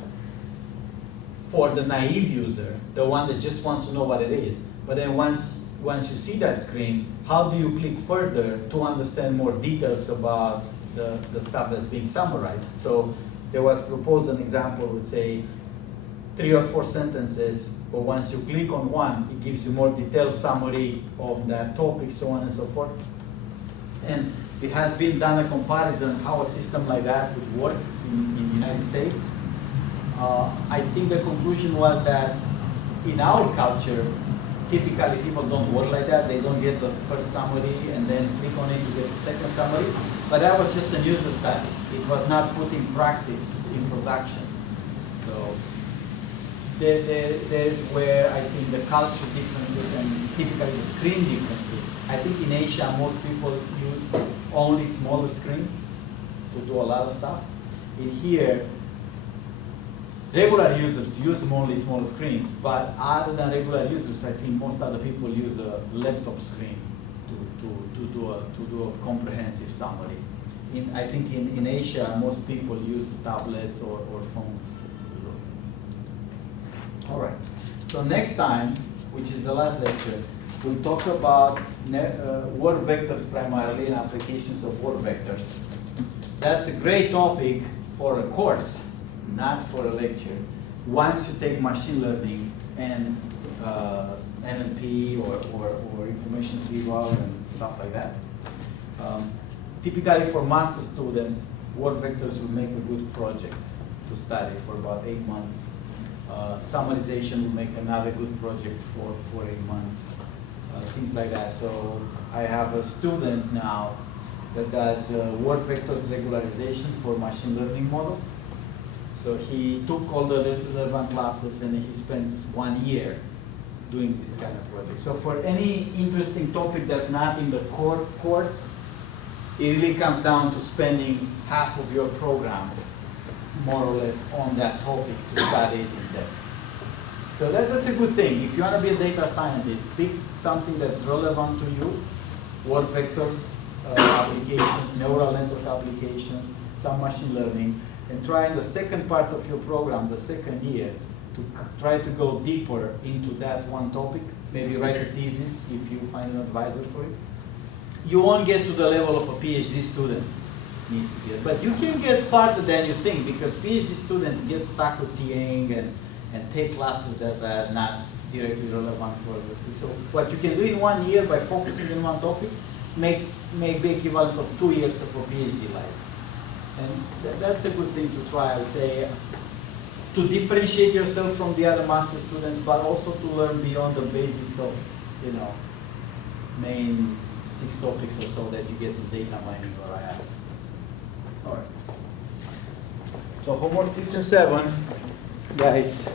for the naive user, the one that just wants to know what it is. But then once you see that screen, how do you click further to understand more details about the stuff that's being summarized? So there was proposed an example with, say, 3 or 4 sentences, but once you click on one, it gives you more detailed summary of that topic, so on and so forth. And it has been done a comparison how a system like that would work in the United States. I think the conclusion was that in our culture, typically people don't work like that. They don't get the first summary and then click on it to get the second summary. But that was just a user study. It was not put in practice in production. So there's where I think the culture differences and typically the screen differences. I think in Asia, most people use only smaller screens to do a lot of stuff. In here, regular users use only small screens, but other than regular users, I think most other people use a laptop screen to do a comprehensive summary. I think in Asia, most people use tablets or phones to do those things. All right. So next time, which is the last lecture, we'll talk about word vectors primarily and applications of word vectors. That's a great topic for a course, not for a lecture. Once you take machine learning and NLP or information retrieval and stuff like that. Typically for master students, word vectors will make a good project to study for about 8 months. Summarization will make another good project for 8 months. Things like that. So I have a student now that does word vectors regularization for machine learning models. So he took all the relevant classes and he spends 1 year doing this kind of project. So for any interesting topic that's not in the core course, it really comes down to spending half of your program, more or less, on that topic to study it in depth. So that's a good thing. If you want to be a data scientist, pick something that's relevant to you, word vectors applications, neural network applications, some machine learning, and try in the second part of your program, the second year, to try to go deeper into that one topic, maybe write a thesis if you find an advisor for it. You won't get to the level of a PhD student needs to get, but you can get farther than you think, because PhD students get stuck with TAing and take classes that are not directly relevant for this. So what you can do in 1 year by focusing on one topic may be equivalent of 2 years of a PhD life. And that's a good thing to try, I would say, to differentiate yourself from the other master students, but also to learn beyond the basics of, main 6 topics or so that you get in data mining or AI. All right. So homework 6 and 7, guys.